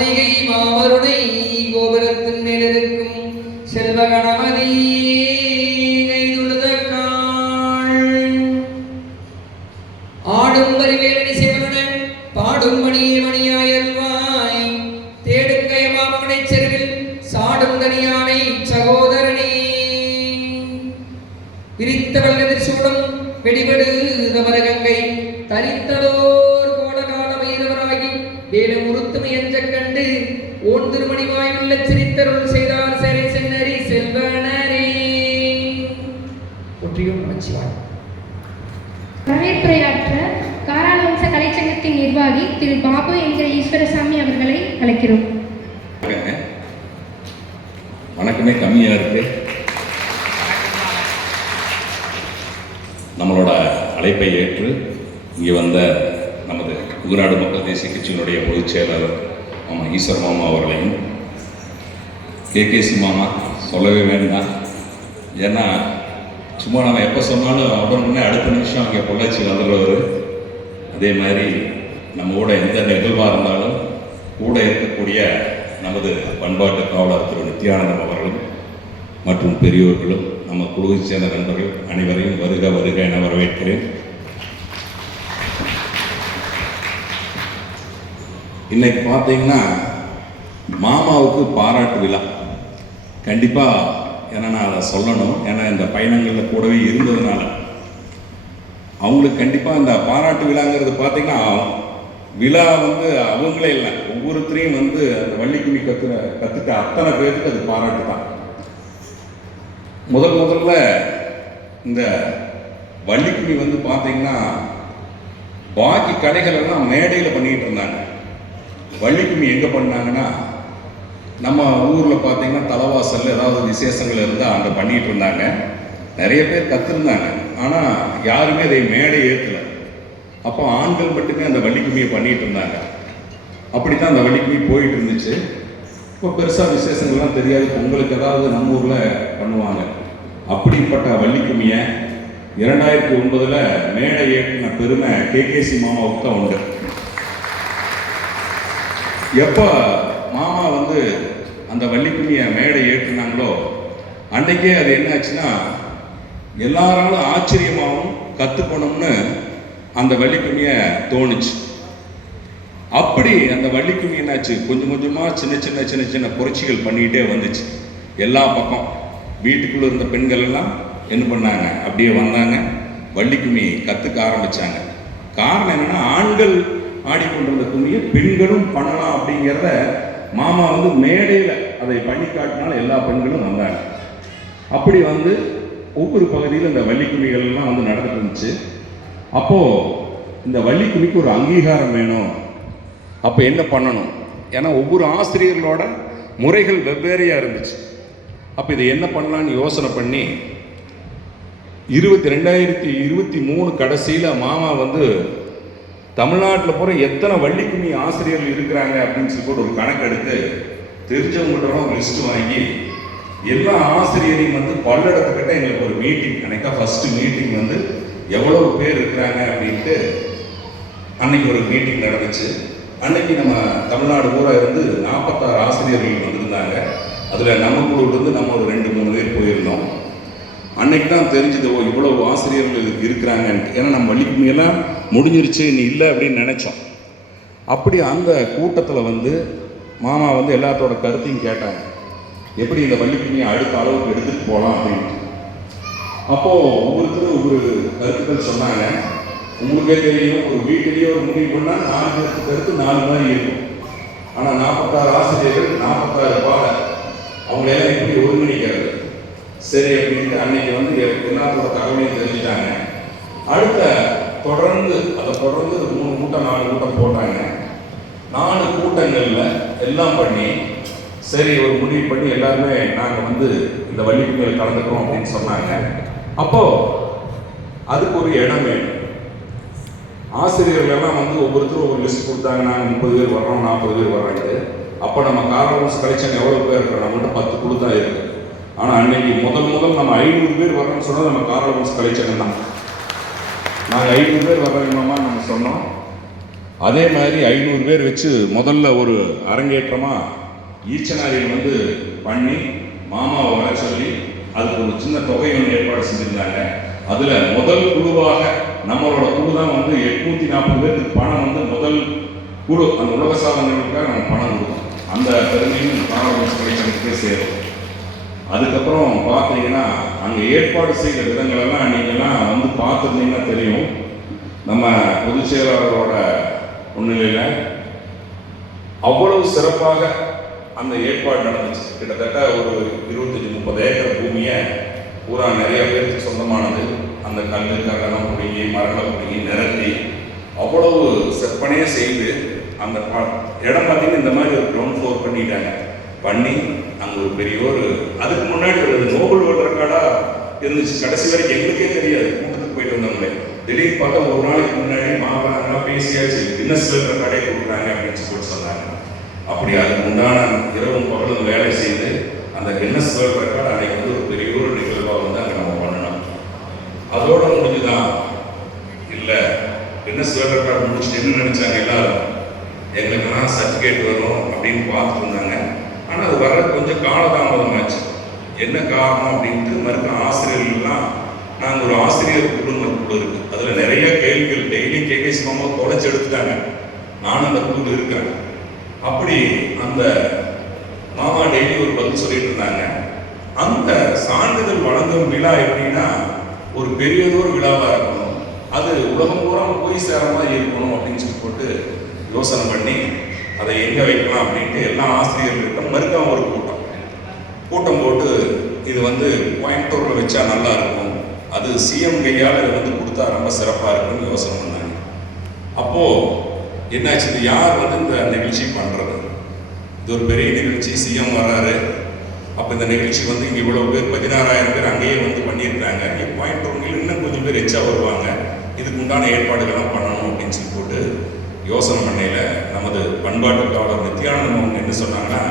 மாமதிகை மாவருணை கோபுரத்தின் மேலிருக்கும் செல்வ கணபதி ஆடும் பரிவேலனி சிவனுடன் பாடும் மணியே மணியாயல்வாய் தேடும் கயமாமகனை செருவில் சாடும் தனியானை சகோதரனே விரித்த வல்லதிர் சூடும் வெடிபடு தமரகங்கை தரித்ததோர் கோடகால வைரவராகி வேலும் உறுத்துமை என்ற கண்டு ஓன் திருமணிவாயுள்ள சிரித்தருள் செய்தார் சரி சென்னரி செல்வனரே. ஒற்றியும் நமச்சிவாய். வரவேற்புரையாற்ற காராளவம்ச கலைச்சங்கத்தின் நிர்வாகி திரு பாபு என்கிற ஈஸ்வரசாமி அவர்களை அழைக்கிறோம். வணக்கமே கம்மியா இருக்கு. நம்மளோட அழைப்பை ஏற்று இங்கே வந்த நமது குகுநாடு மக்கள் தேசிய கட்சியினுடைய பொதுச் செயலாளர் மாமா ஈஸ்வர் மாமா அவர்களையும் கேகேசி மாமா சொல்லவே வேண்டாம். ஏன்னா சும்மா நம்ம எப்போ சொன்னாலும் உடனே அடுத்த நிமிஷம் அங்கே பொள்ளாச்சி வந்துடுவார். அதே மாதிரி நம்ம கூட எந்த நிகழ்வாக இருந்தாலும் கூட இருக்கக்கூடிய நமது பண்பாட்டு காவலர் திரு நித்யானந்தம் அவர்களும் மற்றும் பெரியோர்களும் நம்ம குழுவை சேர்ந்த நண்பர்கள் அனைவரையும் வருக வருக என வரவேற்கிறேன். இன்னைக்கு பார்த்தீங்கன்னா மாமாவுக்கு பாராட்டு விழா கண்டிப்பாக, ஏன்னா நான் அதை சொல்லணும், ஏன்னா இந்த பயணங்களில் கூடவே இருந்ததுனால அவங்களுக்கு கண்டிப்பாக இந்த பாராட்டு விழாங்கிறது பார்த்தீங்கன்னா விழா அவங்களே இல்லை, ஒவ்வொருத்தரையும் அந்த வள்ளிக்கும்மி கற்றுக்க அத்தனை பேருக்கு அது பாராட்டு தான். முதல்ல இந்த வள்ளிக்கும்மி பார்த்தீங்கன்னா பாக்கி கடைகள் எல்லாம் மேடையில் பண்ணிக்கிட்டு இருந்தாங்க. வள்ளிக்கும்மி எங்கே பண்ணாங்கன்னா நம்ம ஊரில் பார்த்தீங்கன்னா தலைவாசலில் ஏதாவது விசேஷங்கள் இருந்தால் அங்கே பண்ணிகிட்டு இருந்தாங்க. நிறைய பேர் கற்றுருந்தாங்க, ஆனால் யாருமே அதை மேடை ஏற்றலை. அப்போ ஆண்கள் மட்டுமே அந்த வள்ளிக்கும்மியை பண்ணிகிட்டு இருந்தாங்க. அப்படி தான் அந்த வள்ளிக்கும்மி போயிட்டு இருந்துச்சு. இப்போ பெருசாக விசேஷங்கள்லாம் தெரியாது, பொங்கலுக்கு ஏதாவது நம்ம ஊரில் பண்ணுவாங்க. அப்படிப்பட்ட வள்ளிக்கும்மியை 2009 மேடை ஏற்றின பெருமை கேகேசி மாமாவுக்கு தான் உண்டு. எப்போ மாமா அந்த வள்ளிக்கும்மியை மேடை ஏற்றினாங்களோ அன்றைக்கே அது என்ன ஆச்சுன்னா எல்லாராலும் ஆச்சரியமாகவும் கற்றுக்கணும்னு அந்த வள்ளிக்கும்மியை தோணுச்சு. அப்படி அந்த வள்ளிக்கும்மி என்னாச்சு, கொஞ்சம் கொஞ்சமாக சின்ன சின்ன புரட்சிகள் பண்ணிக்கிட்டே வந்துச்சு. எல்லா பக்கம் வீட்டுக்குள்ளே இருந்த பெண்கள் எல்லாம் என்ன பண்ணாங்க, அப்படியே வந்தாங்க, வள்ளிக்கும்மி கற்றுக்க ஆரம்பித்தாங்க. காரணம் என்னென்னா ஆண்கள் ஆடிக்கொண்டிருந்த கும்மியை பெண்களும் பண்ணலாம் அப்படிங்கிறத மாமா மேடையில் அதை பண்ணி காட்டினால எல்லா பெண்களும் வந்தாங்க. அப்படி ஒவ்வொரு பகுதியில் இந்த வள்ளிக்கும்மிகள்லாம் நடந்துட்டு இருந்துச்சு. அப்போது இந்த வள்ளிக்கும்மிக்கு ஒரு அங்கீகாரம் வேணும். அப்போ என்ன பண்ணணும், ஏன்னா ஒவ்வொரு ஆசிரியர்களோட முறைகள் வெவ்வேறையாக இருந்துச்சு. அப்போ இதை என்ன பண்ணலான்னு யோசனை பண்ணி 2023 கடைசியில் மாமா தமிழ்நாட்டில் போகிற எத்தனை வள்ளிக்கும்மி ஆசிரியர்கள் இருக்கிறாங்க அப்படின்னு சொல்லி ஒரு கணக்கு எடுத்து தெரிஞ்சவங்கள்ட்ட ஒரு லிஸ்ட்டு வாங்கி எல்லா ஆசிரியரையும் பல்லடத்துக்கிட்ட எங்களுக்கு ஒரு மீட்டிங், அன்னைக்கா ஃபஸ்ட்டு மீட்டிங் எவ்வளவு பேர் இருக்கிறாங்க அப்படின்ட்டு அன்னைக்கு ஒரு மீட்டிங் நடந்துச்சு. அன்னைக்கு நம்ம தமிழ்நாடு பூரா 46 ஆசிரியர்கள் வந்திருந்தாங்க. அதில் நம்ம குழுவிலிருந்து நம்ம ஒரு 2-3 பேர் போயிருந்தோம். அன்னைக்கு தான் தெரிஞ்சது, ஓ இவ்வளவு ஆசிரியர்கள் இருக்கிறாங்கன்ட்டு. ஏன்னா நம்ம வள்ளிக்கும்மியெல்லாம் முடிஞ்சிருச்சு, நீ இல்லை அப்படின்னு நினச்சோம். அப்படி அந்த கூட்டத்தில் மாமா எல்லாத்தோட கருத்தையும் கேட்டாங்க, எப்படி இந்த வள்ளிக்கும்மியை அடுத்த அளவுக்கு எடுத்துகிட்டு போகலாம் அப்படின்ட்டு. அப்போது ஒவ்வொருத்தரும் ஒவ்வொரு கருத்துக்கள் சொன்னாங்க. உங்களுக்கே தெரியும், ஒரு வீட்டிலேயே ஒரு முடிவு பண்ணால் 4 பேருக்கு கருத்து 4 மாதிரி இருக்கும். ஆனால் 46 ஆசிரியர்கள் 46 பாடம், அவங்களெல்லாம் எப்படி ஒருங்கிணைக்கிறது சரி அப்படின்ட்டு அன்னைக்கு எல்லாத்தோட தகவலையும் தெரிஞ்சுட்டாங்க. அடுத்த தொடர்ந்து 3 கூட்டம் 4 கூட்டம் போட்டாங்க. 4 கூட்டங்களில் எல்லாம் பண்ணி சரி ஒரு முடிவு பண்ணி எல்லாருமே நாங்கள் இந்த வள்ளிக்கும்மியில் கலந்துக்கிறோம் அப்படின்னு சொன்னாங்க. அப்போது அதுக்கு ஒரு இடம் வேணும். ஆசிரியர்கள் எல்லாம் ஒவ்வொருத்தரும் ஒவ்வொரு லிஸ்ட் கொடுத்தாங்க. நாங்கள் 30 பேர் வர்றோம், 40 பேர் வர்றாங்க. அப்போ நம்ம காராளவம்ச கலைச்சங்கம் எவ்வளோ பேர் இருக்கிறோம், நம்மகிட்ட 10 குழு தான் இருக்குது. ஆனால் அன்னைக்கு முதல் நம்ம 500 பேர் வர்றோம்னு சொன்னால் நம்ம காராளவம்ச கலைச்சங்கம் தான். நாங்கள் 500 பேர் வர்றோம்மா நம்ம சொன்னோம். அதே மாதிரி 500 பேர் வச்சு முதல்ல ஒரு அரங்கேற்றமாக ஈச்சனாரியில் வந்து பண்ணி மாமாவை வர சொல்லி அதுக்கு ஒரு சின்ன தொகை ஒன்று ஏற்பாடு செஞ்சுருந்தாங்க. அதில் முதல் குழுவாக நம்மளோட குழு தான் வந்து 840 பேருக்கு பணம் வந்து முதல் குழு அந்த உலக சாதனைகளுக்காக நம்ம பணம் கொடுத்தோம். அந்த பெருமையும் பாராளுமன்ற சேரும். அதுக்கப்புறம் பார்த்தீங்கன்னா அங்கே ஏற்பாடு செய்த விதங்களெல்லாம் நீங்கள்லாம் வந்து பார்த்துருந்தீங்கன்னா தெரியும். நம்ம பொதுச் செயலாளரோட முன்னிலையில் அவ்வளவு சிறப்பாக அந்த ஏற்பாடு நடந்துச்சு. கிட்டத்தட்ட ஒரு 25-30 ஏக்கர் பூமியை பூரா நிறைய பேருக்கு சொந்தமானது. அந்த கல்லெல்லாம் பிடிங்கி மரங்களை பிடிங்கி நிரப்பி அவ்வளவு செப்பனையே செய்து அந்த இடம் பார்த்தீங்கன்னா இந்த மாதிரி ஒரு கிரவுண்ட் ஃப்ளோர் பண்ணிட்டாங்க. பண்ணி அங்கே ஒரு பெரிய ஒரு அதுக்கு முன்னாடி ஒரு நோபல் வேர்ல்ட் ரெக்கார்டாக இருந்துச்சு. கடைசி வரைக்கும் எங்களுக்கே தெரியாது. கூட்டத்துக்கு போயிட்டு வந்தவங்களே திடீர்னு பார்த்தா ஒரு நாளைக்கு முன்னாடி மாவட்டங்கள்லாம் பேசியாச்சு கின்னஸ் வேர்ல்ட் ரெக்கார்டே கொடுக்குறாங்க அப்படின்னு சொல்லி சொன்னாங்க. அப்படி அதுக்கு உண்டான இரவும் பகலும் வேலை செய்து அந்த கின்னஸ் வேர்ல்ட் ரெக்கார்டு அன்னைக்கு வந்து ஒரு பெரிய ஒரு நிகழ்வாக வந்து அங்கே நம்ம பண்ணணும். அதோட முடிஞ்சுதான் இல்லை. கின்னஸ் வேர்ல்ட் ரெக்கார்டு முடிச்சுட்டு என்ன நினைச்சாங்க எல்லாரும், எங்களுக்கெல்லாம் சர்டிஃபிகேட் வரும் அப்படின்னு பார்த்துட்டு இருந்தாங்க. ஆனால் அது வர கொஞ்சம் காலதாமதமாச்சு. என்ன காரணம் அப்படின்ட்டு மறுக்க ஆசிரியர்கள்லாம் நாங்கள் ஒரு ஆசிரியர் குழு இருக்குது. அதில் நிறைய கேள்விகள் டெய்லி கேகேசி மாமா தொலைச்சி எடுத்துட்டாங்க. நானும் அந்த குழு இருக்கிறேன். அப்படி அந்த மாமா டெய்லி ஒரு பதில் சொல்லிட்டு இருந்தாங்க. அந்த சான்றிதழ் வழங்கும் விழா எப்படின்னா ஒரு பெரியதொரு விழாவாக இருக்கணும், அது உலகம் பூரா போய் சேர மாதிரி இருக்கணும் அப்படின்னு சொல்லி போட்டு யோசனை பண்ணி அதை எங்கே வைக்கலாம் அப்படின்ட்டு எல்லா ஆசிரியர்களுக்கும் மறுக்க ஒரு கூட்டம் போட்டு இது வந்து கோயம்புத்தூரில் வச்சா நல்லா இருக்கும், அது சிஎம் கையால் இதை வந்து கொடுத்தா ரொம்ப சிறப்பாக இருக்குன்னு யோசனை பண்ணாங்க. அப்போது என்னாச்சு, இது யார் வந்து இந்த நிகழ்ச்சி பண்ணுறது? இது ஒரு பெரிய நிகழ்ச்சி, சிஎம் வர்றாரு. அப்போ இந்த நிகழ்ச்சி வந்து இங்கே இவ்வளோ பேர் 16,000 பேர் அங்கேயே வந்து பண்ணியிருக்காங்க. கோயம்புத்தூர் இன்னும் கொஞ்சம் பேர் எச்சா வருவாங்க, இதுக்கு உண்டான ஏற்பாடுகள்லாம் பண்ணணும் அப்படின்னு சொல்லி போட்டு யோசனை பண்ணையில் நமது பண்பாட்டு காவலர் நித்யானந்தம் அவங்க என்ன சொன்னாங்கன்னா,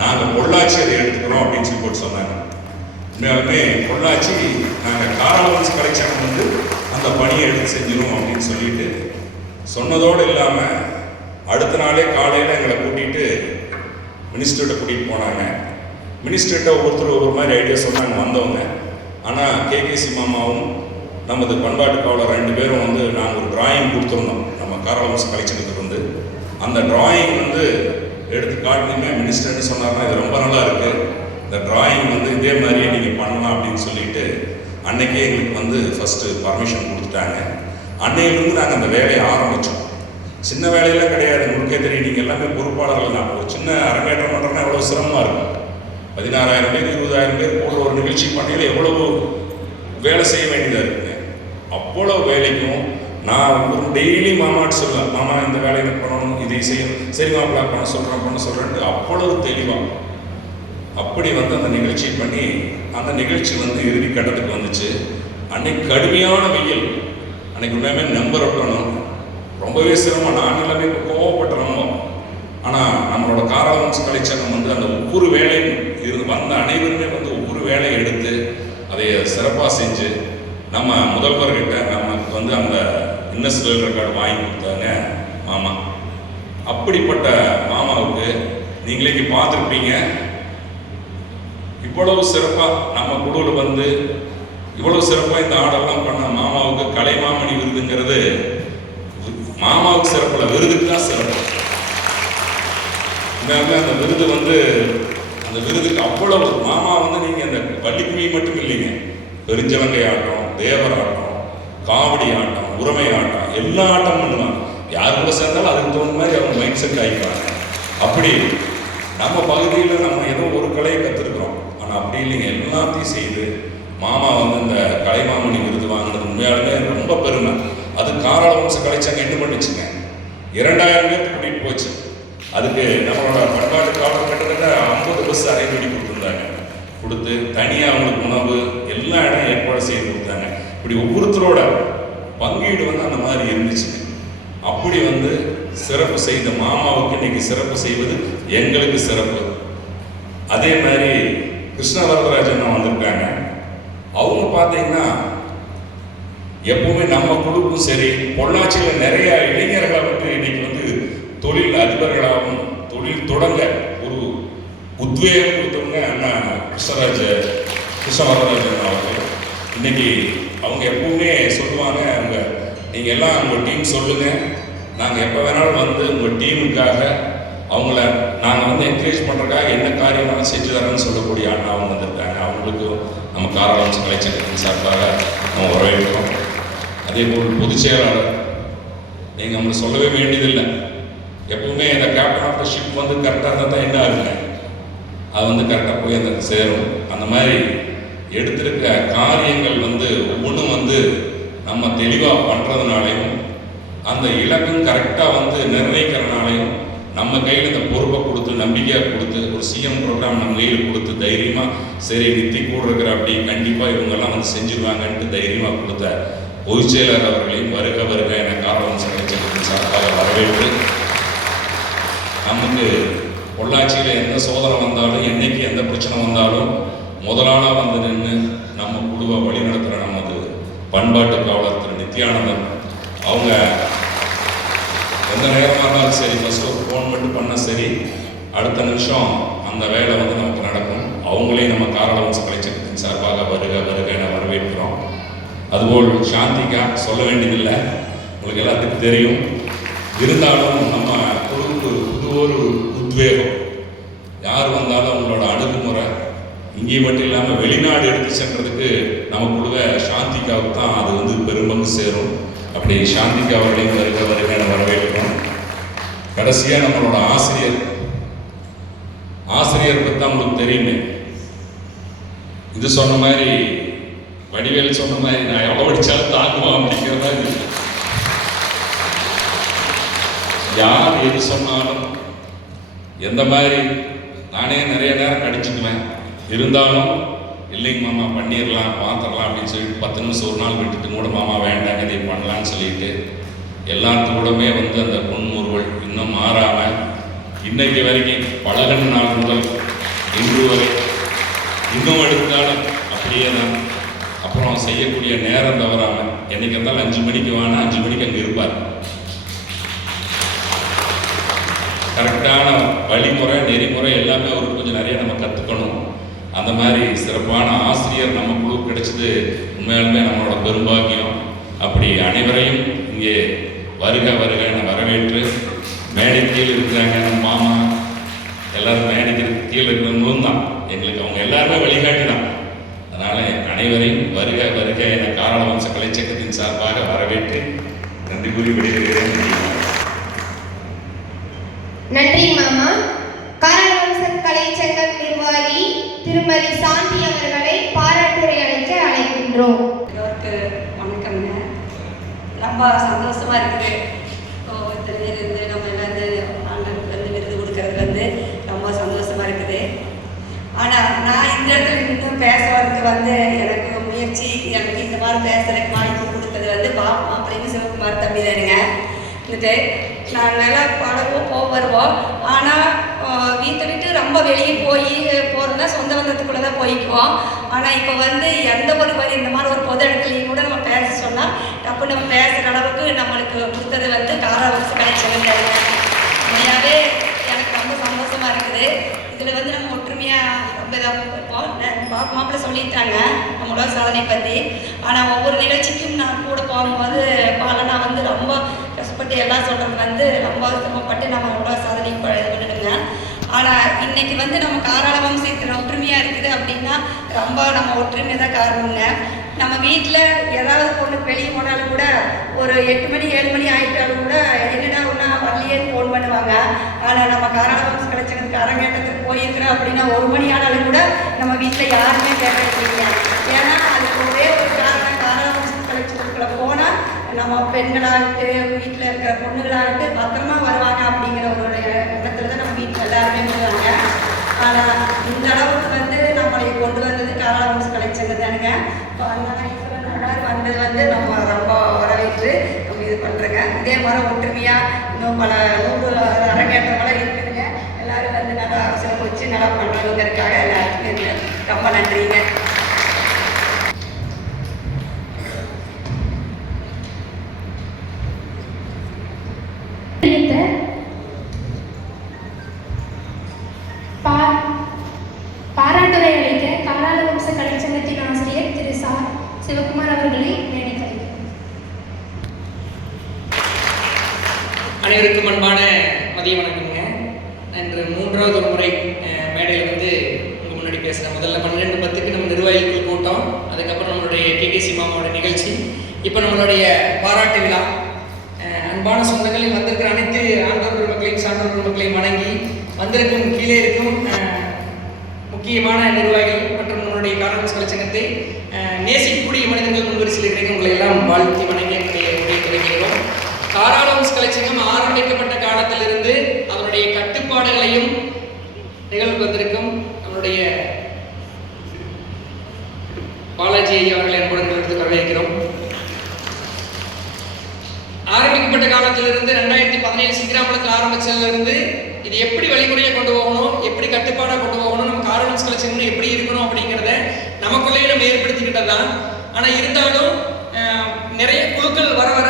நாங்கள் பொள்ளாச்சி அதை எடுத்துக்கிறோம் அப்படின்னு சொல்லி போட்டு சொன்னாங்க. உண்மையாலுமே பொள்ளாச்சி நாங்கள் காரவன்ஸ் கலெக்ஷன் வந்து அந்த பணியை எடுத்து செஞ்சிடும் அப்படின்னு சொல்லிட்டு சொன்னதோடு இல்லாமல் அடுத்த நாளே காலையில் எங்களை கூட்டிகிட்டு மினிஸ்டர்கிட்ட கூட்டிகிட்டு போனாங்க. மினிஸ்டர்கிட்ட ஒவ்வொருத்தர் ஒவ்வொரு மாதிரி ஐடியா சொன்னாங்க வந்தவங்க. ஆனால் கேகேசி மாமாவும் நமது பண்பாட்டு காவலர் 2 பேரும் வந்து நாங்கள் ஒரு டிராயிங் கொடுத்துருந்தோம் நம்ம காரவன்ஸ் கலெக்ஷனுக்கு வந்து. அந்த டிராயிங் வந்து எடுத்து காட்டினீங்க. மினிஸ்டர் என்ன சொன்னார்னா, இது ரொம்ப நல்லா இருக்குது, இந்த டிராயிங் வந்து இதே மாதிரியே நீங்கள் பண்ணலாம் அப்படின்னு சொல்லிட்டு அன்னைக்கே எங்களுக்கு வந்து ஃபஸ்ட்டு பர்மிஷன் கொடுத்துட்டாங்க. அன்னையிலிருந்து நாங்கள் அந்த வேலையை ஆரம்பித்தோம். சின்ன வேலையெல்லாம் கிடையாது, உங்களுக்கே தெரியும், நீங்கள் எல்லாமே பொறுப்பாளர்கள் தான். ஒரு சின்ன அரங்கேற்றம் பண்ணுறோன்னா எவ்வளோ சிரமமாக இருக்கும். 16,000 பேர் 20,000 பேர் போல ஒரு நிகழ்ச்சி பண்ணையில் எவ்வளவு வேலை செய்ய வேண்டியதாக இருக்குங்க. அவ்வளோ வேலைக்கும் நான் ஒரு டெய்லி மாமாட்டு சொல்லுவேன், மாமா இந்த வேலையை பண்ணணும், இதை செய்யணும், சரி மாப்பிள்ளா பண்ண சொல்கிறேன்ட்டு அவ்வளவு தெளிவாக அப்படி வந்து அந்த நிகழ்ச்சி பண்ணி அந்த நிகழ்ச்சி வந்து இறுதி கட்டத்துக்கு வந்துச்சு. அன்னைக்கு கடுமையான வெயில், அன்னைக்கு உண்மையுமே நம்பர் ஒட்டணும், ரொம்பவே சிரமம். நான் எல்லாமே கோவப்பட்டுறோம். ஆனால் நம்மளோட காரவன்ஸ் கலைச்சங்கம் வந்து அந்த ஒவ்வொரு வேலையும் வந்த அனைவருமே வந்து ஒவ்வொரு வேலையை எடுத்து அதை சிறப்பாக செஞ்சு நம்ம முதல்வர்கிட்ட நமக்கு வந்து அந்த கின்னஸ் வேர்ல்ட் ரெக்கார்டு வாங்கி கொடுத்தாங்க மாமா. அப்படிப்பட்ட மாமாவுக்கு நீங்களே பார்த்துருப்பீங்க, இவ்வளவு சிறப்பாக நம்ம குழுவில் வந்து இவ்வளவு சிறப்பாக இந்த ஆடெல்லாம் பண்ண மாமாவுக்கு கலைமாமணி விருதுங்கிறது மாமாவுக்கு சிறப்பில், விருதுக்கு தான் சிறப்பு. அந்த விருது வந்து அந்த விருதுக்கு அவ்வளவு மாமா வந்து நீங்கள் அந்த வள்ளிக்குமி மட்டும் இல்லைங்க, பெருஞ்சலங்கை ஆட்டம், தேவர் ஆட்டம், காவடி ஆட்டம், உரிமை ஆட்டம், எல்லா ஆட்டம் பண்ணுவாங்க. யார் கூட சேர்ந்தாலும் அதுக்கு தகுந்த மாதிரி அவங்க மைண்ட் செட் ஆகிப்பாங்க. அப்படி நம்ம பகுதியில் நம்ம ஏதோ ஒரு கலையை கற்றுருக்குறோம், ஆனால் அப்படி இல்லைங்க, எல்லாத்தையும் செய்து மாமா வந்து இந்த கலைமாமணி விருது வாங்கினது உண்மையாலுமே ரொம்ப பெருமை. அது காரவன்ஸ் கலைச்சங்கம் என்ன பண்ணிச்சுங்க, 2,000 பேருக்கு கூட்டிகிட்டு போச்சு. அதுக்கு நம்மளோட பண்பாட்டு காவலர் கிட்டத்தட்ட 50 பஸ் அரேஞ்ச் பண்ணி கொடுத்துருந்தாங்க. கொடுத்து தனியாக அவங்களுக்கு உணவு எல்லா இடம் ஏற்பாடு செய்து கொடுத்தாங்க. இப்படி ஒவ்வொருத்தரோட பங்கீடு வந்து அந்த மாதிரி இருந்துச்சுங்க. அப்படி வந்து சிறப்பு செய்த மாமாவுக்கு இன்னைக்கு சிறப்பு செய்வது எங்களுக்கு சிறப்பு. அதே மாதிரி கிருஷ்ண வரதராஜன் வந்திருக்காங்க. அவங்க பார்த்தீங்கன்னா எப்பவுமே நம்ம குழுக்கும் சரி, பொள்ளாச்சியில் நிறைய இளைஞர்களை வந்து இன்னைக்கு வந்து தொழில் அதிபர்களாகவும் தொழில் தொடங்க ஒரு உத்வேகம் கொடுத்தவங்க அண்ணா கிருஷ்ணவரராஜன் அவர்கள். இன்னைக்கு அவங்க எப்பவுமே சொல்லுவாங்க, நீங்கள் எல்லாம் உங்கள் டீம் சொல்லுங்கள், நாங்கள் எப்போ வேணாலும் வந்து உங்கள் டீமுக்காக அவங்கள நாங்கள் வந்து என்கரேஜ் பண்ணுறதுக்காக என்ன காரியம்னாலும் செஞ்சு தரேன்னு சொல்லக்கூடிய அண்ணா அவங்க வந்திருக்காங்க. அவங்களுக்கு நம்ம காரவம்ச கலைச்சங்கத்தின் சார்பாக நம்ம வரவேற்கிறோம். அதே போல் பொதுச் செயலாளர், நீங்கள் நம்மளை சொல்லவே வேண்டியதில்லை, எப்பவுமே இந்த கேப்டன் ஆஃப் த ஷிப் வந்து கரெக்டாக இருந்தால் தான் என்ன ஆகுங்க, அது வந்து கரெக்டாக போய் அந்த சேரும். அந்த மாதிரி எடுத்திருக்க காரியங்கள் வந்து ஒவ்வொன்றும் வந்து நம்ம தெளிவாக பண்ணுறதுனாலையும் அந்த இலக்கும் கரெக்டாக வந்து நிர்ணயிக்கிறதுனாலையும் நம்ம கையில் இந்த பொறுப்பை கொடுத்து நம்பிக்கையாக கொடுத்து ஒரு சிஎம் ப்ரோக்ராம் நம்ம கையில் கொடுத்து தைரியமாக சரி நித்தி கூட இருக்கிற அப்படி கண்டிப்பாக இவங்கெல்லாம் வந்து செஞ்சுருவாங்கன்ட்டு தைரியமாக கொடுத்த பொதுச் செயலர் அவர்களையும் வருக வருக என காரவம்ச கலைச்சங்கத்தின் சார்பாக வரவேற்று, நமக்கு பொள்ளாச்சியில் எந்த சோதனை வந்தாலும் என்னைக்கு எந்த பிரச்சனை வந்தாலும் முதலாளாக வந்து நின்று நம்ம குழுவை வழிநடத்துகிற நமது பண்பாட்டு காவலர் திரு நித்யானந்தன் அவங்க எந்த நேரமாக இருந்தாலும் சரி, ஃபஸ்ட்டு ஒரு ஃபோன் மட்டும் பண்ணால் சரி, அடுத்த நிமிஷம் அந்த வேலை வந்து நமக்கு நடக்கும். அவங்களையும் நம்ம காரவம்ச கலைச்சங்கத்தின் சார்பாக வருக வருக என வரவேற்கிறோம். அதுபோல் சாந்திகா சொல்ல வேண்டியதில்லை, உங்களுக்கு எல்லாத்துக்கும் தெரியும். இருந்தாலும் நம்ம குழுவுக்கு ஒரு உத்வேகம், யார் வந்தாலும் அவங்களோட அணுகுமுறை இங்கே மட்டும் இல்லாமல் வெளிநாடு எடுத்து சென்றதுக்கு நம்ம குழுவை சாந்திகாவுக்கு தான் அது வந்து பெரும்பங்கு சேரும். அப்படி சாந்திகா அவர்களையும் வருக வருக என வரவேற்கிறோம். கடைசியாக நம்மளோட ஆசிரியர் பற்றி தான் உங்களுக்கு தெரியுமே. இது சொன்ன மாதிரி வடிவேல் சொன்ன மாதிரி நான் எவ்வளோ படித்தாலும் தாங்குவோம் அப்படிங்கிற மாதிரி யார் எது சொன்னாலும் எந்த மாதிரி நானே நிறைய நேரம் கடிச்சுக்குவேன். இருந்தாலும் இல்லைங்க மாமா பண்ணிடலாம் பார்த்துடலாம் அப்படின்னு சொல்லிட்டு 10 நிமிஷம் ஒரு நாள் விட்டுட்டு கூட மாமா வேண்டாங்க இதை பண்ணலான்னு சொல்லிட்டு எல்லாத்து கூடமே வந்து அந்த புன்முறுவல் இன்னும் மாறாமல் இன்னைக்கு வரைக்கும் பழகின நாள் முதல் இன்று வரை இன்னும் எடுத்தாலும் அப்படியே தான். அப்புறம் செய்யக்கூடிய நேரம் தவறாமல் என்னைக்கு இருந்தாலும் 5 மணிக்கு வானா 5 மணிக்கு அங்கே இருப்பார். கரெக்டான வழிமுறை நெறிமுறை எல்லாமே அவருக்கு கொஞ்சம் நிறைய நம்ம கற்றுக்கணும். அந்த மாதிரி சிறப்பான ஆசிரியர் நம்ம குழு கிடைச்சது உண்மையாலுமே நம்மளோட பெரும்பாக்கியம். அப்படி அனைவரையும் இங்கே வருக வருக என வரவேற்று, மேடை கீழே இருக்கிறாங்க நம்ம மாமா எல்லாரும் மேடைக்கு கீழே இருக்கிறவங்களும் தான் எங்களுக்கு அவங்க எல்லாருமே வழிகாட்டி தான். அதனால் அனைவரையும் வருக வருக என காரவம்ச கலைச்சங்கத்தின் சார்பாக வரவேற்று நன்றி கூறி விடைபெறுகிறேன். நன்றி மாமா. காரவம்ச கலைச்சங்க நிர்வாகி திருமதி சாந்தி அவர்களை பாராட்டுரை அளிக்க அழைக்கின்றோம். வணக்கம்ங்க. ரொம்ப சந்தோஷமா இருக்குது. இத்தனை பேர் இருந்து நம்ம எல்லாம் ஆண்டனுக்கு வந்து விருது கொடுக்கறது வந்து ரொம்ப சந்தோஷமா இருக்குது. ஆனால் நான் இந்த இடத்துல இன்னும் பேசுறதுக்கு வந்து எனக்கு முயற்சி, எனக்கு இந்த மாதிரி பேசுறதுக்கு வாய்ப்பு கொடுத்தது வந்து மாப்பிள்ளைங்க சிவகுமார் தம்பி தானுங்க. வந்துட்டு நாங்கள் நல்லா பழகுவோம் வருவோம். ஆனால் வீட்டை விட்டு ரொம்ப வெளியே போகிறதுனா சொந்த பந்தத்துக்குள்ளே தான் போய்க்குவோம். ஆனால் இப்போ வந்து எந்த ஒரு வரி இந்த மாதிரி ஒரு பொது இடத்துலையும் கூட நம்ம பேச சொன்னால் அப்போ நம்ம பேசுகிற அளவுக்கு நம்மளுக்கு கொடுத்தது வந்து காரவம்ச கலைச்சங்கம். உண்மையாகவே எனக்கு ரொம்ப சந்தோஷமாக இருக்குது. இதில் வந்து நம்ம ஒற்றுமையாக ரொம்ப இதாக இருப்போம். மாப்பிள்ளை சொல்லிட்டாங்க நம்மளோட சாதனை பற்றி. ஆனால் ஒவ்வொரு நிகழ்ச்சிக்கும் நான் கூட போகும்போது நான் வந்து ரொம்ப கஷ்டப்பட்டு எல்லாம் சொல்கிறது வந்து ரொம்ப சிரமப்பட்டு நம்மளோட சாதனை இது பண்ணிடுங்க. ஆனால் இன்னைக்கு வந்து நம்ம காரவம்சத்தில் ஒற்றுமையாக இருக்குது அப்படின்னா ரொம்ப நம்ம ஒற்றுமை தான் காரணங்க. நம்ம வீட்டில் ஏதாவது பொண்ணு வெளியே போனாலும் கூட ஒரு 8 மணி 7 மணி ஆகிட்டாலும் கூட என்னடா ஒன்றா வரலையேன்னு ஃபோன் பண்ணுவாங்க. ஆனால் நம்ம காரவம்ச கலைச்சங்கத்துக்கு அரங்கேற்றத்துக்கு போயிருக்கிறோம் அப்படின்னா 1 மணி ஆனாலும் கூட நம்ம வீட்டில் யாருமே கேட்கறீங்க. ஏன்னா அதுக்கு ஒரே ஒரு காரணம், காரவம்ச கலைச்சங்கத்துக்குள்ள போனால் நம்ம பெண்களாகட்டு வீட்டில் இருக்கிற பொண்ணுகளாகட்டு பத்திரமா வருவாங்க அப்படிங்கிற ஒரு இடத்துல தான் நம்ம வீட்டில் எல்லாருமே வருவாங்க. ஆனால் இந்த அளவுக்கு வந்து நம்மளை கொண்டு வந்தது காரவம்ச கலைச்சங்கம் தானுங்க. வந்தது வந்து நம்ம ரொம்ப வரவேற்று நம்ம இது பண்ணுறோங்க. இதே மாதிரி ஒற்றுமையாக இன்னும் பல 100 அரங்கேற்றங்களாக இருக்குதுங்க. எல்லோரும் வந்து நல்லா சிறப்பு வச்சு நல்லா பண்ணுறதுங்கிறதுக்காக எல்லாத்துக்கும் ரொம்ப நன்றிங்க. பாராட்டுரை அளிக்க காராள வம்ச கலைச்சங்கத்தின் ஆசிரியர் திரு சிவகுமார் அவர்களை மேடைக்கு அழைக்கிறேன். அனைவருக்கும் அன்பான மதிய வணக்கம்ங்க. இன்று 3வது ஒரு முறை மேடையில் வந்து உங்கள் முன்னாடி பேசுகிறேன். முதல்ல 12:10க்கு நம்ம நிர்வாகிகள் கூட்டம், அதுக்கப்புறம் நம்மளுடைய கேகேசி மாமாவோட நிகழ்ச்சி, இப்போ நம்மளுடைய பாராட்டு விழா. அன்பான சொந்தங்களில் வந்திருக்கிற அனைத்து ஆண்டோர்கள் மக்களையும் சான்றோர்கள் மக்களையும் வணங்கி வந்திருக்கும் கீழே இருக்கும் முக்கியமான நிர்வாகிகள் மற்றும் நம்மளுடைய காராள கலைச்சங்கத்தை நேசிக்கக்கூடிய மனிதர்கள் முன்வரிசையில் இருக்கிற உங்களை எல்லாம் வாழ்த்தி வணங்கி என்னுடைய உரையை தெரிவிக்கிறோம். காராள கலைச்சங்கம் ஆரம்பிக்கப்பட்ட காலத்திலிருந்து அதனுடைய கட்டுப்பாடுகளையும் நிகழ்வு வந்திருக்கும் நம்மளுடைய பாலாஜி அவர்களை அன்புடன் எடுத்து வரவேற்கிறோம். ஆரம்பிக்கப்பட்ட காலத்திலிருந்து 2017 சிங்கிராமலத்தில் ஆரம்பிச்சதுலேருந்து இது எப்படி வழிமுறையை கொண்டு போகணும், எப்படி கட்டுப்பாடாக கொண்டு போகணும், நம்ம காராள கலைச்சங்கம் எப்படி இருக்கணும் அப்படிங்கிறத நமக்குள்ளேயே நம்ம ஏற்படுத்திக்கிட்டது தான். ஆனால் இருந்தாலும் நிறைய குழுக்கள் வர வர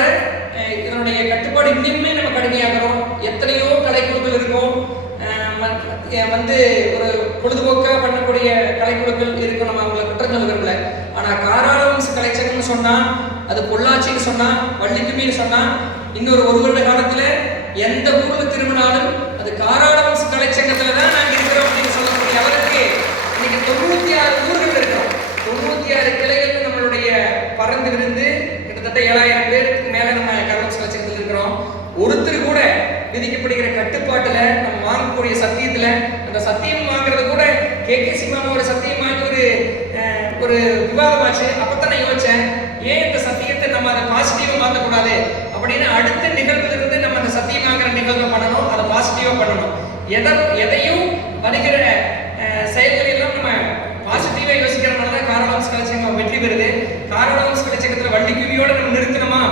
இதனுடைய கட்டுப்பாடு இன்னுமே நம்ம கடுமையாகிறோம். எத்தனையோ கலைக்குழுக்கள் இருக்கும், வந்து ஒரு பொழுதுபோக்காக பண்ணக்கூடிய கலைக்குழுக்கள் இருக்கும், நம்ம அவங்களை குற்றம் சொல்ல விரும்பல. ஆனால் காராள கலைச்சங்கம்னு சொன்னால், அது பொள்ளாச்சின்னு சொன்னால், வள்ளிக்குமின்னு சொன்னால், இன்னொரு ஒரு வருட காலத்தில் எந்த ஊரில் திரும்பினாலும் அது காராள கலைச்சங்கத்தில் தான் நாங்கள் இருக்கிறோம் அப்படின்னு சொல்லக்கூடிய அளவுக்கு இன்னைக்கு 96 ஊர்கள் இருக்கிறோம். 96 கிளைகள் நம்மளுடைய பறந்து விருந்து கிட்டத்தட்ட 7000 பேருக்கு மேலே நம்ம காராள கலைச்சங்கத்தில் இருக்கிறோம். ஒருத்தர் கூட விதிக்கப்படுகிற கட்டுப்பாட்டில் நம்ம வாங்கக்கூடிய சத்தியத்தில், அந்த சத்தியம் வாங்குறது கூட கேகேசி மாமாவோட சத்தியம் வாங்கி ஒரு விவாதமாச்சு. அப்பதான் நான் யோசிச்சேன், ஏன் இந்த சத்தியத்தை நம்ம அதை பாசிட்டிவா மாற்றக்கூடாது அப்படின்னு. அடுத்த நிகழ்விலிருந்து நம்ம அந்த சத்தியம் வாங்குற நிகழ்வை பண்ணணும், அதை பாசிட்டிவா பண்ணணும். எதையும் வருகிற செயல்களெல்லாம் நம்ம பாசிட்டிவா யோசிக்கிறதுனால தான் காராள கலைச்சங்கம் வெற்றி பெறுது. காராள கலைச்சங்கத்தில் வள்ளிக்குமியோட நம்ம நிறுத்தணுமா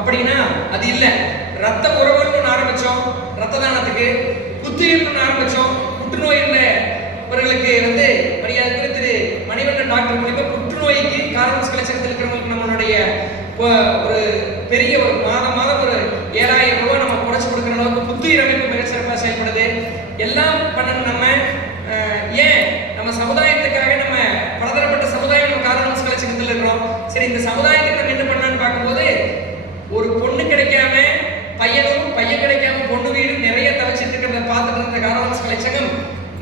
அப்படின்னா அது இல்லை. ரத்த உறவுன்னு ஆரம்பிச்சோம், ரத்த தானத்துக்கு. புத்துயிர்னு ஆரம்பிச்சோம், புற்றுநோயில் அவர்களுக்கு வந்து மரியாதை திரு மணிவண்ணன் டாக்டர் மூலியமா புற்றுநோய்க்கு காராள கலைச்சங்கத்தில் இருக்கிறவங்களுக்கு நம்மளுடைய ஒரு பெரிய ஒரு மாதம் ஒரு 7000 ரூபாய் நம்ம குறைச்சு கொடுக்குற அளவுக்கு புத்துயிர் அமைப்பு மிக சிறப்பாக செயல்படுது. எல்லாம் பண்ணணும். நம்ம ஏன் நம்ம சமுதாயத்துக்காக நம்ம பலதரப்பட்ட சமுதாயம் நம்ம காராள கலைச்சங்கத்தில் இருக்கிறோம். சரி, இந்த சமுதாயத்துக்கு என்ன பண்ணலான்னு பார்க்கும்போது ஒரு பொண்ணு கிடைக்காம பையன் கிடைக்காம பொண்ணு வீடும் நிறைய தவிச்சிட்டு இருக்கிறத பார்த்துட்டு இருந்த காராள கலைச்சங்கம்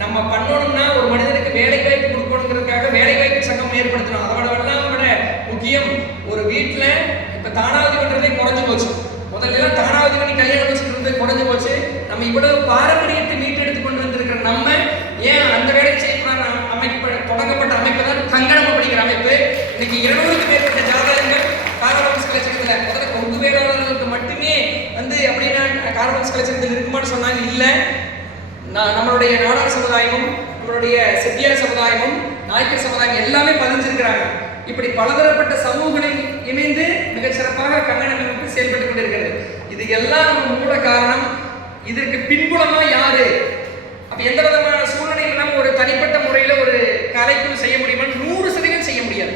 நம்ம பண்ணணும்னா ஒரு மனிதனுக்கு வேலை வாய்ப்பு கொடுக்கணுங்கிறதுக்காக வேலை வாய்ப்பு சங்கம் ஏற்படுத்தணும். அதோட விட முக்கியம், ஒரு வீட்டில் இப்போ தானாவதி பண்ணுறதே குறைஞ்சு போச்சு. முதல்ல தானாவதி பண்ணி கல்யாணம் வச்சுட்டு இருந்தது குறைஞ்சு போச்சு. நம்ம இவ்வளவு பாரம்பரியத்தை மீட்டெடுத்து கொண்டு வந்திருக்கிற நம்ம ஏன் அந்த வேலை செய்யக்கூடாது? அமைப்பு தொடங்கப்பட்ட அமைப்பு தான் கங்கணம் அப்படிங்கிற அமைப்பு. இன்னைக்கு 200க்கு மேற்பட்ட ஜாதகங்கள் காராள கலைச்சங்கத்தில் முதல்ல கொங்கு வேளாளர்களுக்கு மட்டுமே வந்து அப்படின்னா காராள கலைச்சங்கத்தில் இருக்குமான்னு சொன்னாங்க. இல்லை, நம்மளுடைய நாடார் சமுதாயமும் நம்மளுடைய செட்டியார் சமுதாயமும் நாயக்கர் சமுதாயம் எல்லாமே பதிஞ்சிருக்கிறாங்க. இப்படி பலதரப்பட்ட சமூகங்களில் இணைந்து மிகச் சிறப்பாக கங்கண அமைப்பு செயல்பட்டு கொண்டிருக்கிறது. இது எல்லாம் நம்ம மூல காரணம். இதற்கு பின்புலமா யாரு? அப்ப எந்த விதமான சூழ்நிலையில் நம்ம ஒரு தனிப்பட்ட முறையில ஒரு கலைக்குழு செய்ய முடியுமா? 100% செய்ய முடியாது.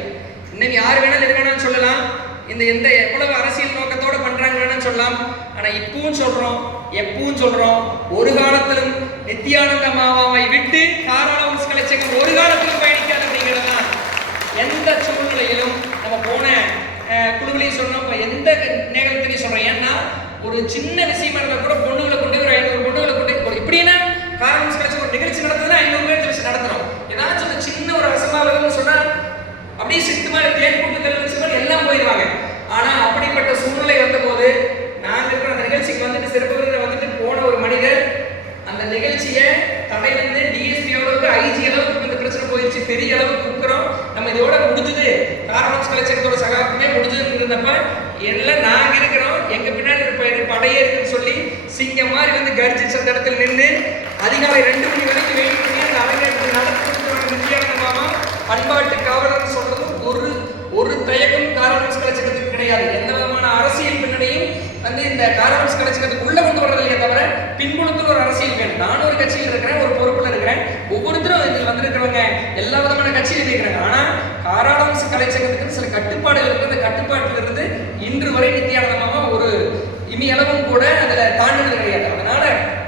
இன்னைக்கு யார் வேணாலும் எது வேணாலும் சொல்லலாம், எந்த எவ்வளவு அரசியல் நோக்கத்தோட பண்றாங்கன்னு சொல்லலாம். ஆனா இப்பவும் சொல்றோம், எப்பவும் சொல்றோம், ஒரு காலத்திலும் நித்யானந்த மாமாவை விட்டு காராள கலைச்சங்கம் ஒரு காலத்திலும் பயணிக்காது அப்படிங்கிறது தான். எந்த சூழ்நிலையிலும் நம்ம போன குழுவிலையும் சொன்னோம், எந்த நேரத்திலையும் சொல்றோம். ஏன்னா ஒரு சின்ன விஷயமா இருந்தா கூட பொண்ணுகளை கொண்டு ஒரு 500 பொண்ணுகளை கொண்டு இப்படின்னா காராள கலைச்சங்கம் ஒரு நிகழ்ச்சி நடத்துதுன்னா 500 பேர் வச்சு நடத்துறோம். ஏதாச்சும் ஒரு சின்ன ஒரு அசம்பாவிதம்னு சொன்னா அப்படியே சித்துமா தேன் கூட்டுதல் வச்சு எல்லாம் போயிடுவாங்க. ஆனா அப்படிப்பட்ட சூழ்நிலை வந்த போது நாங்க இருக்கிற அந்த நிகழ்ச்சிக்கு வந்துட்டு சிறப்பு வந்துட்டு போன ஒரு மனிதர் அந்த நிகழ்ச்சியை தடை வந்து டிஎஸ்பி அளவுக்கு ஐஜி அளவுக்கு இந்த பிரச்சனை போயிடுச்சு, பெரிய அளவுக்கு குக்கிறோம். நம்ம இதோட முடிஞ்சது காராள கலைச்சங்கத்தோட சகாப்தமே முடிஞ்சதுன்னு இருந்தப்ப எல்லாம் நாங்க இருக்கிறோம், எங்க பின்னாடி படையே இருக்குன்னு சொல்லி சிங்கம் மாதிரி வந்து கர்ஜிச்சு அந்த இடத்துல நின்று அதிகாலை 2 மணி வரைக்கும் வெயிட் பண்ணி அந்த அரங்கேற்றத்தை நடத்தி நித்யானந்த மாமா பண்பாட்டு காவலர் சொல்றதும் ஒரு தயக்கம் காராள கலைச்சங்கத்துக்கு கிடையாது. எந்த விதமான அரசியல் பின்னணியும் வந்து இந்த காராள கலைச்சங்கத்துக்கு உள்ள கொண்டு வர்றதில்லையே தவிர பின்புலத்தில் ஒரு அரசியல் வேணும். நானும் ஒரு கட்சியில் இருக்கிறேன், ஒரு பொறுப்புல இருக்கிறேன். ஒவ்வொருத்தரும் இதில் வந்திருக்கிறவங்க எல்லா விதமான கட்சியிலும் இருக்கிறாங்க. ஆனா காராள கலைச்சங்கத்துக்கு சில கட்டுப்பாடுகள் இருக்கு. அந்த கட்டுப்பாட்டிலிருந்து இன்று வரை நித்யானந்த மாமா ஒரு இம்மி அளவும் கூட அதில் தாண்டுவது கிடையாது. அதனால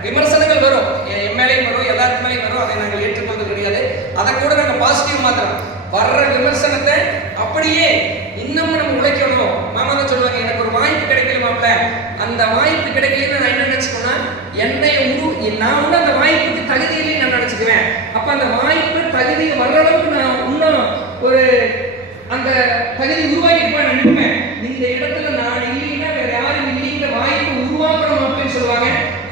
விமர்சனங்கள் வரும், என் மேலேயும் வரும், எல்லாருக்கு மேலேயும் வரும், அதை நாங்கள் ஏற்றுக்கொள்வது கிடையாது. அதை கூட நாங்கள் பாசிட்டிவ் மாத்திரம் வர்ற விமர்சனத்தை அப்படியே இன்னமும் நம்ம உழைக்கணும். மாமா தான் சொல்லுவாங்க, எனக்கு ஒரு வாய்ப்பு கிடைக்கல மாப்பிள்ள, அந்த வாய்ப்பு கிடைக்கலன்னு நான் என்ன நினைச்சுக்கோன்னா நான் வந்து அந்த வாய்ப்புக்கு தகுதியிலேயே நான் நினைச்சுக்குவேன். அப்ப அந்த வாய்ப்பு தகுதி வர்ற அளவுக்கு நான் இன்னும் ஒரு அந்த தகுதி உருவாக்கிட்டு நான் நிற்பேன். இந்த இடத்துல நான் இல்லைன்னா வேற யாரும் இல்லைங்கிற வாய்ப்பு உருவாக்கணும் அப்படின்னு சொல்லுவாங்க.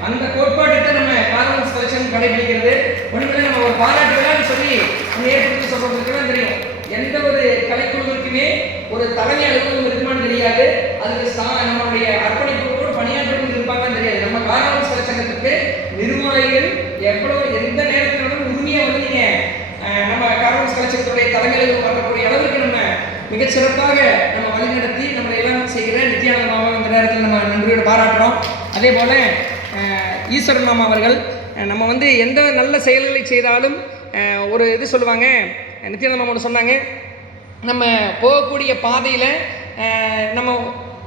அந்த கோட்பாட்டை நம்ம கார்வன்ஸ் கலெக்ஷன் கடைபிடிக்கிறது. ஒன்றுமே நம்ம ஒரு பாராட்டு விழான்னு சொல்லி நம்ம ஏற்படுத்தி சொல்றதுக்கு தெரியும். எந்த ஒரு கலைக்குழுவிற்குமே ஒரு தலைமை அலுவலகம் இருக்குமான்னு தெரியாது. அதுக்கு நம்மளுடைய அர்ப்பணிப்போடு பணியாற்றவர்கள் இருப்பாங்கன்னு தெரியாது. நம்ம கார்வன்ஸ் கலெக்ஷனுக்கு நிர்வாகிகள் எவ்வளவு எந்த நேரத்திலும் உரிமையா வந்து நீங்க நம்ம கார்வன்ஸ் கலெக்ஷனுடைய தலைமை அலுவலகம் வரக்கூடிய அளவுக்கு நம்ம மிகச்சிறப்பாக நம்ம வழிநடத்தி நம்ம எல்லாம் செய்கிற நித்யானந்த மாமா இந்த நேரத்தில் நம்ம நன்றியோடு பாராட்டுறோம். அதே போல ஈஸ்வரன் மாமா அவர்கள் நம்ம வந்து எந்த நல்ல செயல்களை செய்தாலும் ஒரு இது சொல்லுவாங்க, நித்யானந்த மாமா ஒன்று சொன்னாங்க, நம்ம போகக்கூடிய பாதையில் நம்ம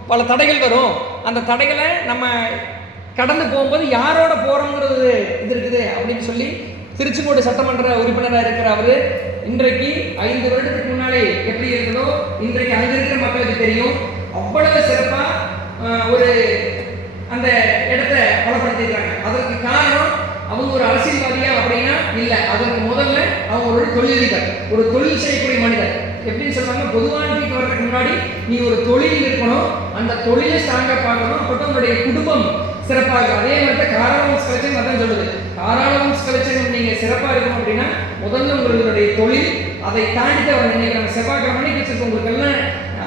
பல தடைகள் வரும், அந்த தடைகளை நம்ம கடந்து போகும்போது யாரோட போகிறோங்கிறது இது இருக்குது அப்படின்னு சொல்லி திருச்செங்கோடு சட்டமன்ற உறுப்பினராக இருக்கிற அவர் இன்றைக்கு 5 வருடத்துக்கு முன்னாலே எப்படி இருந்ததோ இன்றைக்கு அங்கே இருக்கிற மக்களுக்கு தெரியும். அவ்வளவு சிறப்பாக ஒரு அந்த இடத்த பலப்படுத்திருக்காங்க. அதற்கு காரணம் அவங்க ஒரு அரசியல்வாதியா அப்படின்னா இல்லை, அதற்கு முதல்ல அவங்க ஒரு தொழிலதிபர், ஒரு தொழில் செய்யக்கூடிய மனிதர். எப்படின்னு சொல்லுவாங்க, பொதுவானத்துக்கு வர்றதுக்கு முன்னாடி நீ ஒரு தொழில் இருக்கணும், அந்த தொழிலை ஸ்ட்ராங்காக பார்க்கணும், அப்போ உங்களுடைய குடும்பம் சிறப்பாக இருக்கும். அதே மாதிரி தான் காராளவன்ஸ் கலெக்ஷன் அதான் சொல்லுது. காராளவன்ஸ் கலெக்ஷன் நீங்கள் சிறப்பாக இருக்கணும் அப்படின்னா முதல்ல உங்களுடைய தொழில், அதை தாண்டி அவர் இன்னைக்கு நம்ம செவ்வாய்க்கிழமை வச்சிருக்கோம். உங்களுக்கு எல்லாம்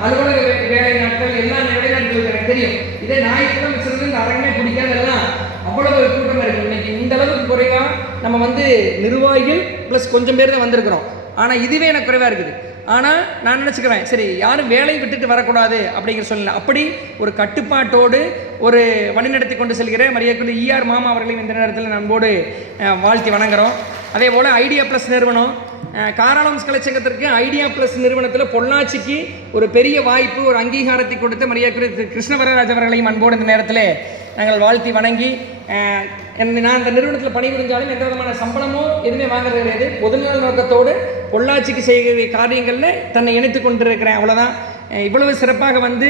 அலுவலக வேலை நாட்கள் எல்லாம் வேலை நாட்கள் எனக்கு தெரியும். இதே ஞாயிற்றுக்கிழமை வச்சிருந்து இந்த அரங்கமே பிடிக்காதெல்லாம் அவ்வளவு கூட்டமாக இருக்கும். இன்னைக்கு இந்த அளவுக்கு குறைவா நம்ம வந்து நிர்வாகிகள் ப்ளஸ் கொஞ்சம் பேர் தான் வந்திருக்கிறோம். ஆனால் இதுவே எனக்கு குறைவாக இருக்குது. ஆனால் நான் நினச்சிக்கிறேன், சரி யாரும் வேலையை விட்டுட்டு வரக்கூடாது அப்படிங்கிற சொல்லல. அப்படி ஒரு கட்டுப்பாட்டோடு ஒரு வழிநடத்தி கொண்டு செல்கிற மரியாதைக்குரிய ஈஆர் மாமா அவர்களையும் இந்த நேரத்தில் நம்மோடு வாழ்த்தி வணங்குறோம். அதே போல் ஐடியா ப்ளஸ் நிறுவனம், காராளவன்ஸ் கலைச்சங்கத்திற்கு ஐடியா ப்ளஸ் நிறுவனத்தில் பொள்ளாச்சிக்கு ஒரு பெரிய வாய்ப்பு, ஒரு அங்கீகாரத்தை கொடுத்த மரியாதைக்குரிய கிருஷ்ணவரராஜ் அவர்களையும் அன்போடு இந்த நேரத்தில் நாங்கள் வாழ்த்தி வணங்கி, நான் அந்த நிறுவனத்தில் பணிபுரிஞ்சாலும் எந்த விதமான சம்பளமோ எதுவுமே வாங்குறது கிடையாது. பொதுநல நோக்கத்தோடு பொள்ளாச்சிக்கு செய்கிற காரியங்களில் தன்னை இணைத்து கொண்டிருக்கிறேன், அவ்வளோதான். இவ்வளவு சிறப்பாக வந்து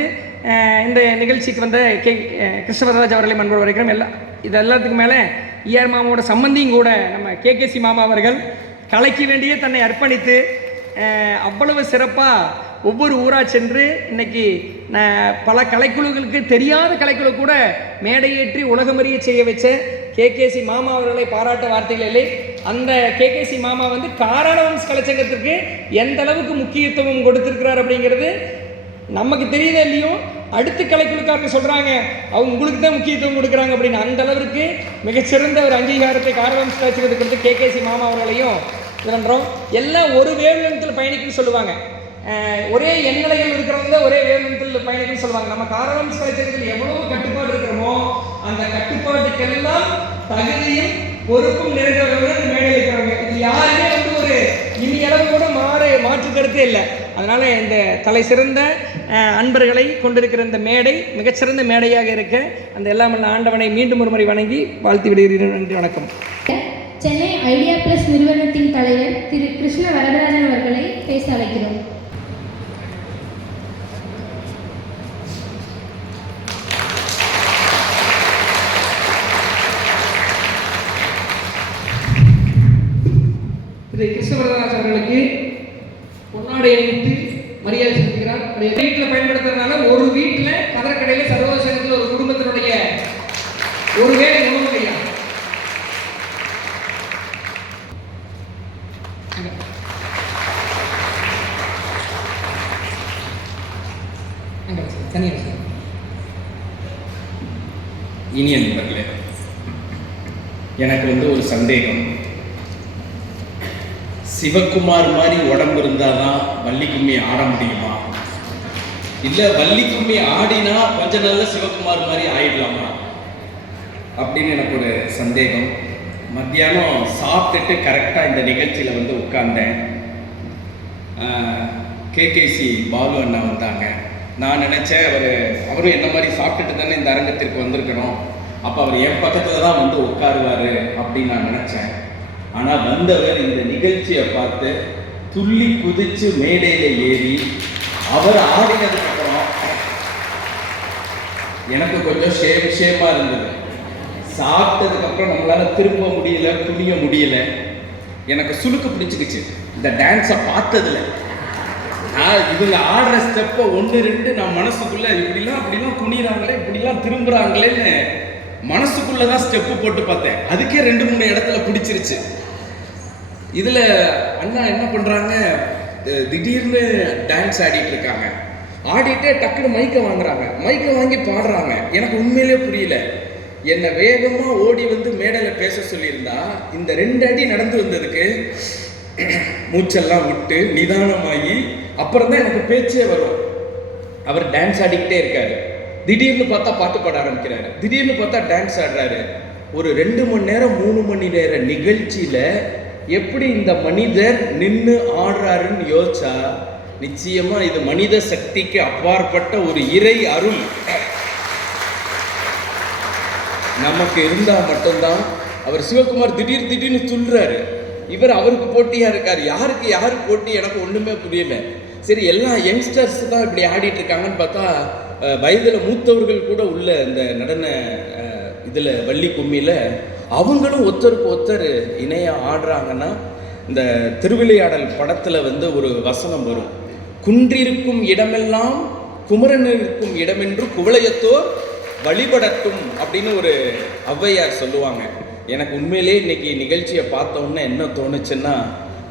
இந்த நிகழ்ச்சிக்கு வந்த கிருஷ்ணவரராஜ் அவர்களையும் அன்போடு வரைக்கிறோம். இது எல்லாத்துக்கும் மேலே ஈஆர் மாமாவோட சம்பந்தியும் கூட நம்ம கேகேசி மாமா அவர்கள் கலைக்கு வேண்டியே தன்னை அர்ப்பணித்து அவ்வளவு சிறப்பாக ஒவ்வொரு ஊராக சென்று இன்னைக்கு பல கலைக்குழுக்களுக்கு தெரியாத கலைக்குழு கூட மேடையேற்றி உலகமறிய செய்ய வச்ச கேகேசி மாமா அவர்களை பாராட்ட வார்த்தைகள் இல்லை. அந்த கேகேசி மாமா வந்து காராளவன்ஸ் கலைச்சங்கத்திற்கு எந்த அளவுக்கு முக்கியத்துவம் கொடுத்திருக்கிறார் அப்படிங்கிறது நமக்கு தெரியுதா இல்லையோ, அடுத்த கலைக்குழுக்காரங்க சொல்கிறாங்க அவங்க உங்களுக்கு தான் முக்கியத்துவம் கொடுக்குறாங்க அப்படின்னு. அந்த அளவிற்கு மிகச்சிறந்த ஒரு அங்கீகாரத்தை காராளவன்ஸ் கலைச்சங்கத்துக்கு கொடுத்து கேகேசி மாமா அவர்களையும் இது பண்ணுறோம். எல்லாம் ஒரு வேவ்லென்த்தில் பயணிக்குன்னு சொல்லுவாங்க, ஒரே எண்ணிலைகள் இருக்கிறவங்க ஒரே வேவ்லென்த்தில் பயணிக்குன்னு சொல்லுவாங்க. நம்ம காராளவன்ஸ் கலைச்சங்கத்தில் எவ்வளோ கட்டுப்பாடு இருக்கிறோமோ அந்த கட்டுப்பாட்டுக்கெல்லாம் தகுதியும் பொறுப்பும் நிறைந்தவர்கள் இந்த மேடையில் இருக்கிறவங்க. இது யாருமே வந்து ஒரு இனி அளவு கூட மாற்று கருத்தே இல்லை. அதனால் இந்த தலை சிறந்த அன்பர்களை கொண்டிருக்கிற இந்த மேடை மிகச்சிறந்த மேடையாக இருக்க அந்த எல்லாம் ஆண்டவனை மீண்டும் ஒரு முறை வணங்கி வாழ்த்தி விடுகிறேன். நன்றி, வணக்கம். சென்னை ஐடியா பிளஸ் நிறுவனத்தின் தலைவர் திரு கிருஷ்ண வரதராஜன் அவர்களை பேச அழைக்கிறோம். கிருஷ்ணவரராஜ் அவர்களுக்கு பொன்னாடை அணிவித்து மரியாதை செலுத்துகிறார். வீட்டில் பயன்படுத்துறதுனால ஒரு வீட்டில் கதற்கடையில் சர்வசங்கத்தில் ஒரு குடும்பத்தினுடைய ஒரு வேலை உணவு கிடையாது. இனிய நண்பர்களே, எனக்கு வந்து ஒரு சந்தேகம். சிவகுமார் மாதிரி உடம்பு இருந்தால் தான் வள்ளி கும்மி ஆட முடியுமா, இல்லை வள்ளி கும்மி ஆடினா கொஞ்ச நாள்ல சிவகுமார் மாதிரி ஆயிடலாமா அப்படின்னு எனக்கு ஒரு சந்தேகம். மத்தியானம் சாப்பிட்டுட்டு கரெக்டாக இந்த நிகழ்ச்சியில் வந்து உட்கார்ந்தேன். கேகேசி பாலு அண்ணா வந்தாங்க. நான் நினச்சேன் அவர் அவரும் என்ன மாதிரி சாப்பிட்டுட்டு தானே இந்த அரங்கத்திற்கு வந்திருக்கணும், அப்போ அவர் என் பக்கத்தில் தான் வந்து உட்காருவார் அப்படின்னு நான் நினச்சேன். ஆனால் வந்தவர் இந்த நிகழ்ச்சியை பார்த்து துள்ளி குதிச்சு மேடையில் ஏறி அவர் ஆடினதுக்கப்புறம் எனக்கு கொஞ்சம் ஷேமாக இருந்தது. சாப்பிட்டதுக்கப்புறம் நம்மளால் திரும்ப முடியல, குனிய முடியல. எனக்கு சுளுக்கு பிடிச்சிக்கிச்சு இந்த டான்ஸை பார்த்ததுல. நான் இவங்க ஆடுற ஸ்டெப்பை 1 2 நான் மனசுக்குள்ள இப்படிலாம் அப்படிலாம் குனிறாங்களே, இப்படிலாம் திரும்புறாங்களேன்னு மனசுக்குள்ள தான் ஸ்டெப்பு போட்டு பார்த்தேன். அதுக்கே 2 3 இடத்துல பிடிச்சிருச்சு. இதில் அண்ணா என்ன பண்ணுறாங்க, திடீர்னு டான்ஸ் ஆடிட்டு இருக்காங்க. ஆடிட்டே டக்குன்னு மைக்கை வாங்குறாங்க, மைக்கை வாங்கி பாடுறாங்க. எனக்கு உண்மையிலே புரியல. என்னை வேகமாக ஓடி வந்து மேடையில் பேச சொல்லியிருந்தா இந்த 2 அடி நடந்து வந்ததுக்கு மூச்செல்லாம் விட்டு நிதானமாகி அப்புறம் தான் எனக்கு பேச்சே வரும். அவர் டான்ஸ் ஆடிக்கிட்டே இருக்காரு. திடீர்னு பார்த்தா பாட்டு பாட ஆரம்பிக்கிறாரு, திடீர்னு பார்த்தா டான்ஸ் ஆடுறாரு. ஒரு 2 மணி நேரம் 3 மணி நேர நிகழ்ச்சியில் எப்படி இந்த மனிதர் நின்று ஆடுறாருன்னு யோசிச்சா நிச்சயமா இது மனித சக்திக்கு அப்பாற்பட்ட ஒரு இறை அருள் நமக்கு இருந்தா மட்டும்தான். அவர் சிவகுமார் திடீர்னு துள்ளுறாரு. இவர் அவருக்கு போட்டியா இருக்காரு. யாருக்கு யாரு போட்டி எனக்கு ஒண்ணுமே புரியல. சரி, எல்லா யங்ஸ்டர்ஸ் தான் இப்படி ஆடிட்டு இருக்காங்கன்னு பார்த்தா வயதுல மூத்தவர்கள் கூட உள்ள இந்த நடன இதுல வள்ளி கும்மியில அவங்களும் ஒருத்தருக்கு ஒருத்தர் இணையா ஆடுறாங்கன்னா, இந்த திருவிளையாடல் படத்துல வந்து ஒரு வசனம் வரும், குன்றிருக்கும் இடமெல்லாம் குமரன் இருக்கும் இடமென்று குவளையத்தோர் வழிபடட்டும் அப்படின்னு ஒரு ஔவையார் சொல்லுவாங்க. எனக்கு உண்மையிலே இன்னைக்கு நிகழ்ச்சியை பார்த்தோன்னே என்ன தோணுச்சுன்னா,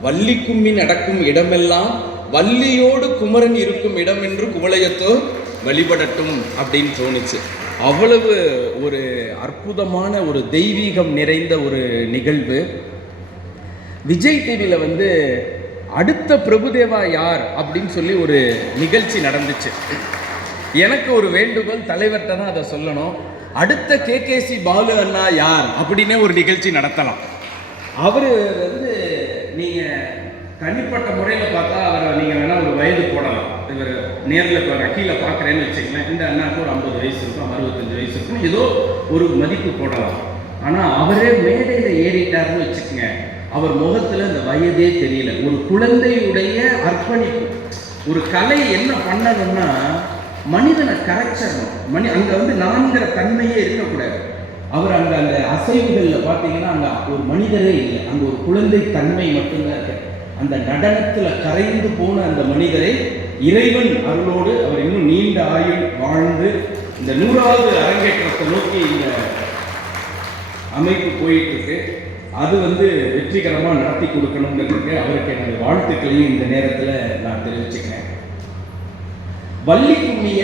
வள்ளி கும்மி நடக்கும் இடமெல்லாம் வள்ளியோடு குமரன் இருக்கும் இடம் என்று குவளையத்தோர் வழிபடட்டும் அப்படின்னு தோணுச்சு. அவ்வளவு ஒரு அற்புதமான ஒரு தெய்வீகம் நிறைந்த ஒரு நிகழ்வு. விஜய் டிவியில் வந்து அடுத்த பிரபுதேவா யார் அப்படின்னு சொல்லி ஒரு நிகழ்ச்சி நடந்துச்சு. எனக்கு ஒரு வேண்டுகோள், தலைவர்கிட்ட தான் அதை சொல்லணும். அடுத்த கேகேசி பாலு அண்ணா யார் அப்படின்னே ஒரு நிகழ்ச்சி நடத்தலாம். அவர் வந்து நீங்கள் தனிப்பட்ட முறையில் பார்த்தா அவரை நீங்கள் வேணால் ஒரு வயது போடலாம். இவர் நேரில் இப்போ கீழே பார்க்குறேன்னு வச்சுக்கலாம், இந்த அண்ணாவுக்கு ஒரு 50 வயசு இருக்கும், 65 வயசு இருக்கும், ஏதோ ஒரு மதிப்பு போடலாம். ஆனால் அவரே மேடையில் ஏறிட்டாருன்னு வச்சுக்கோங்க, அவர் முகத்தில் இந்த வயதே தெரியல. ஒரு குழந்தையுடைய அர்ப்பணிப்பு. ஒரு கலை என்ன பண்ணணும்னா மனிதனை கரைச்சிடணும். அங்கே வந்து நான்கிற தன்மையே இருக்கக்கூடாது. அவர் அங்கே அந்த அசைவுகளில் பார்த்தீங்கன்னா அங்கே ஒரு மனிதரே இல்லை, அங்கே ஒரு குழந்தை தன்மை மட்டும்தான் இருக்கு. அந்த நடனத்தில் கரைந்து போன அந்த மனிதரை இறைவன் அருளோடு அவர் இன்னும் நீண்ட ஆயுள் வாழ்ந்து இந்த 100வது அரங்கேற்றத்தை நோக்கி இந்த அமைப்பு போயிட்டு இருக்கு. அது வந்து வெற்றிகரமாக நடத்தி கொடுக்கணுங்கிறதுக்கு அவருக்கு என்னுடைய வாழ்த்துக்களையும் இந்த நேரத்தில் நான் தெரிவிச்சுக்கிறேன். வள்ளி கும்மிய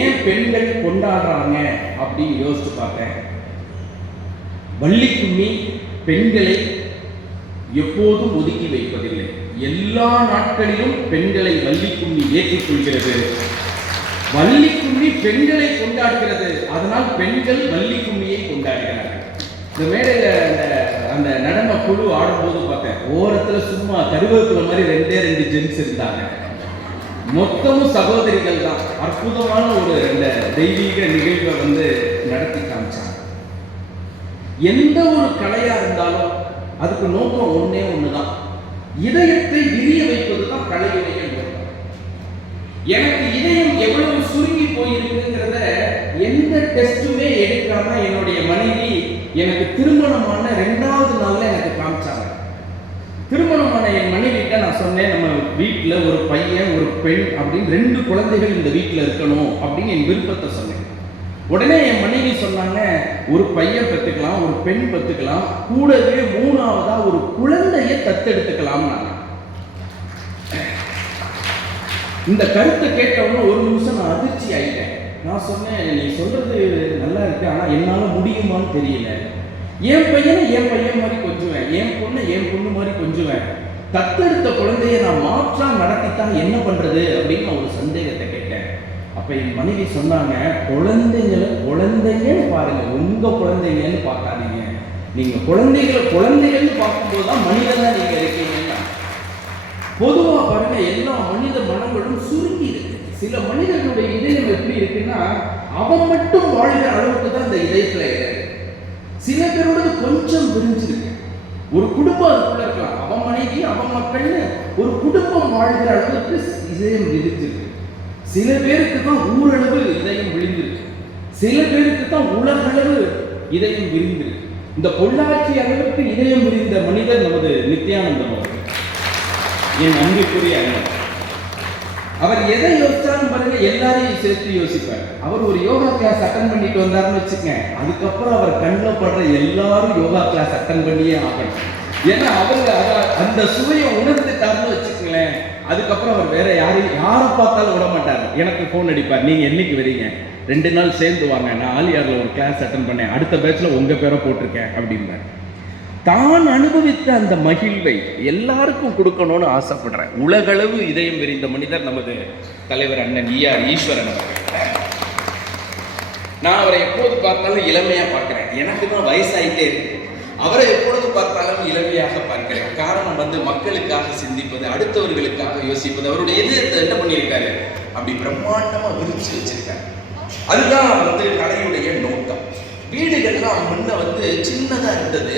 ஏன் பெண்கள் கொண்டாடுறாங்க அப்படின்னு யோசிச்சு பார்த்தேன். வள்ளி கும்மி பெண்களை எப்போதும் ஒதுக்கி வைப்பதில்லை. எல்லா நாட்களிலும் பெண்களை வள்ளி கும்மி ஏற்றிக் கொள்கிறது. வள்ளி கும்மி பெண்களை கொண்டாடுகிறது. அதனால் பெண்கள் வள்ளி கும்மியை கொண்டாடுகிறார்கள். இந்த மேடையில் அந்த நடன குழு ஆடும்போது பார்த்தேன், ஓரத்தில் சும்மா கருவேப்பிலை மாதிரி 2 ஜென்ஸ் இருந்தாங்க. மொத்தமும் சகோதரிகள் தான். அற்புதமான ஒரு இந்த தெய்வீக நிகழ்வை வந்து நடத்தி காமிச்சாங்க. எந்த ஒரு கலையா இருந்தாலும் அதுக்கு நோக்கம் ஒண்ணு தான், இதயத்தை விரிய வைப்பது தான் கலையுடைய நோக்கம். எனக்கு இதயம் எவ்வளவு சுருங்கி போயிருக்குங்கிறத எந்த டெஸ்ட்டுமே எடுக்காம என்னுடைய மனைவி எனக்கு திருமணமான 2வது நாள்ல எனக்கு காமிச்சாங்க. திருமணமான என் மனைவிட்ட நான் சொன்னேன், நம்ம வீட்டில் ஒரு பையன் ஒரு பெண் அப்படின்னு 2 குழந்தைகள் இந்த வீட்டில் இருக்கணும் அப்படின்னு என் விருப்பத்தை சொன்னேன். உடனே என் மனைவி சொன்னாங்க, ஒரு பையன் பெற்றுக்கலாம், ஒரு பெண் பெற்றுக்கலாம், கூடவே 3ஆவதா ஒரு குழந்தையை தத்தெடுத்துக்கலாம். இந்த கருத்தை கேட்டவொன்னு ஒரு நிமிஷம் நான் அதிர்ச்சி ஆயிட்டேன். நான் சொன்னேன், நீ சொல்றது நல்லா இருக்கு, ஆனால் என்னால் முடியுமான்னு தெரியல. என் பையனை என் பையன் மாதிரி கொஞ்சுவேன், என் பொண்ணை என் பொண்ணு மாதிரி கொஞ்சுவேன், தத்தெடுத்த குழந்தைய நான் மாற்றா நடத்தித்தான் என்ன பண்றது அப்படின்னு ஒரு சந்தேகத்தை கேட்டேன். அப்ப என் மனைவி சொன்னாங்க, குழந்தைங்கன்னு பாருங்க, உங்க குழந்தைங்கன்னு பார்க்காதீங்க, நீங்க குழந்தைகள்னு பார்க்கும்போது தான் மனிதனா நீங்க இருக்கீங்கன்னா. பொதுவா பாருங்க, எல்லா மனித மனங்களும் சுருங்கி இருக்கு, சில மனிதர்களுடைய இதயம் எப்படி இருக்குன்னா அவன் மட்டும் வாழ்கிற அளவுக்கு தான் இந்த இதயத்துல சில பேரோட கொஞ்சம் விரிஞ்சிருக்கு. ஒரு குடும்பம் அதுக்குள்ள இருக்கலாம், அவன் மனைவி அவன் மக்கள்னு ஒரு குடும்பம் வாழ்கிற அளவுக்கு இதயம் விரிஞ்சிருக்கு. சில பேருக்கு தான் ஊரளவு இதயம் விழுந்திருக்கு, சில பேருக்கு தான் உலகளவு இதயம் விரிந்திருக்கு. இந்த பொள்ளாச்சி அளவுக்கு இதயம் விரிந்த மனிதர் நமது நித்யானந்தம் அவர்கள். என் அன்புக்குரிய அண்ணன், அவர் எதை யோசிச்சாலும் பாருங்க எல்லாரையும் சேர்த்து யோசிப்பார். அவர் ஒரு யோகா கிளாஸ் அட்டன் பண்ணிட்டு வந்தாருன்னு வச்சுக்கங்க, அதுக்கப்புறம் அவர் கண்ணில் படுற எல்லாரும் யோகா கிளாஸ் அட்டன் பண்ணியே ஆகணும். ஏன்னா அவங்க அந்த சுவையை உணர்ந்துட்டாருன்னு வச்சுக்கங்களேன், அதுக்கப்புறம் அவர் வேற யாரை பார்த்தாலும் விட மாட்டார். எனக்கு ஃபோன் அடிப்பார், நீங்க என்னைக்கு வரீங்க, 2 நாள் சேர்ந்து வாங்க, நான் ஆலியாரில் ஒரு கிளாஸ் அட்டன் பண்ணேன், அடுத்த பேட்ச்ல உங்க பேரை போட்டிருக்கேன் அப்படிம்பார். தான் அனுபவித்த அந்த மகிழ்வை எல்லாருக்கும் கொடுக்கணும்னு ஆசைப்படுறேன். உலகளவு இதயம் விரிந்த மனிதர் நமது தலைவர் அண்ணன் ஈஆர் ஈஸ்வரன் அவர்கள். நான் அவரை எப்போது பார்த்தாலும் இளமையா பார்க்கிறேன். எனக்கு தான் வயசாயிட்டே இருக்கு, அவரை எப்பொழுது பார்த்தாலும் இளமையாக பார்க்கிறேன். காரணம் மக்களுக்காக சிந்திப்பது, அடுத்தவர்களுக்காக யோசிப்பது. அவருடைய இதயத்தை என்ன பண்ணியிருக்காரு, அப்படி பிரம்மாண்டமா விரிச்சு வச்சிருக்காரு. அதுதான் கலையுடைய நோக்கம். வீடுகள்லாம் முன்ன சின்னதா இருந்தது,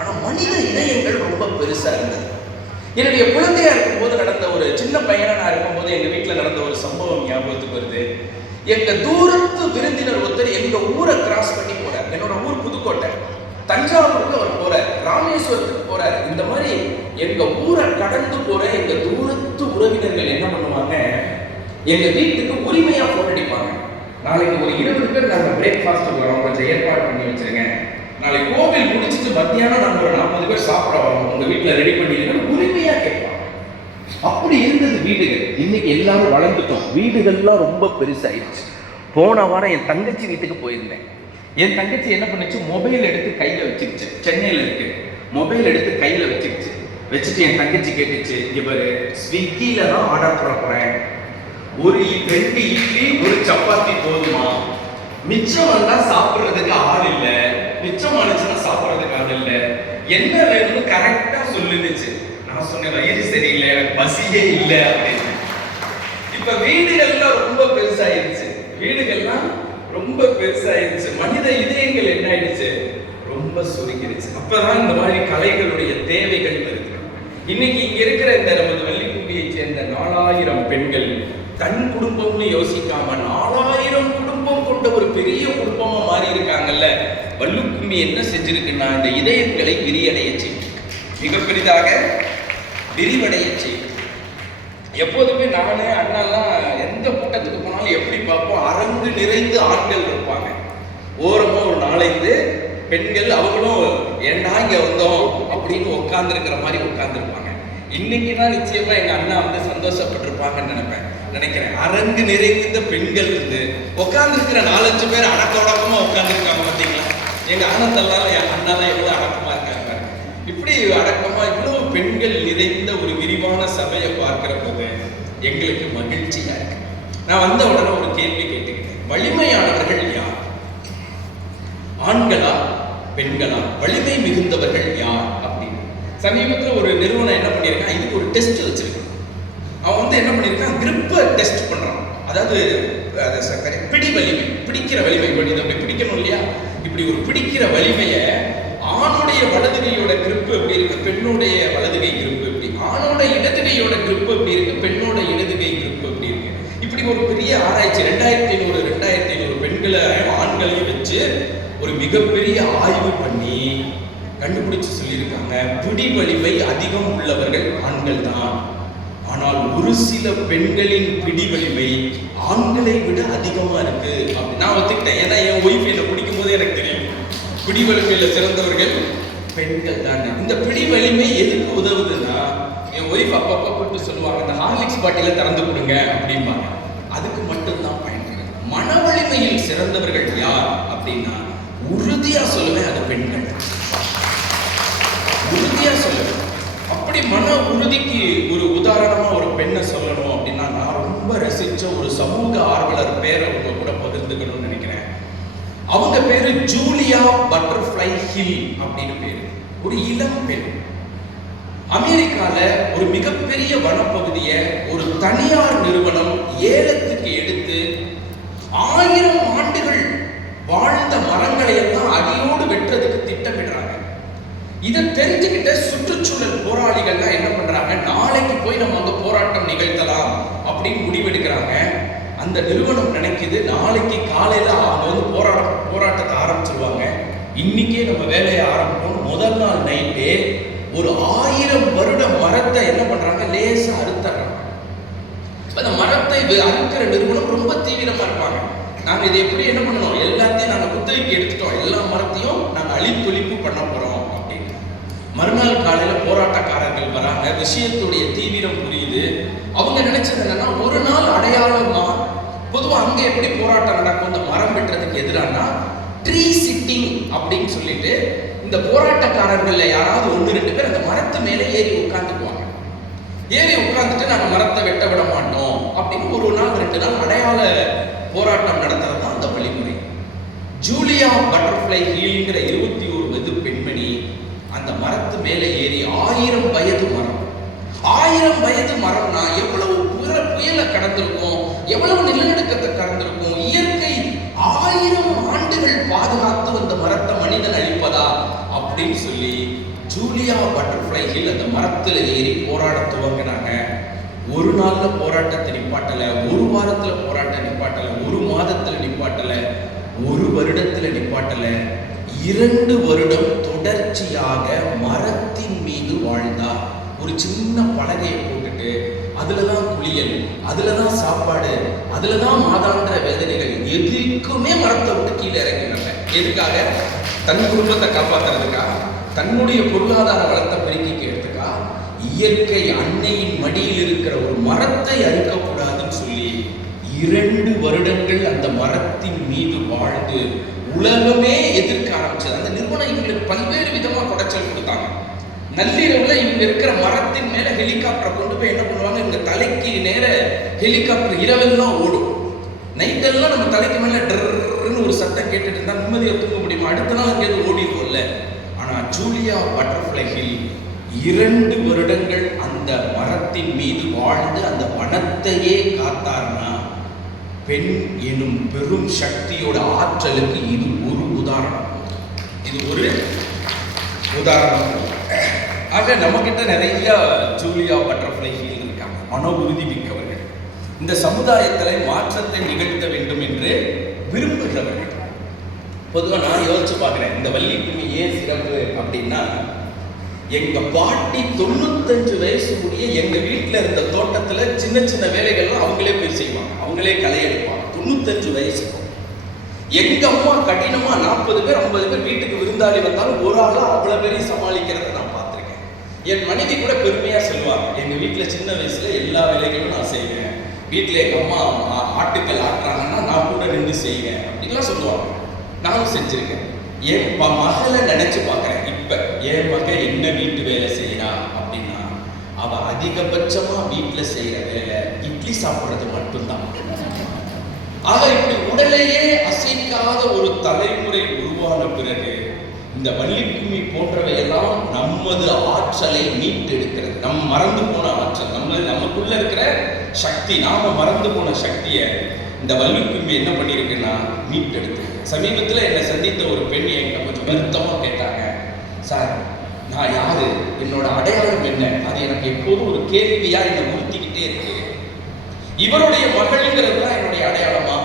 ஆனா மனித இதயங்கள் ரொம்ப பெருசா இருந்தது. என்னுடைய குழந்தையா இருக்கும்போது நடந்த ஒரு சின்ன பையனா நான் இருக்கும்போது எங்க வீட்டுல நடந்த ஒரு சம்பவம் ஞாபகத்துக்கு வருது. எங்க தூரத்து விருந்தினர் ஒருத்தர் எங்க ஊரை கிராஸ் பண்ணி போறார். என்னோட ஊர் புதுக்கோட்டை, தஞ்சாவூருக்கு அவர் போறார், ராமேஸ்வரத்துக்கு போறார். இந்த மாதிரி எங்க ஊரை கடந்து போற எங்க தூரத்து உறவினர்கள் என்ன பண்ணுவாங்க, எங்க வீட்டுக்கு உரிமையா போன் அடிப்பாங்க. நாளைக்கு ஒரு 20 பேர் நாங்க பிரேக்ஃபாஸ்ட் வரோம், கொஞ்சம் ஏற்பாடு பண்ணி வச்சிருங்க. நாளைக்கு கோவில் முடிச்சுட்டு மத்தியானம் நாங்கள் ஒரு 40 பேர் சாப்பிட வரோம், உங்க வீட்டுல ரெடி பண்ணிடுங்க, உரிமையா கேட்பாங்க. அப்படி இருந்தது வீடுகள். இன்னைக்கு எல்லாரும் வளர்ந்துட்டோம், வீடுகள்லாம் ரொம்ப பெருசாயிடுச்சு. போன வாரம் என் தங்கச்சி வீட்டுக்கு போயிருந்தேன். என் தங்கச்சி என்ன பண்ணுச்சு, மொபைல் எடுத்து கையில வச்சுக்கிச்சு. சென்னையில இருக்கு, மொபைல் எடுத்து கையில வச்சுட்டு என் தங்கச்சி கேட்டுச்சு, இங்க பாரு ஸ்விக்கில தான் ஆர்டர் பண்ண போறேன், ஒரு 2 இட்லி 1 சப்பாத்தி போதுமா, மிச்சம் வந்தா சாப்பிடுறதுக்கு ஆள் இல்ல, மிச்சமானுச்சுன்னா சாப்பிடுறதுக்கு ஆள் இல்ல, என்ன வேணும்னு கரெக்டா சொல்லுச்சு. நான் சொன்னேன், வயிறு சரியில்லை, எனக்கு பசியே இல்லை அப்படின்னு. இப்ப வீடுகள்லாம் ரொம்ப பெருசாயிருச்சு, வீடுகள்லாம் ரொம்ப பெருசாயிருச்சு. மனித இதயங்கள் என்ன ஆயிடுச்சு, ரொம்ப சுருங்கிடுச்சு. அப்பதான் இந்த மாதிரி கலைகளுடைய தேவைகள் வருது. இன்னைக்கு இங்க இருக்கிற இந்த நமது வள்ளிக்கும்மியை சேர்ந்த 4000 பெண்கள் தன் குடும்பம்னு யோசிக்காம 4000 குடும்பம் கொண்ட ஒரு பெரிய குடும்பமா மாறி இருக்காங்கல்ல. வள்ளிக்கும்மி என்ன செஞ்சிருக்குன்னா, இந்த இதயங்களை விரியடைய செய்யும், மிக பெரிதாக விரிவடைய செய்யும். எப்போதுமே நானே அண்ணாலாம் எந்த கூட்டத்துக்கு போனாலும் எப்படி பார்ப்போம், அரங்கு நிறைந்து ஆண்கள் இருப்பாங்க, ஓரமா ஒரு 4-5 பெண்கள், அவங்களும் ஏண்டா இங்க வந்தோம் அப்படின்னு உட்கார்ந்து இருக்கிற மாதிரி உட்கார்ந்துருப்பாங்க. இன்னைக்கு தான் நிச்சயமா எங்க அண்ணா சந்தோஷப்பட்டிருப்பாங்கன்னு நினைக்கிறேன். அரங்கு நிறைந்த பெண்கள் உட்கார்ந்து இருக்கிற 4-5 பேர் அடக்க உடக்கமா உட்கார்ந்துருக்காங்க. பார்த்தீங்களா, எங்க ஆனந்தெல்லாம் என் அண்ணாலாம் எவ்வளவு அடக்கமா இருக்காங்க. இப்படி அடக்கமா இவ்வளவு பெண்கள் நிறைந்த ஒரு விரிவான சபையை பார்க்கிற போது எங்களுக்கு மகிழ்ச்சியா இருக்கு. நான் வந்த உடனே ஒரு கேள்வி கேட்டுக்கிட்டேன், வலிமையானவர்கள் யார், ஆண்களா பெண்களா, வலிமை மிகுந்தவர்கள் யார் அப்படின்னு. சமீபத்தில் ஒரு நிறுவனம் என்ன பண்ணியிருக்கான், இதுக்கு ஒரு டெஸ்ட் வச்சிருக்கான். அவன் என்ன பண்ணியிருக்கான், கிரிப்பை டெஸ்ட் பண்றான். அதாவது பிடி வலிமை, பிடிக்கிற வலிமை, இதை அப்படி பிடிக்கணும் இல்லையா, இப்படி ஒரு பிடிக்கிற வலிமையை ஆணுடைய வலதுகையோட கிரிப்பு எப்படி இருக்கு, பெண்ணுடைய வலதுகை கிரிப்பு எப்படி, ஆணோட இடதுகையோட கிரிப்பு எப்படி இருக்கு, பெண்ணோட இடதுகை கிரிப்பு எப்படி இருக்கு. இப்படி ஒரு பெரிய ஆராய்ச்சி 2500 பெண்களை ஆண்களையும் வச்சு ஒரு மிகப்பெரிய ஆய்வு பண்ணி கண்டுபிடிச்சு சொல்லியிருக்காங்க, பிடி வலிமை அதிகம் உள்ளவர்கள் ஆண்கள் தான். ஆனால் ஒரு சில பெண்களின் பிடி வலிமை ஆண்களை விட அதிகமா இருக்கு அப்படி நான் ஒத்துக்கிட்டேன். ஏன்னா என் ஒய்ஃப் என்ன பிடிக்கும் போதே எனக்கு தெரியும், பிடி வலிமையில சிறந்தவர்கள் பெண்கள் தான். இந்த பிடி வலிமை எதுக்கு உதவுதுன்னா, என் ஒய்ஃப் அப்பப்போ கூப்பிட்டு சொல்லுவாங்க, இந்த ஹார்லிக்ஸ் பாட்டில திறந்து கொடுங்க அப்படிம்பாங்க, அதுக்கு மட்டும்தான் பயன்படுது. மன வலிமையில் சிறந்தவர்கள் யார் அப்படின்னா, உறுதியா சொல்லுவேன், அது பெண்கள். உறுதியா சொல்லுவேன். அப்படி மன உறுதிக்கு ஒரு உதாரணமா ஒரு பெண்ணை சொல்லணும் அப்படின்னா, நான் ரொம்ப ரசிச்ச ஒரு சமூக ஆர்வலர் பேரை உங்க கூட பகிர்ந்துக்கணும்னு நினைக்கிறேன். அவங்க பேரு ஜூலியா பட்டர்ஃப்ளை ஹில் அப்படின்னு பேரு. ஒரு இளம் பெண். அமெரிக்கால ஒரு மிகப்பெரிய வனப்பகுதியை ஒரு தனியார் நிறுவனம் ஏலத்துக்கு எடுத்து 1000 ஆண்டுகள் வாழ்ந்த மரங்களை எல்லாம் அடியோடு வெட்டுறதுக்கு திட்டமிடுறாங்க. இதை தெரிஞ்சுக்கிட்ட சுற்றுச்சூழல் போராளிகள்லாம் என்ன பண்றாங்க, நாளைக்கு போய் நம்ம அங்க போராட்டம் நிகழ்த்தலாம் அப்படின்னு முடிவெடுக்கிறாங்க. அந்த நிறுவனம் நினைக்குது நாளைக்கு காலையில அவங்க வந்து போராட்டத்தை ஆரம்பிச்சிருவாங்க, இன்னைக்கே நம்ம வேலையை ஆரம்பிப்போம். முதல் நாள் நைட்டே ஒரு 1000 வருட மரத்தை என்ன பண்றாங்க, லேசா அறுத்துறாங்க. அந்த மரத்தை அறுக்கிற நிறுவனம் ரொம்ப தீவிரமா இருப்பாங்க. நாங்க இதை எப்படி என்ன பண்ணணும், எல்லாத்தையும் நாங்க குத்தகைக்கு எடுத்துட்டோம், எல்லா மரத்தையும் நாங்க அழித்தொழிப்பு பண்ண போறோம் அப்படின்னு. மறுநாள் காலையில போராட்டக்காரர்கள் வராங்க, விஷயத்துடைய தீவிரம் புரியுது. அவங்க நினைச்சது என்னன்னா, ஒரு நாள் அடையாளமா பொதுவா அங்க எப்படி போராட்டம் நடக்கும், இந்த மரம் வெட்டுறதுக்கு எதிரானா ட்ரீ சிட்டிங் அப்படின்னு சொல்லிட்டு இந்த போராட்டக்காரர்கள்ல யாராவது 1-2 பேர் அந்த மரத்து மேலே ஏறி உட்கார்ந்துக்குவாங்க. ஏறி உட்கார்ந்துட்டு நாங்க மரத்தை வெட்ட விட மாட்டோம் அப்படின்னு ஒரு நாள் 2 நாள் அடையாள போராட்டம் நடத்துறது தான் அந்த வழிமுறை. ஜூலியா பட்டர்ஃப்ளை ஹீல்ங்கிற 21 வயது பெண்மணி அந்த மரத்து மேலே ஏறி 1000 வயது மரம், 1000 வயது மரம்னா எவ்வளவு புயலை கடந்திருக்கும், எவ்வளவு நிலநடுக்கத்தை கடந்திருக்கும். இயற்கை 1000 ஆண்டுகள் பாதுகாத்து வந்த மரத்தை மனிதன் அழிப்பதா அப்படின்னு சொல்லி ஜூலியா பட்டர்ஃப்ளை ஹில் அந்த மரத்துல ஏறி போராட துவங்கினாங்க. ஒரு நாள்ல போராட்டத்தை நிப்பாட்டல, ஒரு வாரத்துல போராட்டம் நிப்பாட்டல, ஒரு மாதத்துல நிப்பாட்டல, ஒரு வருடத்துல நிப்பாட்டல, 2 வருடம் தொடர்ச்சியாக மரத்தின் மீது வாழ்ந்தார். ஒரு சின்ன பலகையை போட்டுட்டு அதுலதான் குளியல், அதுலதான் சாப்பாடு, அதுலதான் மாதாந்திர வேதனைகள். எதுக்குமே மரத்தை விட்டு கீழே இறங்கினாங்க. எதுக்காக? தன் குடும்பத்தை காப்பாத்துறதுக்கா, தன்னுடைய பொருளாதார வளத்தை பெருக்கிக்கிறதுக்கா, இயற்கை அன்னையின் மடியில் இருக்கிற ஒரு மரத்தை அறுக்கக்கூடாதுன்னு சொல்லி 2 வருடங்கள் அந்த மரத்தின் மீது வாழ்ந்து உலகமே எதிர்க்க ஆரம்பிச்சது. அந்த நிறுவனம் இவங்களுக்கு பல்வேறு விதமா குடைச்சல் கொடுத்தாங்க. நள்ளிரவுல இவங்க இருக்கிற மரத்தின் மேல ஹெலிகாப்டரை கொண்டு போய் என்ன பண்ணுவாங்க, இவங்க தலைக்கு நேர ஹெலிகாப்டர் இரவெல்லாம் ஓடும். நைட்டெல்லாம் நம்ம தலைக்கு மேல டர்ன்னு ஒரு சத்தம் கேட்டுட்டு இருந்தா நிம்மதியா தூங்க முடியுமா? அடுத்த நாள் அங்கேயிருந்து ஓடிடுவோம்ல. ஆனா ஜூலியா பட்டர்ஃப்ளை ஹில் 2 வருடங்கள் அந்த மரத்தின் மீது வாழ்ந்து அந்த வனத்தையே காத்தார்னா, பெண் எனும் பெரும் சக்தியோட ஆற்றலுக்கு இது ஒரு உதாரணம். இது ஒரு உதாரணம். ஆக நம்ம கிட்ட நிறைய ஜூலியா பட்டர்ஃப்ளை ஹில் இருக்காங்க, மன உறுதி மிக்கவர்கள், இந்த சமுதாயத்தில் மாற்றத்தை நிகழ்த்த வேண்டும் என்று விரும்புகிறவர்கள். பொதுவாக நான் யோசிச்சு பார்க்குறேன், இந்த வள்ளிக்கும்மி ஏன் சிறப்பு அப்படின்னா, எங்க பாட்டி 95 வயசு முடிய எங்க வீட்டில் இருந்த தோட்டத்துல சின்ன சின்ன வேலைகள்லாம் அவங்களே போய் செய்வாங்க, அவங்களே களை எடுப்பாங்க. 95 வயசு. எங்க அம்மா கடினமா 40 பேர் 50 பேர் வீட்டுக்கு விருந்தாளி வந்தாலும் ஒரு ஆளா அவ்வளவு பேரையும் சமாளிக்கிறத நான் பார்த்திருக்கேன். என் மனைவி கூட பெருமையா சொல்லுவாங்க, எங்க வீட்டுல சின்ன வயசுல எல்லா வேலைகளும் நான் செய்வேன், வீட்டுல எங்க அம்மா ஆட்டுக்கள் ஆட்டுறாங்கன்னா நான் கூட நின்று செய்வேன் அப்படின்லாம் சொல்லுவாங்க. நானும் செஞ்சிருக்கேன். என் மகளை நினைச்சு பார்க்கிறேன். இப்ப என் மக என்ன வீட்டு வேலை செய்யறா அப்படின்னா, அவ அதிகபட்சமா வீட்டுல செய்யற வேலை இட்லி சாப்பிடுறது மட்டும்தான். ஆக இப்படி உடலையே அசைக்காத ஒரு தலைமுறை உருவான பிறகு இந்த வள்ளிக்கும்மி போன்றவையெல்லாம் நமது ஆற்றலை மீட்டெடுக்கிறது. நம்ம மறந்து போன ஆற்றல், நமக்குள்ள இருக்கிற சக்தி, நாம மறந்து போன சக்தியை இந்த வள்ளிக்கும்மி என்ன பண்ணியிருக்குன்னா மீட்டெடுத்து. சமீபத்தில் என்னை சந்தித்த ஒரு பெண் என்கிட்ட கொஞ்சம் வருத்தமா கேட்டாங்க, சார் நான் யாரு, என்னோட அடையாளம் என்ன, அது எனக்கு எப்போதும் ஒரு கேள்வியா என்னை உறுத்திக்கிட்டே இருக்கு. இவருடைய மகள்ங்கிறது தான் என்னுடைய அடையாளமா,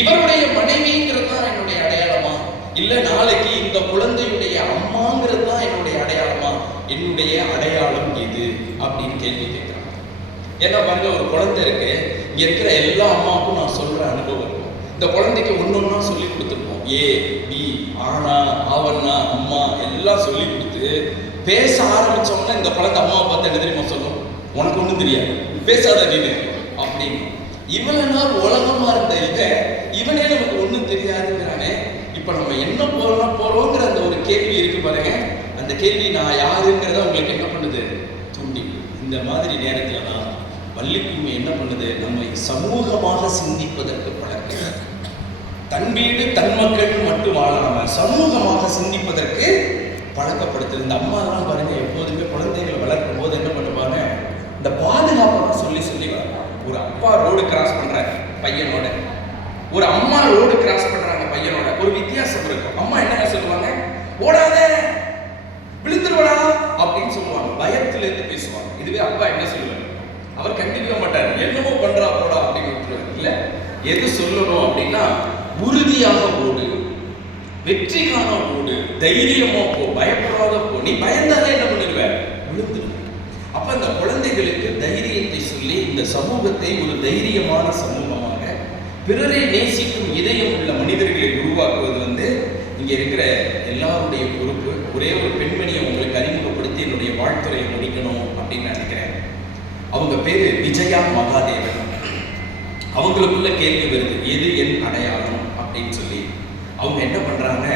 இவருடைய மனைவிங்கிறது தான் என்னுடைய அடையாளமா, இல்ல நாளைக்கு இந்த குழந்தையுடைய அம்மாங்கிறது தான் என்னுடைய அடையாளமா, என்னுடைய அடையாளம் எது அப்படின்னு கேள்வி கேட்கிறாங்க. ஏன்னா பாருங்க, ஒரு குழந்தை இருக்கு, இங்க இருக்கிற எல்லா அம்மாவுக்கும் நான் சொல்ற அனுபவம் இருக்கும். இந்த குழந்தைக்கு ஒன்னொன்னா சொல்லி கொடுத்துருப்போம், ஏ பி ஆனா ஆவண்ணா அம்மா எல்லாம் சொல்லி கொடுத்து பேச ஆரம்பிச்சோம்னா இந்த குழந்தை அம்மாவை பார்த்து என்ன தெரியுமா சொல்லும், உனக்கு ஒண்ணும் தெரியாது, பேசாத நீனு அப்படின்னு. இவ்வளவு நாள் உலகமா இருந்த இவனே நமக்கு ஒண்ணும் தெரியாதுங்கிறானே, இப்ப நம்ம என்ன போறோங்கிற அந்த ஒரு கேள்வி இருக்கு பாருங்க. அந்த கேள்வி நான் யாருங்கிறத உங்களுக்கு என்ன பண்ணுது, தூண்டி. இந்த மாதிரி நேரத்துல தான் வள்ளிக்கும்மி என்ன பண்ணுது, நம்மை சமூகமாக சிந்திப்பதற்கு பழக்கிறது. தன் வீடு தன் மக்கள் மட்டும் வாழாம சமூகமாக சிந்திப்பதற்கு பழக்கப்படுத்துது. இந்த அம்மாலாம் பாருங்க, எப்போதுமே குழந்தைகளை வளர்க்கும் போது என்ன பண்ணுவாங்க, இந்த பாதுகாப்பை தான் சொல்லி சொல்லி வளர்ப்பாங்க. ஒரு அப்பா ரோடு கிராஸ் பண்றாரு பையனோட, ஒரு அம்மா ரோடு கிராஸ் பண்றாங்க பையனோட, ஒரு வித்தியாசம் இருக்கும். அம்மா என்ன சொல்லுவாங்க, ஓடாத விழுந்துருவடா அப்படின்னு சொல்லுவாங்க, பயத்துல இருந்து பேசுவாங்க. இதுவே அப்பா என்ன சொல்லுவாங்க, அவர் கண்டிக்க மாட்டார், என்னமோ பண்றா போடா அப்படின்னு விட்டுருவாரு. இல்ல, எது சொல்லணும் அப்படின்னா, உறுதியாக ஓடு, வெற்றி காண ஓடு, தைரியமா போ, பயப்படாத போ. நீ பயந்தாலே என்ன பண்ணிடுவ, விழுந்துடும். அப்ப இந்த குழந்தைகளுக்கு தைரியத்தை சொல்லி இந்த சமூகத்தை ஒரு தைரியமான சமூகமாக, பிறரை நேசிக்கும் இதயம் உள்ள மனிதர்களை உருவாக்குவது இங்க இருக்கிற எல்லாருடைய பொறுப்பு. ஒரே ஒரு பெண்மணியை உங்களுக்கு அறிமுகப்படுத்தி என்னுடைய வாழ்த்துறையை முடிக்கணும் அப்படின்னு நினைக்கிறேன். அவங்க பேரு விஜயா மகாதேவன். அவங்களுக்குள்ள கேள்வி வருது, எது என் அடையாளம் அப்படின்னு சொல்லி. அவங்க என்ன பண்றாங்க,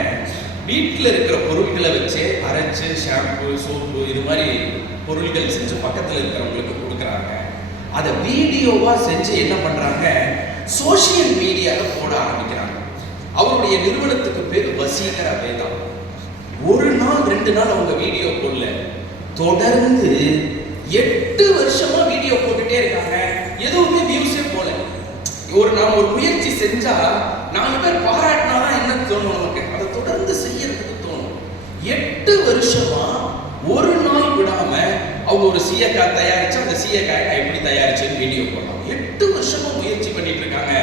வீட்டில் இருக்கிற பொருட்களை வச்சு அரைச்சு ஷாம்பு, சோப்பு, இது மாதிரி பொருட்கள் செஞ்சு பக்கத்தில் இருக்கிறவங்களுக்கு கொடுக்குறாங்க. அதை வீடியோவா செஞ்சு என்ன பண்றாங்க, சோசியல் மீடியாவில் போட ஆரம்பிக்கிறாங்க. அவருடைய நிறுவனத்துக்கு பேர் வசீகர வேதா. ஒரு நாள் 2 நாள் அவங்க வீடியோ போடல, தொடர்ந்து 8 வருஷமா வீடியோ போட்டுட்டே இருக்காங்க. எதுவுமே வியூஸே போல. நாம ஒரு முயற்சி செஞ்சா 4 பேர் பாராட்டினாதான் என்ன தோணும் நமக்கு, அதை தொடர்ந்து செய்யறதுக்கு தோணும். 8 வருஷமா ஒரு நாள் விடாம அவங்க ஒரு சீயக்காய் தயாரிச்சு அந்த சீயக்காயை நான் எப்படி தயாரிச்சேன்னு வீடியோ போடலாம். 8 வருஷமா முயற்சி பண்ணிட்டு இருக்காங்க.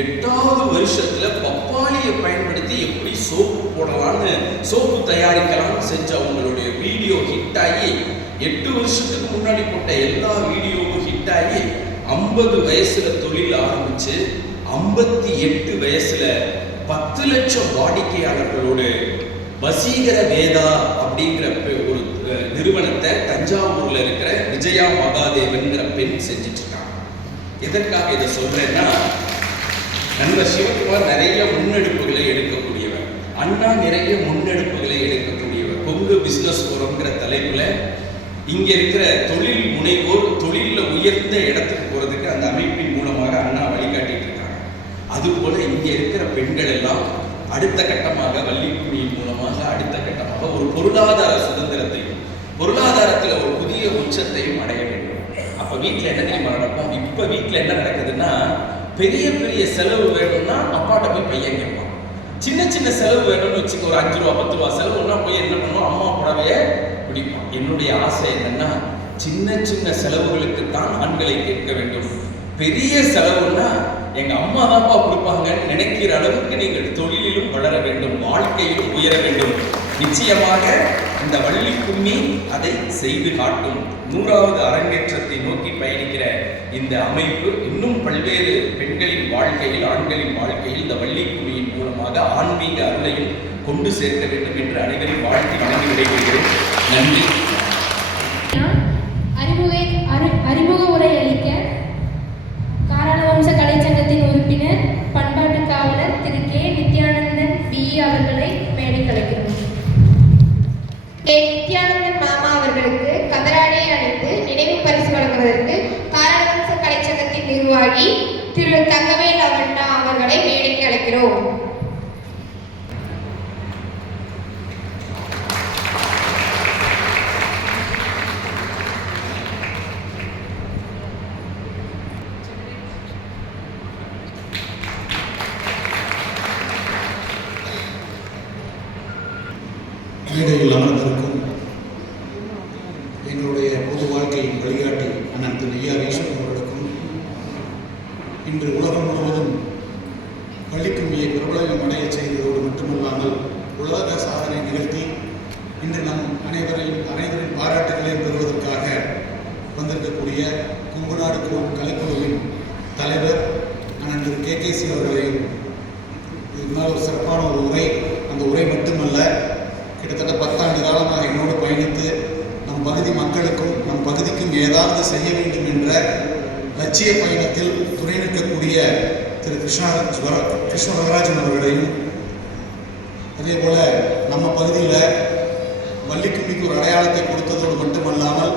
8வது வருஷத்துல பப்பாளியை பயன்படுத்தி எப்படி சோப்பு போடலாம்னு, சோப்பு தயாரிக்கலாம்னு செஞ்ச அவங்களுடைய வீடியோ ஹிட் ஆகி, 8 வருஷத்துக்கு முன்னாடி போட்ட எல்லா வீடியோவும் ஹிட் ஆகி, 50 வயசுல தொழில் ஆரம்பிச்சு 58 வயசுல 10 லட்சம் வாடிக்கையாளர்களோடு வசீகர வேதா அப்படிங்கிற ஒரு நிறுவனத்தை தஞ்சாவூர்ல இருக்கிற விஜயா மகாதேவன்கிற பெண் செஞ்சிட்டு இருக்காங்க. எதற்காக இதை சொல்றேன்னா, நண்பர் சிவகுமார் நிறைய முன்னெடுப்புகளை எடுக்கக்கூடியவர், அண்ணா நிறைய முன்னெடுப்புகளை எடுக்கக்கூடியவர். கொங்கு பிசினஸ் ஃபோரம்ங்கிற தலைப்புல இங்க இருக்கிற தொழில் முனைவோர் தொழில உயர்ந்த இடத்துக்கு போறதுக்கு அந்த அமைப்பின் மூலமாக அண்ணா வழிகாட்டிட்டு இருக்காங்க. அது போல இங்க இருக்கிற பெண்கள் எல்லாம் அடுத்த கட்டமாக வள்ளிக்கும்மியின் மூலமாக அடுத்த கட்டமாக ஒரு பொருளாதார சுதந்திரத்தையும், பொருளாதாரத்துல ஒரு புதிய உச்சத்தையும் அடைய வேண்டும். அப்ப வீட்டுல என்ன தெரியுமா நடக்கும், இப்ப வீட்டுல என்ன நடக்குதுன்னா, பெரிய பெரிய செலவு வேணும்னா அப்பாட்ட போய் பையன் கேட்பான். சின்ன சின்ன செலவு வேணும்னு வச்சுக்க, ஒரு 5 ரூபா 10 ரூபா செலவுன்னா போய் என்ன பண்ணுவோம், அம்மா புடவைய பிடிப்போம். என்னுடைய ஆசை என்னன்னா, சின்ன சின்ன செலவுகளுக்கு தான் ஆண்களை கேட்க வேண்டும். பெரிய செலவுன்னா எங்க அம்மா தான்ப்பா கொடுப்பாங்கன்னு நினைக்கிற அளவுக்கு நீங்கள் தொழிலிலும் வளர வேண்டும், வாழ்க்கையிலும் உயர வேண்டும். நிச்சயமாக இந்த வள்ளிக்கும்மி அதை செய்து காட்டும். 100வது அரங்கேற்றத்தை நோக்கி பயணிக்கிற இந்த அமைப்பு இன்னும் பல்வேறு பெண்களின் வாழ்க்கையில், ஆண்களின் வாழ்க்கையில் இந்த வள்ளிக்கும்மியின் மூலமாக ஆன்மீக அருளையும் கொண்டு சேர்க்க வேண்டும் என்று அனைவரையும் வாழ்த்தி வணங்கி விடைபெறுகிறேன். நன்றி. அறிமுக உரை அளிக்க காராள வம்ச கலைச்சங்கத்தின் உறுப்பினர், பண்பாட்டு காவலர் திரு கே. நித்யானந்தன் BE அவர்களை மேடைக்கு அழைக்கிறோம். கே. நித்யானந்தன் மாமா அவர்களுக்கு கதராடை அணிந்து நினைவு பரிசு வழங்குவதற்கு காராள வம்ச கலைச்சங்கத்தின் நிர்வாகி திரு தங்கவேல் அவண்ணா அவர்களை மேடைக்கு அழைக்கிறோம். மேடையில் அமர்ந்திருக்கும் எங்களுடைய பொது வாழ்க்கையின் வழிகாட்டி அண்ணன் திரு ER ஈஸ்வரன் அவர்களுக்கும், இன்று உலகம் முழுவதும் வள்ளிக்கும்மியை பிரபலம் அடைய செய்ததோடு மட்டுமல்லாமல் உலக சாதனை நிகழ்த்தி இன்று நம் அனைவரின் பாராட்டுகளையும் பெறுவதற்காக வந்திருக்கக்கூடிய கொங்குநாடு கலைக்குழுவின் தலைவர் அண்ணன் திரு KKC அவர்களையும், இதனால் ஒரு சிறப்பான ஒரு உரை, அந்த உரை மட்டுமல்ல, கிட்டத்தட்ட 10 ஆண்டு காலமாக என்னோடு பயணித்து நம் பகுதி மக்களுக்கும் நம் பகுதிக்கும் ஏதாவது செய்ய வேண்டும் என்ற லட்சிய பயணத்தில் துணை நிற்கக்கூடிய திரு கிருஷ்ணவரராஜன் அவர்களையும், அதே போல நம்ம பகுதியில் வள்ளிக்கும்மிக்கு ஒரு அடையாளத்தை கொடுத்ததோடு மட்டுமல்லாமல்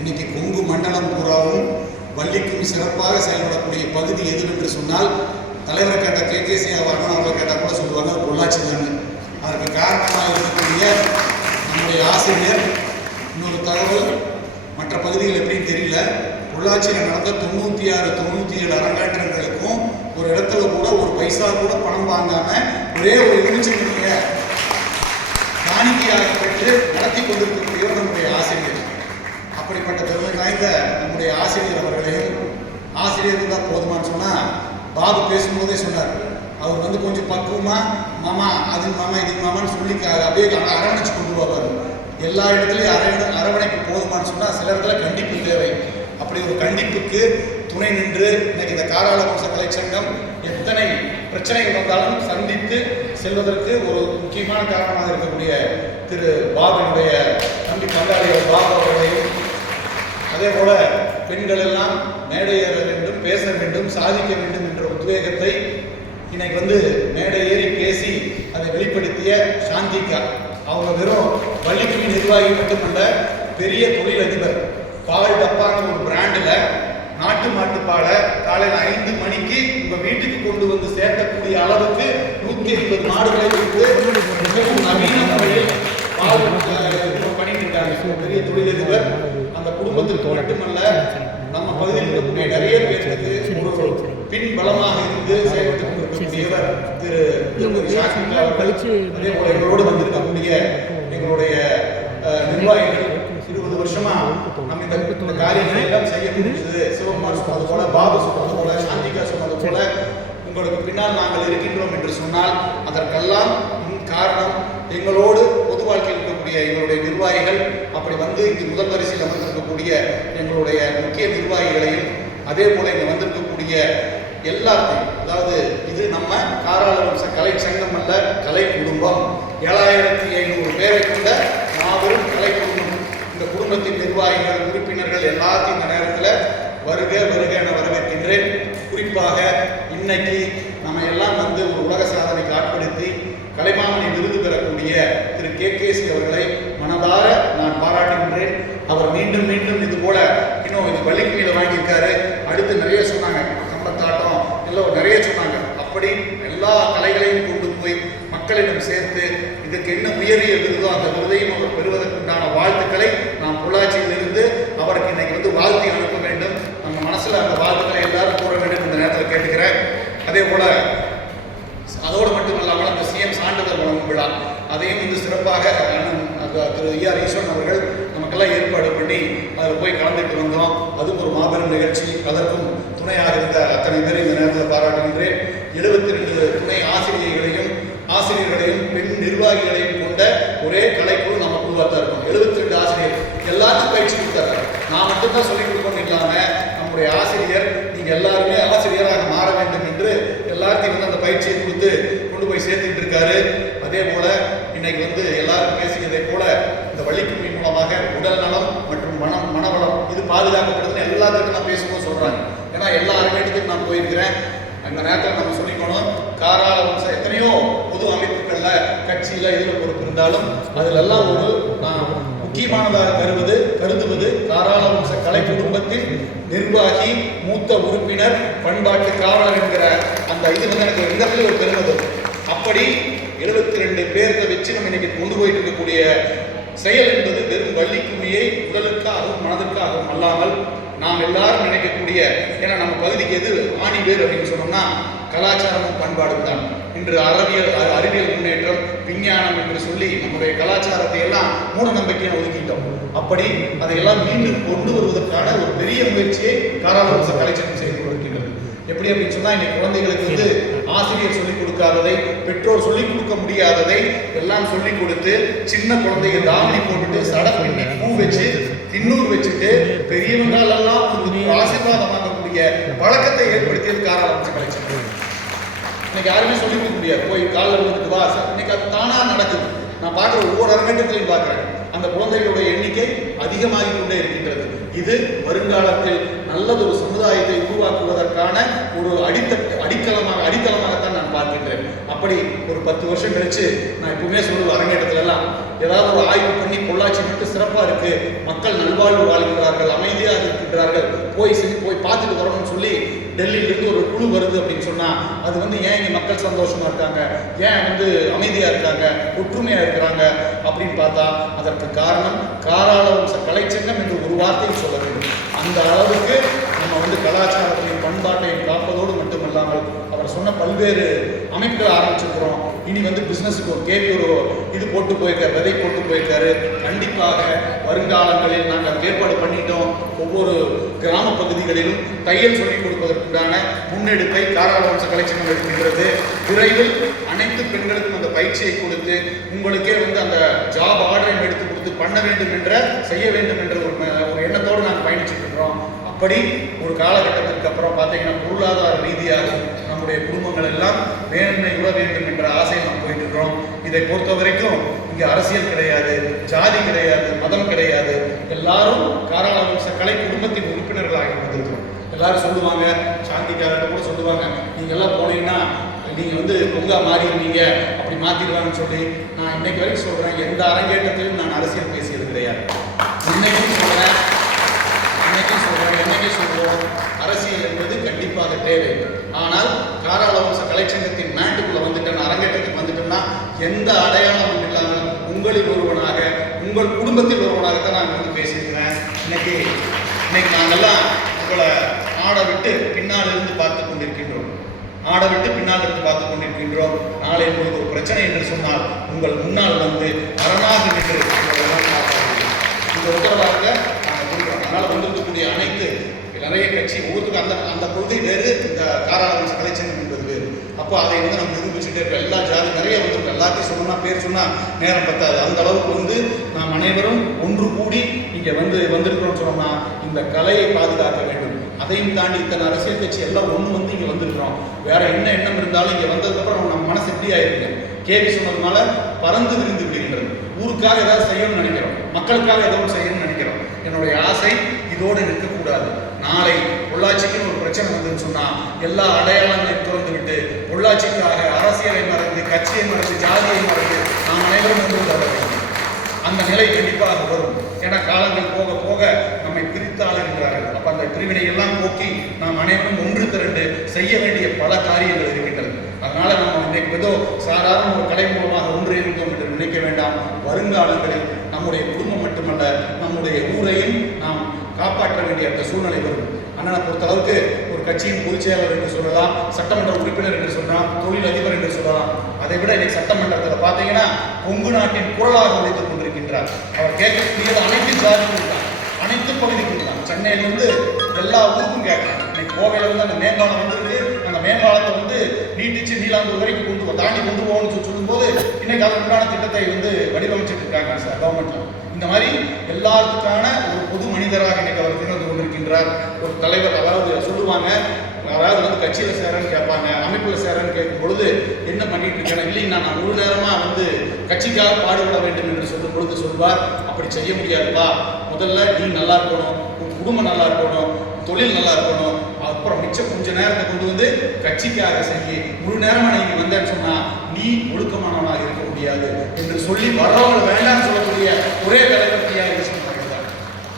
இன்னைக்கு கொங்கு மண்டலம் பூராவும் வள்ளிக்கும்மி சிறப்பாக செயல்படக்கூடிய பகுதி எதுவென்று சொன்னால், தலைவரை கேட்ட KKC அவர்கள் கேட்டால் கூட சொல்லுவாங்க, அது பொள்ளாச்சி தான். அதற்கு காரணமாக இருக்கக்கூடிய பொள்ளாச்சியில் நடந்த 96, 97 அரங்கேற்றங்களுக்கும் ஒரு இடத்துல கூட ஒரு பைசா கூட பணம் வாங்காம ஒரே ஒரு எலுமிச்சங்கனியை காணிக்கையாக பெற்று நடத்தி கொண்டிருக்கக்கூடியவர் நம்முடைய ஆசிரியர். அப்படிப்பட்ட பெருமை வாய்ந்த நம்முடைய ஆசிரியர் அவர்களையும், ஆசிரியர் தான் போதுமான்னு சொன்னால் பாபு பேசும்போதே சொன்னார், அவர் வந்து கொஞ்சம் பக்குவமா மாமா அது மாமா இது மாமான்னு சொல்லி அப்படியே அரவணைச்சு கொண்டு வருவார். எல்லா இடத்துலையும் அரவணைப்பு போதுமான்னு சொன்னால் சில இடத்துல கண்டிப்பு தேவை. அப்படி ஒரு கண்டிப்புக்கு துணை நின்று இன்னைக்கு இந்த காராள வம்ச கலைச்சங்கம் எத்தனை பிரச்சனைகள் வந்தாலும் சந்தித்து செல்வதற்கு ஒரு முக்கியமான காரணமாக இருக்கக்கூடிய திரு பாபுனுடைய தம்பி பங்காளியர் பாபு அவர்களையும், அதே போல பெண்கள் எல்லாம் மேடை ஏற வேண்டும், பேச வேண்டும், சாதிக்க வேண்டும் என்ற உத்வேகத்தை இன்னைக்கு வந்து மேடை ஏறி பேசி அதை வெளிப்படுத்திய சாந்திகா அவங்க வெறும் வள்ளிக்கும்மி நிர்வாகி மட்டுமல்ல, பெரிய தொழிலதிபர். பால் டப்பாங்கிற ஒரு பிராண்டில் நாட்டு மாட்டு பாலை காலையில் 5 மணிக்கு உங்கள் வீட்டுக்கு கொண்டு வந்து சேர்க்கக்கூடிய அளவுக்கு 150 மாடுகளை கொடுத்து மிகவும் நவீன முறையில் பால் பண்ணிட்டு இருக்காங்க. பெரிய தொழிலதிபர். அந்த குடும்பத்திற்கு மட்டுமல்ல, நம்ம பகுதியில் இருக்கக்கூடிய நிறைய பேருக்கு ஒரு பின் பலமாக இருந்து செயல்பட்டு கொண்டிருக்கக்கூடியவர் திரு சாந்திகா அவர்கள். அதே போல எங்களோடு வந்திருக்கக்கூடிய எங்களுடைய நிர்வாகிகள் 20 வருஷமா நம்ம இந்த காரியங்களை எல்லாம் செய்ய முடிஞ்சது. சிவகுமார் சொன்னது போல, பாபு சொன்னது போல, சாந்திகா சொன்னது போல, உங்களுக்கு பின்னால் நாங்கள் இருக்கின்றோம் என்று சொன்னால் அதற்கெல்லாம் காரணம் எங்களோடு பொது வாழ்க்கையில் இருக்கக்கூடிய எங்களுடைய நிர்வாகிகள். அப்படி வந்து இங்கு முதல் வரிசையில் வந்திருக்கக்கூடிய எங்களுடைய முக்கிய நிர்வாகிகளையும், அதே போல இங்கே வந்திருக்கக்கூடிய எல்லாத்தையும், அதாவது இது நம்ம காராள வம்ச கலை சங்கம் அல்ல, கலை குடும்பம். 7500 பேரை கொண்ட மாபெரும் கலை குடும்பம். இந்த குடும்பத்தின் நிர்வாகிகள், உறுப்பினர்கள் எல்லாத்தையும் இந்த நேரத்தில் வருக வருக என வரவேற்கின்றேன். குறிப்பாக இன்னைக்கு நம்ம எல்லாம் வந்து ஒரு உலக சாதனைக்கு ஆட்படுத்தி கலைமாமணி விருது பெறக்கூடிய திரு KKC அவர்களை மனதார நான் பாராட்டுகின்றேன். அவர் மீண்டும் மீண்டும் இது போல இன்னும் இது வள்ளிக்கும்மியில வாங்கியிருக்காரு, அடுத்து நிறைய சொன்னாங்க, கம்பத்தாட்டம் எல்லாம் நிறைய சொன்னாங்க. அப்படி எல்லா கலைகளையும் கொண்டு போய் மக்களிடம் சேர்த்து இதுக்கு என்ன உயரிய விருதோ அந்த விருதையும் அவர் பெறுவதற்குண்டான வாழ்த்துக்களை நாம் பொள்ளாச்சியிலிருந்து அவருக்கு இன்னைக்கு வந்து வாழ்த்தி அனுப்ப வேண்டும். நம்ம மனசுல அந்த வாழ்த்துக்களை எல்லாரும் கூற வேண்டும் இந்த நேரத்தில் கேட்டுக்கிறேன். அதே போல அதோடு மட்டுமல்லாமல் அந்த CM சான்றிதழ் வழங்கும் விழா அதையும் வந்து சிறப்பாக திரு ER ஈஸ்வரன் அவர்கள் நமக்கெல்லாம் ஏற்பாடு பண்ணி அதில் போய் கலந்துட்டு வந்தோம். அதுவும் ஒரு மாபெரும் நிகழ்ச்சி. அதற்கும் துணையாக இருந்த அத்தனை பேர் இந்த நேரத்தில் பாராட்டுகின்றேன். 72 துணை ஆசிரியர்களையும் பெண் நிர்வாகிகளையும் கொண்ட ஒரே கலைக்குழு நம்ம குழுவாக தான் இருக்கும். 72 ஆசிரியர் எல்லாருக்கும் பயிற்சி கொடுத்தாரு. நான் மட்டும்தான் சொல்லிக் கொடுக்கணும் இல்லாமல் நம்முடைய ஆசிரியர் நீங்கள் எல்லாருமே ஆசிரியராக மாற வேண்டும் என்று எல்லாத்தையும் வந்து அந்த பயிற்சியை கொடுத்து கொண்டு போய் சேர்த்துட்டு இருக்காரு. அதே போல இன்னைக்கு வந்து எல்லாரும் பேசியதை போல இந்த வள்ளிக்கும்மி மூலமாக உடல் நலம் மற்றும் மனவளம் இது பாதுகாக்கப்படுதுன்னு எல்லாத்துக்கும் நான் பேசும்போது சொல்றாங்க. ஏன்னா எல்லா அரங்கேற்றத்துக்கும் நான் போயிருக்கிறேன். அந்த நேரத்தில் நம்ம சொல்லிக்கணும், காராள வம்சம் எத்தனையோ பொது அமைப்புகள்ல கட்சியில இதுல பொறுப்பு இருந்தாலும் அதிலெல்லாம் ஒரு முக்கியமானதாக கருதுவது காராள வம்ச கலை குடும்பத்தின் நிர்வாகி, மூத்த உறுப்பினர், பண்பாட்டு காவலர் என்கிற அந்த இது வந்து எனக்கு எந்த இடத்துல ஒரு பெருமதம். அப்படி 72 பேர்களை வச்சு நம்ம இன்னைக்கு கொண்டு போயிட்டு இருக்கக்கூடிய செயல் என்பது வெறும் வள்ளிக்கும்மியை உடலுக்காகவும் மனதிற்காகவும் அல்லாமல் நாம் எல்லாரும் நினைக்கக்கூடிய, ஏன்னா நம்ம பகுதிக்கு எது ஆணி வேர் அப்படின்னு சொன்னோம்னா கலாச்சாரமும் பண்பாடும் தான். இன்று அறிவியல் முன்னேற்றம், விஞ்ஞானம் என்று சொல்லி நம்முடைய கலாச்சாரத்தை எல்லாம் மூட நம்பிக்கையை ஒதுக்கிட்டோம். அப்படி அதையெல்லாம் மீண்டும் கொண்டு வருவதற்கான ஒரு பெரிய முயற்சியை காராள வம்ச கலைச்சங்கம் செய்து கொண்டிருக்கிறது. எப்படி அப்படின்னு சொன்னா இன்னைக்கு குழந்தைகளுக்கு வந்து ஆசிரியர் சொல்லிக் கொடுக்காததை, பெற்றோர் சொல்லிக் கொடுக்க முடியாததை எல்லாம் சொல்லிக் கொடுத்து, சின்ன குழந்தைங்க தாவணி போட்டுட்டு சடை பண்ணி பூ வச்சு தின்னூர் வச்சுட்டு பெரியவங்களெல்லாம் ஆசீர்வாதம் வாங்கக்கூடிய பழக்கத்தை ஏற்படுத்தியது காராள வம்ச கலைச்சங்கம். இன்னைக்கு யாருமே சொல்லிக் கொடுக்க முடியாது, போய் காலில் விழுந்துட்டு வா சார். இன்னைக்கு அது தானா நடக்குது. நான் பார்க்குற ஒவ்வொரு அரங்கேற்றத்திலையும் பார்க்குறேன், அந்த குழந்தைகளுடைய எண்ணிக்கை அதிகமாகிக் கொண்டே இருக்கின்றது. இது வருங்காலத்தில் நல்லதொரு சமுதாயத்தை உருவாக்குவதற்கான ஒரு அடித்தளமாகத்தான் நான் பார்க்கின்றேன். அப்படி ஒரு 10 வருஷம் கழிச்சு நான் எப்பவுமே சொல்லுவேன், அரங்கேற்றத்துல எல்லாம் ஏதாவது ஒரு ஆய்வு பண்ணி பொள்ளாச்சி மட்டும் சிறப்பாக இருக்கு, மக்கள் நல்வாழ்வு வாழ்கிறார்கள், அமைதியாக இருக்கின்றார்கள், போய் பார்த்துட்டு வரணும்னு சொல்லி டெல்லியிலிருந்து ஒரு குழு வருது அப்படின்னு சொன்னா அது வந்து ஏன் இங்க மக்கள் சந்தோஷமா இருக்காங்க, ஏன் வந்து அமைதியா இருக்காங்க, ஒற்றுமையா இருக்கிறாங்க அப்படின்னு பார்த்தா அதற்கு காரணம் காராள வம்ச கலைச்சங்கம் என்று ஒரு வார்த்தையை சொல்ல வேண்டும். அந்த அளவுக்கு நம்ம வந்து கலாச்சாரத்தையும் பண்பாட்டையும் காப்பதோடு மட்டுமல்லாமல் அவர் சொன்ன பல்வேறு அமைப்புகள் ஆரம்பிச்சிருக்கிறோம். இனி வந்து பிஸ்னஸுக்கு ஒரு கேபி ஒரு இது போட்டு போயிருக்காரு, விதை போட்டு போயிருக்காரு. கண்டிப்பாக வருங்காலங்களில் நாங்கள் ஏற்பாடு பண்ணிட்டோம். ஒவ்வொரு கிராம பகுதிகளிலும் தையல் சொல்லிக் கொடுப்பதற்குண்டான முன்னெடுப்பை காராள வம்ச கலைச்சங்கம் எடுக்கின்றது. விரைவில் அனைத்து பெண்களுக்கும் அந்த பயிற்சியை கொடுத்து உங்களுக்கே வந்து அந்த ஜாப் ஆர்டரையும் எடுத்து கொடுத்து பண்ண வேண்டும் என்ற செய்ய வேண்டும் என்ற ஒரு எண்ணத்தோடு நாங்கள் பயணிச்சுட்டு இருக்கிறோம். அப்படி ஒரு காலகட்டத்திற்கு அப்புறம் பார்த்தீங்கன்னா பொருளாதார ரீதியாக நம்முடைய குடும்பங்கள் எல்லாம் மேன்மை உற வேண்டும் என்ற ஆசையை நாம் போயிட்டு இருக்கிறோம். இதை பொறுத்த வரைக்கும் இங்கே அரசியல் கிடையாது, ஜாதி கிடையாது, மதம் கிடையாது. எல்லாரும் காராள வம்ச கலை குடும்பத்தின் உறுப்பினர்களாக வந்திருக்கிறோம். எல்லாரும் சொல்லுவாங்க, சாந்திக்காரர்கிட்ட கூட சொல்லுவாங்க, நீங்க எல்லாம் போனீங்கன்னா நீங்க வந்து பொங்கா மாறிடுவீங்க, அப்படி மாத்திடுவாங்கன்னு சொல்லி. நான் இன்னைக்கு வரைக்கும் சொல்றேன், எந்த அரங்கேற்றத்திலும் நான் அரசியல் பேசியது கிடையாது. இன்னைக்கும் சொல்றேன், என்னைக்கு சொல்றோம், அரசியல் என்பது கண்டிப்பாக தேவை. ஆனால் காராள வம்ச கலைச்சங்கத்தின் மேட்டுக்குள்ள வந்துட்டேன், அரங்கேற்றத்துக்கு வந்துட்டோம்னா எந்த அடையாளமும் இல்லாமல் உங்களில் ஒருவனாக, உங்கள் குடும்பத்தில் ஒருவனாகத்தான் நான் வந்து பேசியிருக்கிறேன். இன்னைக்கு நாங்கெல்லாம் உங்களை ஆட விட்டு பின்னால் இருந்து பார்த்து கொண்டிருக்கின்றோம். நாளை உங்களுக்கு ஒரு பிரச்சனை என்று சொன்னால் உங்கள் முன்னால் வந்து அரணாக நின்று இந்த உத்தரவாக நாங்கள் கொடுக்குறோம். அதனால் வந்திருக்கக்கூடிய அனைத்து நிறைய கட்சி ஒவ்வொருத்துக்கும் அந்த கொள்கை வேறு, இந்த காராள வம்ச கலைச்சங்கம் என்பது வேறு. அப்போ அதை வந்து நம்ம நிரூபிச்சுட்டே இருக்கோம். எல்லா ஜாதி நிறைய வந்திருக்கோம். எல்லாத்தையும் சொல்லணும்னா பேர் சொன்னால் நேரம் பத்தாது. அந்த அளவுக்கு வந்து நாம் அனைவரும் ஒன்று கூடி இங்கே வந்திருக்கிறோம் சொன்னோம்னா இந்த கலையை பாதுகாக்க வேண்டும். அதையும் தாண்டி இத்தனை அரசியல் கட்சி எல்லாம் ஒன்று வந்து இங்கே வந்திருக்கிறோம். வேற என்ன எண்ணம் இருந்தாலும் இங்கே வந்ததுக்கப்புறம் நம்ம மனசு எப்படி ஆயிருக்கு, கேள்வி சொன்னதுனால பறந்து விரிந்து விடுகின்றது. ஊருக்காக ஏதாவது செய்யணும்னு நினைக்கிறோம், மக்களுக்காக ஏதாவது செய்யணும்னு நினைக்கிறோம். என்னுடைய ஆசை இதோடு நிற்கக்கூடாது. நாளை பொள்ளாச்சிக்குன்னு ஒரு பிரச்சனை வந்துன்னு சொன்னால் எல்லா அடையாளங்களையும் திறந்து விட்டு பொள்ளாச்சிக்காக அரசியலை மறந்து, கட்சியை மறந்து, ஜாதியை மறந்து நாம் அனைவரும் ஒன்று தர வேண்டும். அந்த நிலை கண்டிப்பாக வரும். ஏன்னா காலங்கள் போக போக நம்மை பிரித்து ஆளுகின்றார்கள். அப்போ அந்த பிரிவினை எல்லாம் போக்கி நாம் அனைவரும் ஒன்று திரண்டு செய்ய வேண்டிய பல காரியங்கள் இருக்கின்றது. அதனால நம்ம இன்னைக்கு ஏதோ சாதாரண ஒரு கலை மூலமாக ஒன்று இருந்தோம் என்று நினைக்க வேண்டாம். வருங்காலங்களில் நம்முடைய குடும்பம் மட்டுமல்ல, நம்முடைய ஊரையும் நாம் காப்பாற்ற வேண்டிய அந்த சூழ்நிலை வரும். அண்ணனை பொறுத்தளவுக்கு ஒரு கட்சியின் பொதுச் செயலாளர் என்று சொல்லலாம், சட்டமன்ற உறுப்பினர் என்று சொல்லலாம், தொழில் அதிபர் என்று சொல்லலாம். அதை விட இன்னைக்கு சட்டமன்றத்தில் பார்த்தீங்கன்னா கொங்கு நாட்டின் குரலாக உழைத்துக் கொண்டிருக்கின்றார். அவர் கேட்கக்கூடியது அனைத்து ஜாதிக்கும் தான், அனைத்து பகுதிக்கும் தான். சென்னையிலிருந்து எல்லா ஊருக்கும் கேட்கலாம். இன்னைக்கு கோவையில் வந்து அந்த மேம்பாலம் வந்திருக்கு. அந்த மேம்பாலத்தை வந்து நீட்டிச்சு நீலாம்பூர் வரைக்கும் தாண்டி கொண்டு போகணும்னு சொல்லும்போது இன்னைக்கு அதற்கான திட்டத்தை வந்து வடிவமைச்சிட்டு இருக்காங்க சார் கவர்மெண்ட்ல. இந்த மாதிரி எல்லாத்துக்கான ஒரு பொது மனிதராக இன்னைக்கு அவர் திகழ்ந்து கொண்டிருக்கின்றார். ஒரு தலைவர், அதாவது சொல்லுவாங்க, அதாவது வந்து கட்சியில் சேரன்னு கேட்பாங்க, அமைப்பில் சேரன்னு கேட்கும் பொழுது என்ன பண்ணிட்டு இருக்கேன், இல்லைன்னா நான் ஒரு நேரமாக வந்து கட்சிக்காக பாடுபட வேண்டும் என்று சொல்லும் பொழுது சொல்வார், அப்படி செய்ய முடியாதுப்பா, முதல்ல நீ நல்லா இருக்கணும், உன் குடும்பம் நல்லா இருக்கணும், தொழில் நல்லா இருக்கணும், அப்புறம் மிச்சம் கொஞ்ச நேரத்தை கொண்டு வந்து கட்சிக்காக செய்ய, முழு நேரமாக நீங்க வந்தேன்னு சொன்னா நீ ஒழுக்கமானவனாக இருக்க முடியாது என்று சொல்லி வர்றவங்க வேண்டாம்னு சொல்லக்கூடிய ஒரே தலைவர் தான்.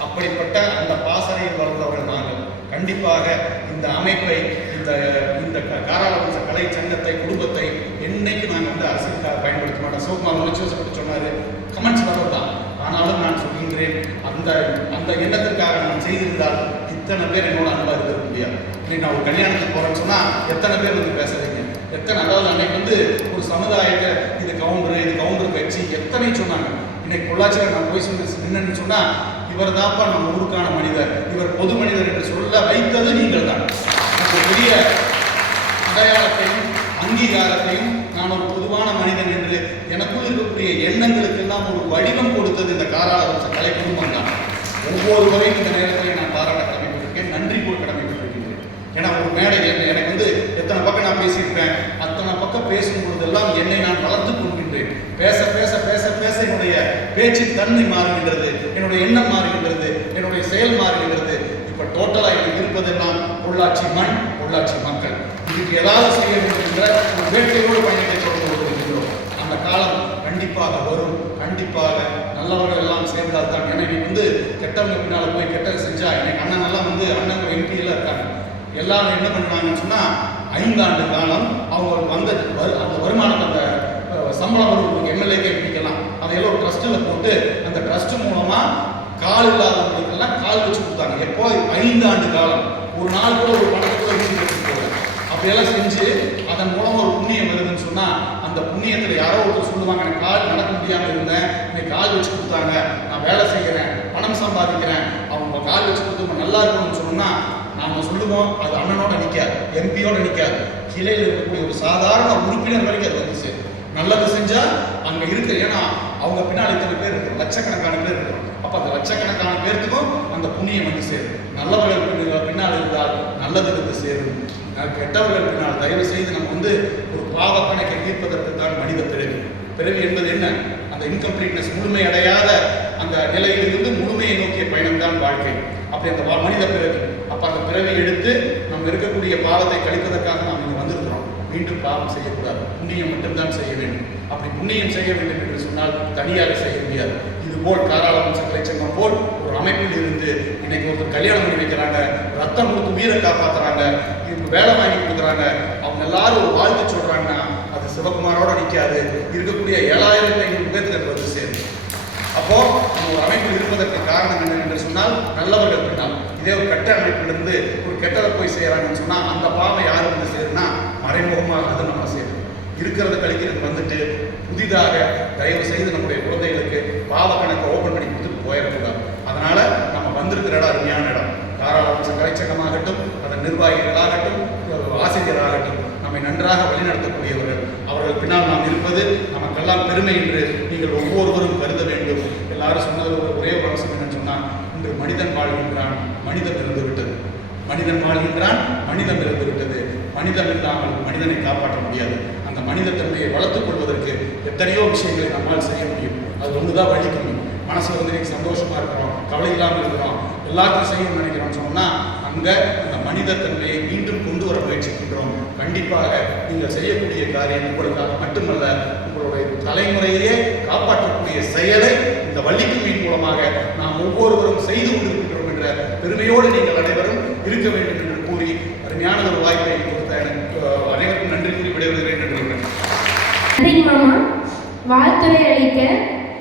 அப்படிப்பட்ட அந்த பாசறையில் வளர்ந்தவர்கள் நாங்கள். கண்டிப்பாக இந்த அமைப்பை, இந்த காராள வம்ச கலை சங்கத்தை, குடும்பத்தை என்னைக்கு நாங்கள் வந்து அரசியலுக்காக பயன்படுத்த மாட்டோம். சிவகுமார் உணர்ச்சி சொன்னாரு, கமெண்ட்ஸ் வரதான். ஆனாலும் நான் சொல்கின்றேன், அந்த எண்ணத்திற்காக நான் செய்திருந்தால் இத்தனை பேர் என்னோட அன்பாக இருக்க முடியாது. இன்னைக்கு நான் ஒரு கல்யாணத்துக்கு போறேன்னு சொன்னா எத்தனை பேர் வந்து பேசுறீங்க, எத்தனை, அதாவது அன்னைக்கு வந்து ஒரு சமுதாயத்தை இது கவுண்டர் கட்சி எத்தனை சொன்னாங்க. இன்னைக்கு பொள்ளாச்சியில் நான் போய் நின்னு சொன்னா இவர் தாப்பா நம்ம ஊருக்கான மனிதர், இவர் பொது மனிதர் என்று சொல்ல வைத்தது நீங்கள் தான். அந்த பெரிய அடையாளத்தையும் அங்கீகாரத்தையும் நான் ஒரு பொதுவான மனிதன் என்று எனக்குள் இருக்கக்கூடிய எண்ணங்களுக்கெல்லாம் ஒரு வடிவம் கொடுத்தது இந்த காராள வம்ச கலை குடும்பம் தான். ஒவ்வொருவரையும் இந்த நேரத்தில் நான் பாராட்ட கடமைப்பட்டிருக்கேன், நன்றி கூட கடமைப்பட்டிருக்கின்றேன். ஏன்னா ஒரு மேடை எனக்கு வந்து எத்தனை பக்கம் நான் பேசியிருப்பேன், அத்தனை பக்கம் பேசும் பொழுதெல்லாம் என்னை நான் வளர்த்து கொள்கின்றேன். பேச பேச பேச பேச என்னுடைய பேச்சின் தன்மை மாறுகின்றது, என்னுடைய எண்ணம் மாறுகின்றது, என்னுடைய செயல் மாறுகின்றது. இப்போ டோட்டலாக எனக்கு இருப்பதெல்லாம் பொள்ளாச்சி மண், பொள்ளாச்சி மக்கள். இதுக்கு ஏதாவது செய்ய வேண்டும் என்ற ஒரு வேட்கையோடு பயணத்தை தொடர்ந்து கொண்டிருக்கிறோம். அந்த காலம் கண்டிப்பாக வரும். கண்டிப்பாக நல்லவர்கள் எல்லாம் சேர்ந்தால் தான். எனக்கு வந்து கெட்டவங்க பின்னால் போய் கெட்டது செஞ்சா, எனக்கு அண்ணன் எல்லாம் வந்து அண்ணன் எம்பியில் இருக்காங்க. எல்லாரும் என்ன பண்ணுறாங்கன்னு சொன்னால் 5 ஆண்டு காலம் அவங்க வந்த அந்த வருமானத்தை, அந்த சம்பளம் வரும் எம்எல்ஏக்கு எம்பிக்கெல்லாம் அதையெல்லாம் ஒரு ட்ரஸ்ட்டில் போட்டு அந்த ட்ரஸ்ட் மூலமாக கால் இல்லாதவங்களுக்கெல்லாம் கால் வச்சு கொடுத்தாங்க. எப்போ 5 ஆண்டு காலம் ஒரு நாள் கூட ஒரு பணத்தை கூட வீட்டுக்கு போகல. அப்படியெல்லாம் செஞ்சு அதன் மூலம் ஒரு புண்ணியம் வருதுன்னு சொன்னா அந்த புண்ணியத்தில் யாரோ ஒருத்தர் சொல்லுவாங்க, எனக்கு கால் நடக்க முடியாமல் இருந்தேன், எனக்கு கால் வச்சு கொடுத்தாங்க, நான் வேலை செய்கிறேன், பணம் சம்பாதிக்கிறேன், அவங்க கால் வச்சு கொடுத்து நல்லா இருக்கணும்னு சொன்னா நாம சொல்லுவோம். அது அண்ணனோட நிற்காது, எம்பியோட நிற்காது, கிளையில் இருக்கக்கூடிய ஒரு சாதாரண உறுப்பினர் வரைக்கும் அது வந்து சேரும். நல்லது செஞ்சா அங்க இருக்கு, ஏன்னா அவங்க பின்னால் இத்தனை பேர் இருக்கு, லட்சக்கணக்கான பேர் இருக்கு. அப்ப அந்த லட்சக்கணக்கான பேருக்கும் அந்த புண்ணியம் வந்து சேரும். நல்லவர்கள் பின்னால் இருந்தால் நல்லது வந்து சேரும், கெட்டவர்கள் பின்னால் தயவு செய்து நம்ம வந்து ஒரு பாவ கணக்கை தீர்ப்பதற்கு தான் மனித பிறவி. பிறவி என்பது என்ன? அந்த இன்கம்ப்ளீட்னஸ், முழுமை அடையாத அந்த நிலையிலிருந்து முழுமையை நோக்கிய பயணம் தான் வாழ்க்கை. அப்படி அந்த மனித பிறவி. அப்ப அந்த பிறவி எடுத்து நம்ம இருக்கக்கூடிய பாவத்தை கழிப்பதற்காக நாம் இங்க வந்திருக்கிறோம். மீண்டும் பாவம் செய்யக்கூடாது, புண்ணியம் மட்டும்தான் செய்ய வேண்டும். அப்படி புண்ணியம் செய்ய வேண்டும் என்று சொன்னால் தனியாக செய்ய முடியாது. இதுபோல் காராள வம்ச கலைச்சங்கம் போல் ஒரு அமைப்பில் இருந்து இன்னைக்கு ஒருத்தர் கல்யாணம் பண்ணி வைக்கிறாங்க, ரத்தம் கொடுத்து உயிரை காப்பாற்றுறாங்க, இப்போ வேலை வாங்கி கொடுக்குறாங்க, அவங்க எல்லாரும் ஒரு வாழ்த்து சொல்றாங்கன்னா அது சிவகுமாரோட நிற்காது, இருக்கக்கூடிய 7500 பேருக்கு வந்து சேரும். அப்போ நம்ம ஒரு அமைப்பில் இருப்பதற்கு காரணம் என்ன என்று சொன்னால் நல்லவர்கள் பின்னால். இதே ஒரு கெட்ட அமைப்பிலிருந்து ஒரு கெட்டதை போய் செய்யறாங்கன்னு சொன்னா அந்த பாவம் யாரு வந்து சேருன்னா மறைமுகமாக அது நம்ம சேரும். இருக்கிறத கழிக்கிறது வந்துட்டு புதிதாக தயவு செய்து நம்முடைய குழந்தைகளுக்கு பாவ கணக்கை ஓபன் பண்ணி கொடுத்துட்டு போயிடக்கூடாது. அதனால நம்ம வந்திருக்கிற இடம் அருமையான இடம். காராள வம்ச கலைச்சங்கமாகட்டும், அதன் நிர்வாகிகளாகட்டும், ஆசிரியராகட்டும், நம்மை நன்றாக வழிநடத்தக்கூடியவர்கள். அவர்கள் பின்னால் நாம் இருப்பது நமக்கெல்லாம் பெருமை என்று நீங்கள் ஒவ்வொருவரும் கருத வேண்டும். எல்லாரும் சொன்னது ஒரே ஒரு அம்சம் என்னன்னு சொன்னா, இன்று மனிதன் வாழ்கின்றான், மனிதன் இருந்து விட்டது. மனிதன் வாழ்கின்றான், மனிதன் இருந்து விட்டது. மனிதன் இல்லாமல் மனிதனை காப்பாற்ற முடியாது. அந்த மனித தன்மையை வளர்த்துக் கொள்வதற்கு எத்தனையோ விஷயங்களை நம்மால் செய்ய முடியும். அது ஒன்றுதான் வழிக்கும். மனசுல வந்து இன்னைக்கு சந்தோஷமா இருக்கிறோம், கவலை இல்லாமல் இருக்கிறோம், எல்லாத்தையும் செய்யணும்னு நினைக்கிறோம்னு சொன்னா அங்க அந்த மனித தன்மையை மீண்டும் கொண்டு வர முயற்சிக்கின்றோம். கண்டிப்பாக நீங்கள் செய்யக்கூடிய காரியம் உங்களுக்காக மட்டுமல்ல, உங்களுடைய தலைமுறையே காப்பாற்றக்கூடிய செயலை இந்த வள்ளிக்கும்மியின் மூலமாக நாம் ஒவ்வொருவரும் செய்து கொண்டிருக்கின்றோம் என்ற பெருமையோடு நீங்கள் அனைவரும் இருக்க வேண்டும் என்று கூறி அருமையான ஒரு வாய்ப்பை கொடுத்த எனக்கு அனைவருக்கும் நன்றி கூறி விடைபெறுகிறேன் என்று நன்றி மாமா. வாழ்த்துறை அளிக்க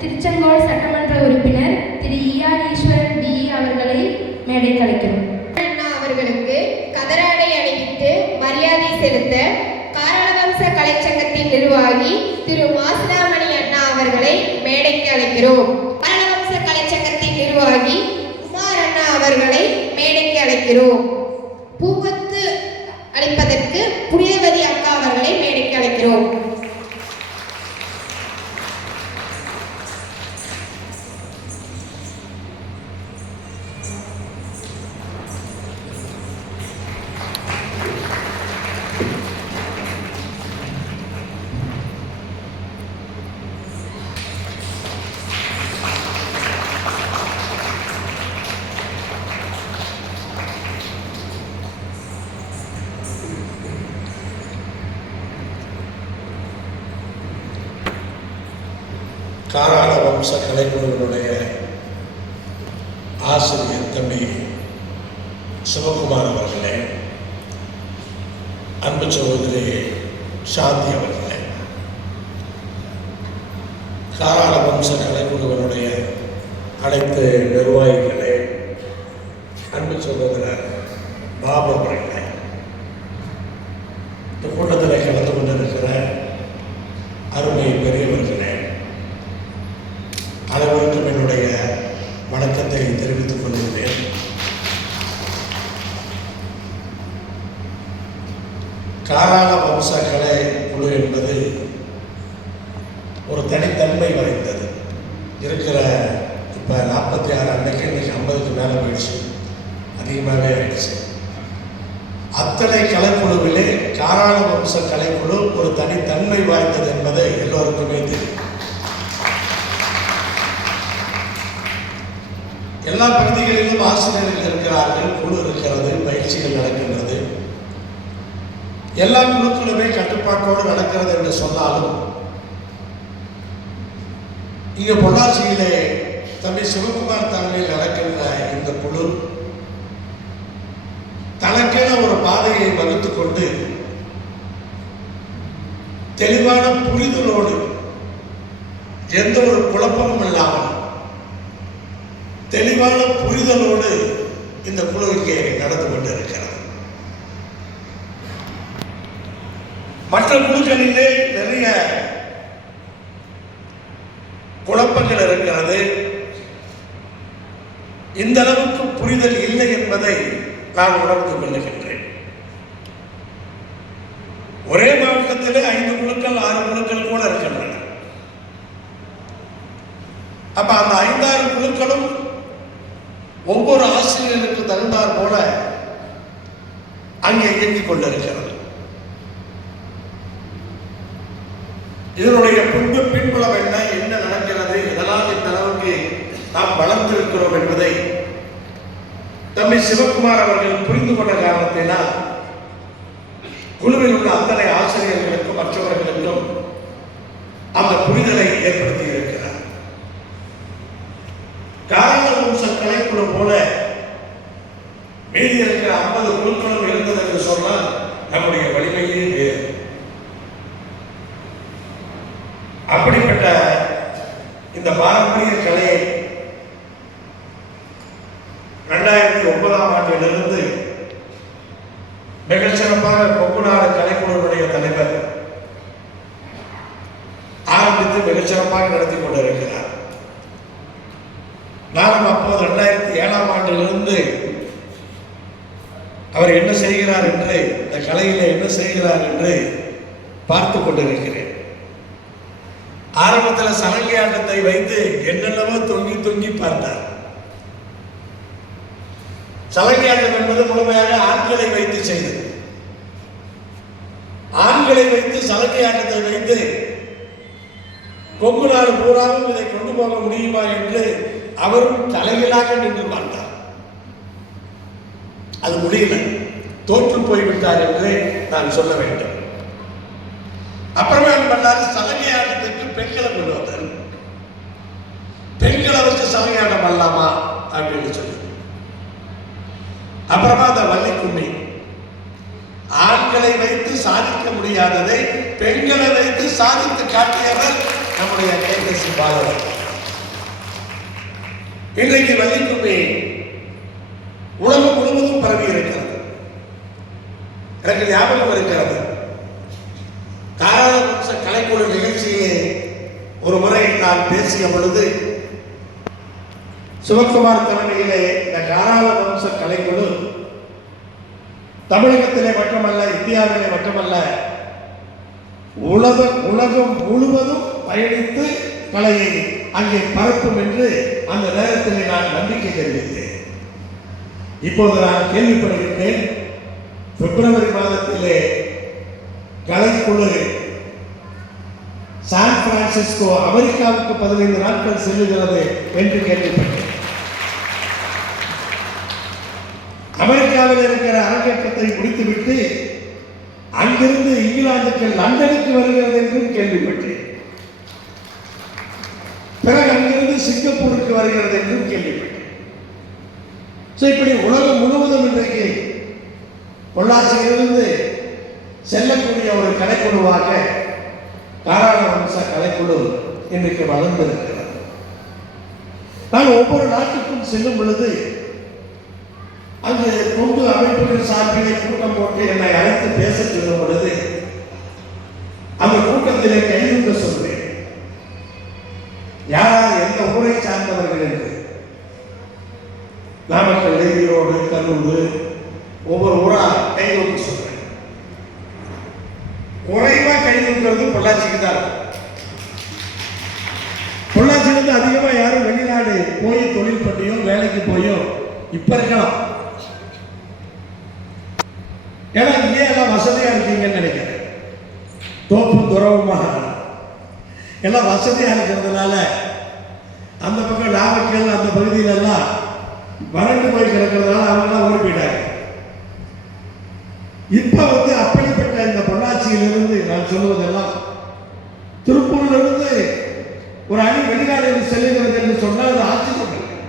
திருச்செங்கோடு சட்டமன்ற உறுப்பினர் திரு ஈஆர் ஈஸ்வரன் டிஇ அவர்களை மேடைக்கு அழைக்கிறோம். அண்ணா அவர்களுக்கு கதராடை அணிவித்து மரியாதை செலுத்த காராள வம்ச கலைச்சங்கத்தின் நிர்வாகி திரு மாசிலாமணி அண்ணா அவர்களை மேடைக்கு அழைக்கிறோம். காராள வம்ச கலைச்சங்கத்தின் நிர்வாகி குமார் அண்ணா அவர்களை மேடைக்கு அழைக்கிறோம். பூங்கொத்து அளிப்பதற்கு புனிதவதி அக்கா அவர்களை மேடைக்கு அழைக்கிறோம். காராள வம்ச கலைக்குழுவினுடைய ஆசிரியர் தம்பி சிவகுமார் அவர்களே, அன்பு சகோதரி சாந்தி அவர்களே, காராள வம்ச கலைக்குழுவினுடைய அனைத்து நிர்வாகிகளே, அன்பு சகோதரர் பாபு அவர்களே, இந்த கூட்டத்தில் கலந்து கொண்டிருக்கிற அருமை பெரியவர்களே, அனைவருக்கும் என்னுடைய வணக்கத்தை தெரிவித்துக் கொள்கிறேன். காராள வம்ச கலை குழு என்பது ஒரு தனித்தன்மை வாய்ந்தது. இருக்கிற இப்போ 46 அன்னைக்கு இன்னைக்கு 50க்கு மேலே போயிடுச்சு, அதிகமாகவே ஆயிடுச்சு. அத்தனை கலைக்குழுவிலே காராள வம்ச கலைக்குழு ஒரு தனித்தன்மை வாய்ந்தது என்பதை எல்லோருக்குமே தெரியும். எல்லா பகுதிகளிலும் ஆசிரியர்கள் இருக்கிறார்கள், குழு இருக்கிறது, பயிற்சிகள் நடக்கின்றது. எல்லா குழுக்களுமே கட்டுப்பாட்டோடு நடக்கிறது என்று சொன்னாலும் இங்கே பொள்ளாச்சியிலே தம்பி சிவகுமார் தலைமையில் நடக்கின்ற இந்த குழு தனக்கென ஒரு பாதையை வகுத்துக் கொண்டு தெளிவான புரிதலோடு எந்த ஒரு குழப்பமும் இல்லாமல் தெளிவான புரிதலோடு இந்த குழு இங்கே நடந்து கொண்டிருக்கிறது. மற்ற குழுக்களிலே நிறைய குழப்பங்கள் இருக்கிறது. இந்த அளவுக்கு புரிதல் இல்லை என்பதை நான் உணர்ந்து கொள்ளுகின்றேன். ஒரே மாவட்டத்திலே 5 குழுக்கள் 6 குழுக்கள் கூட இருக்கின்றன. அப்ப அந்த 5-6 குழுக்களும் ஒவ்வொரு ஆசிரியருக்கு தகுந்தார் போல அங்கே இயங்கிக் கொண்டிருக்கிறது. இதனுடைய பின்புலம் என்ன நடக்கிறது, இதெல்லாம் இந்த அளவுக்கு நாம் வளர்ந்திருக்கிறோம் என்பதை தம்பி சிவகுமார் அவர்கள் புரிந்து கொண்ட காரணத்தினால் குழுவில் உள்ள அத்தனை ஆசிரியர்களுக்கும் மற்றவர்களுக்கும் அந்த புரிதலை ஏற்படுத்தி இருக்கிறார். காரண வம்ச கலைக்குழு போல மீதி இருக்கிற 50 குழுக்களும் இருந்தது என்று சொன்னால் நம்முடைய வலிமையே வேறு. அப்படிப்பட்ட இந்த பாரம்பரிய கலையை 2009ஆம் ஆண்டிலிருந்து மிகச்சிறப்பாக கொங்குநாடு கலைக்குழுவுடைய தலைவர் ஆரம்பித்து மிகச்சிறப்பாக நடத்தி கொண்டிருக்கிறார். நானும் அப்போது 2007ஆம் ஆண்டிலிருந்து அவர் என்ன செய்கிறார் என்று, இந்த கலையில என்ன செய்கிறார் என்று பார்த்து கொண்டிருக்கிறேன். ஆரம்பத்தில் சலங்கை ஆட்டத்தை வைத்து என்னென்னவோ தொங்கி தொங்கி பார்த்தார். சலங்கை ஆட்டம் என்பது முழுமையாக ஆண்களை வைத்து செய்தது. ஆண்களை வைத்து சலங்கை ஆட்டத்தை வைத்து கொங்கு நாடு பூராவும் இதை கொண்டு போக முடியுமா என்று அவரும் தலைகளாக நின்று பார்த்தார். அது முடியல, தோற்று போய்விட்டார் என்று நான் சொல்ல வேண்டும். அப்புறமே என்ன பண்ணாரு, சலங்கை ஆட்டத்துக்கு பெண்களை கொண்டு வந்தார். பெண்களை வச்சு சலங்கை ஆட்டம் பண்ணலாமா அப்படின்னு சொல்லி, அப்புறமா அந்த வள்ளிக்கும்மி, ஆண்களை வைத்து சாதிக்க முடியாததை பெண்களை வைத்து சாதித்து காட்டியவர் நம்முடைய கேகேசி பாலவர். இன்றைக்கு வள்ளிக்கும்மி உலகம் முழுவதும் பரவி இருக்கிறது. எனக்கு ஞாபகம் இருக்கிறது, காராள வம்ச கலைக்குழு நிகழ்ச்சியிலே ஒரு முறை நான் பேசிய பொழுது சிவகுமார் தலைமையிலே இந்த காராள வம்ச கலைக்குழு தமிழகத்திலே மட்டுமல்ல, இந்தியாவிலே மட்டுமல்ல, உலகம் முழுவதும் பயணித்து கலையை அங்கே பரப்பும் என்று அந்த நேரத்தில் நான் நம்பிக்கை தெரிவித்தேன். இப்போது நான் கேள்விப்படுகின்றேன், பிப்ரவரி மாதத்திலே கலைக்குழு சான் பிரான்சிஸ்கோ அமெரிக்காவுக்கு 15 நாட்கள் செல்லுகிறது என்று கேள்விப்பட்டேன். அமெரிக்காவில் இருக்கிற அரங்கேற்றத்தை முடித்துவிட்டு அங்கிருந்து இங்கிலாந்துக்கு லண்டனுக்கு வருகிறது என்றும் கேள்விப்பட்டேன். பிறகு அங்கிருந்து சிங்கப்பூருக்கு வருகிறது என்றும் கேள்விப்பட்டேன். இப்படி உலகம் முழுவதும் இன்றைக்கு பொள்ளாச்சியிலிருந்து செல்லக்கூடிய ஒரு கலைக்குழுவாக காராள வம்ச கலைக்குழு இன்றைக்கு வளர்ந்திருக்கிறது. நான் ஒவ்வொரு நாட்டுக்கும் செல்லும் பொழுது அங்கு கொங்கு அமைப்புகள் சார்பிலே கூட்டம் போட்டு என்னை அழைத்து பேச சொல்லும் பொழுது அந்த கூட்டத்திலே கைதுங்க சொல்வேன், யார் எந்த ஊரை சார்ந்தவர்கள் என்று. நாமக்கல், ஈரோடு, கரூர், ஒவ்வொரு ஊரா கைதூக்க சொல்றேன். குறைவா கைதூக்கிறது பொள்ளாச்சிக்கு தான். பொள்ளாச்சியிலிருந்து அதிகமா யாரும் வெளிநாடு போய் தொழில் பண்ணியும் வேலைக்கு போயும் இப்ப இருக்கலாம். ஏன்னா இங்கே எல்லாம் வசதியா இருக்கீங்கன்னு நினைக்கிறேன். தோப்பு துறவுமா எல்லாம் வசதியா இருக்கிறதுனால அந்த பக்கம் நாமக்கல் அந்த பகுதியிலெல்லாம் வறண்டு போய் கிடக்கிறதுனால அவங்கெல்லாம் ஓடி போயிட்டாங்க. இப்ப அப்படிப்பட்ட இந்த பொள்ளாச்சியிலிருந்து நான் சொல்லுவதெல்லாம், திருப்பூரிலிருந்து ஒரு அணி வெளிநாடு செல்லுகிறது என்று சொன்னால் அது ஆச்சரியம் இல்லை.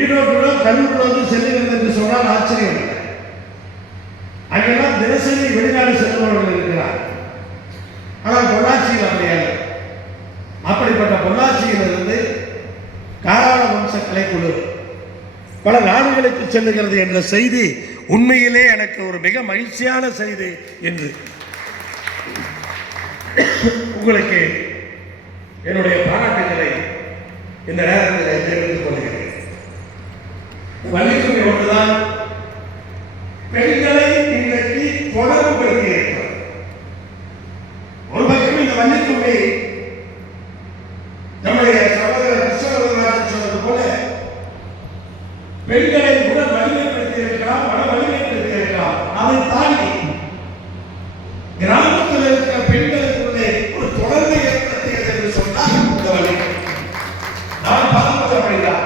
ஈரோடு கல்லூரில் செல்லுகிறது என்று சொன்னால் ஆச்சரியம் இல்லை. அங்கெல்லாம் தினசரி வெளிநாடு செல்பவர்கள் இருக்கிறார். ஆனால் பொள்ளாச்சியில் அப்படியாது. அப்படிப்பட்ட பொள்ளாச்சியிலிருந்து காராள வம்ச கலைக்குழு பல நாடுகளுக்கு செல்லுகிறது என்ற செய்தி உண்மையிலே எனக்கு ஒரு மிக மகிழ்ச்சியான செய்தி என்று உங்களுக்கு என்னுடைய பாராட்டுகளை இந்த நேரத்தில் தெரிவித்துக் கொள்கிறேன். வள்ளிக்கும்மி ஒன்றுதான் பெண்களை இன்றைக்கு தொடர்புபடுத்தி இருக்கிறது. ஒரு பக்கம் இந்த வள்ளிக்கும்மி நம்முடைய சகோதரர் கிருஷ்ணராஜன் சொன்னது போல பெண்களை உடல் வலிமைப்படுத்தி இருக்கலாம், மன வலிமைப்படுத்தி இருக்கலாம். அதை தாண்டி கிராமத்தில் இருக்கிற பெண்களுக்குள்ளே ஒரு தொடர்பை ஏற்படுத்தியது என்று சொன்னால் இந்த வலிமை நான் பாதுகாக்கப்படுகிறார்.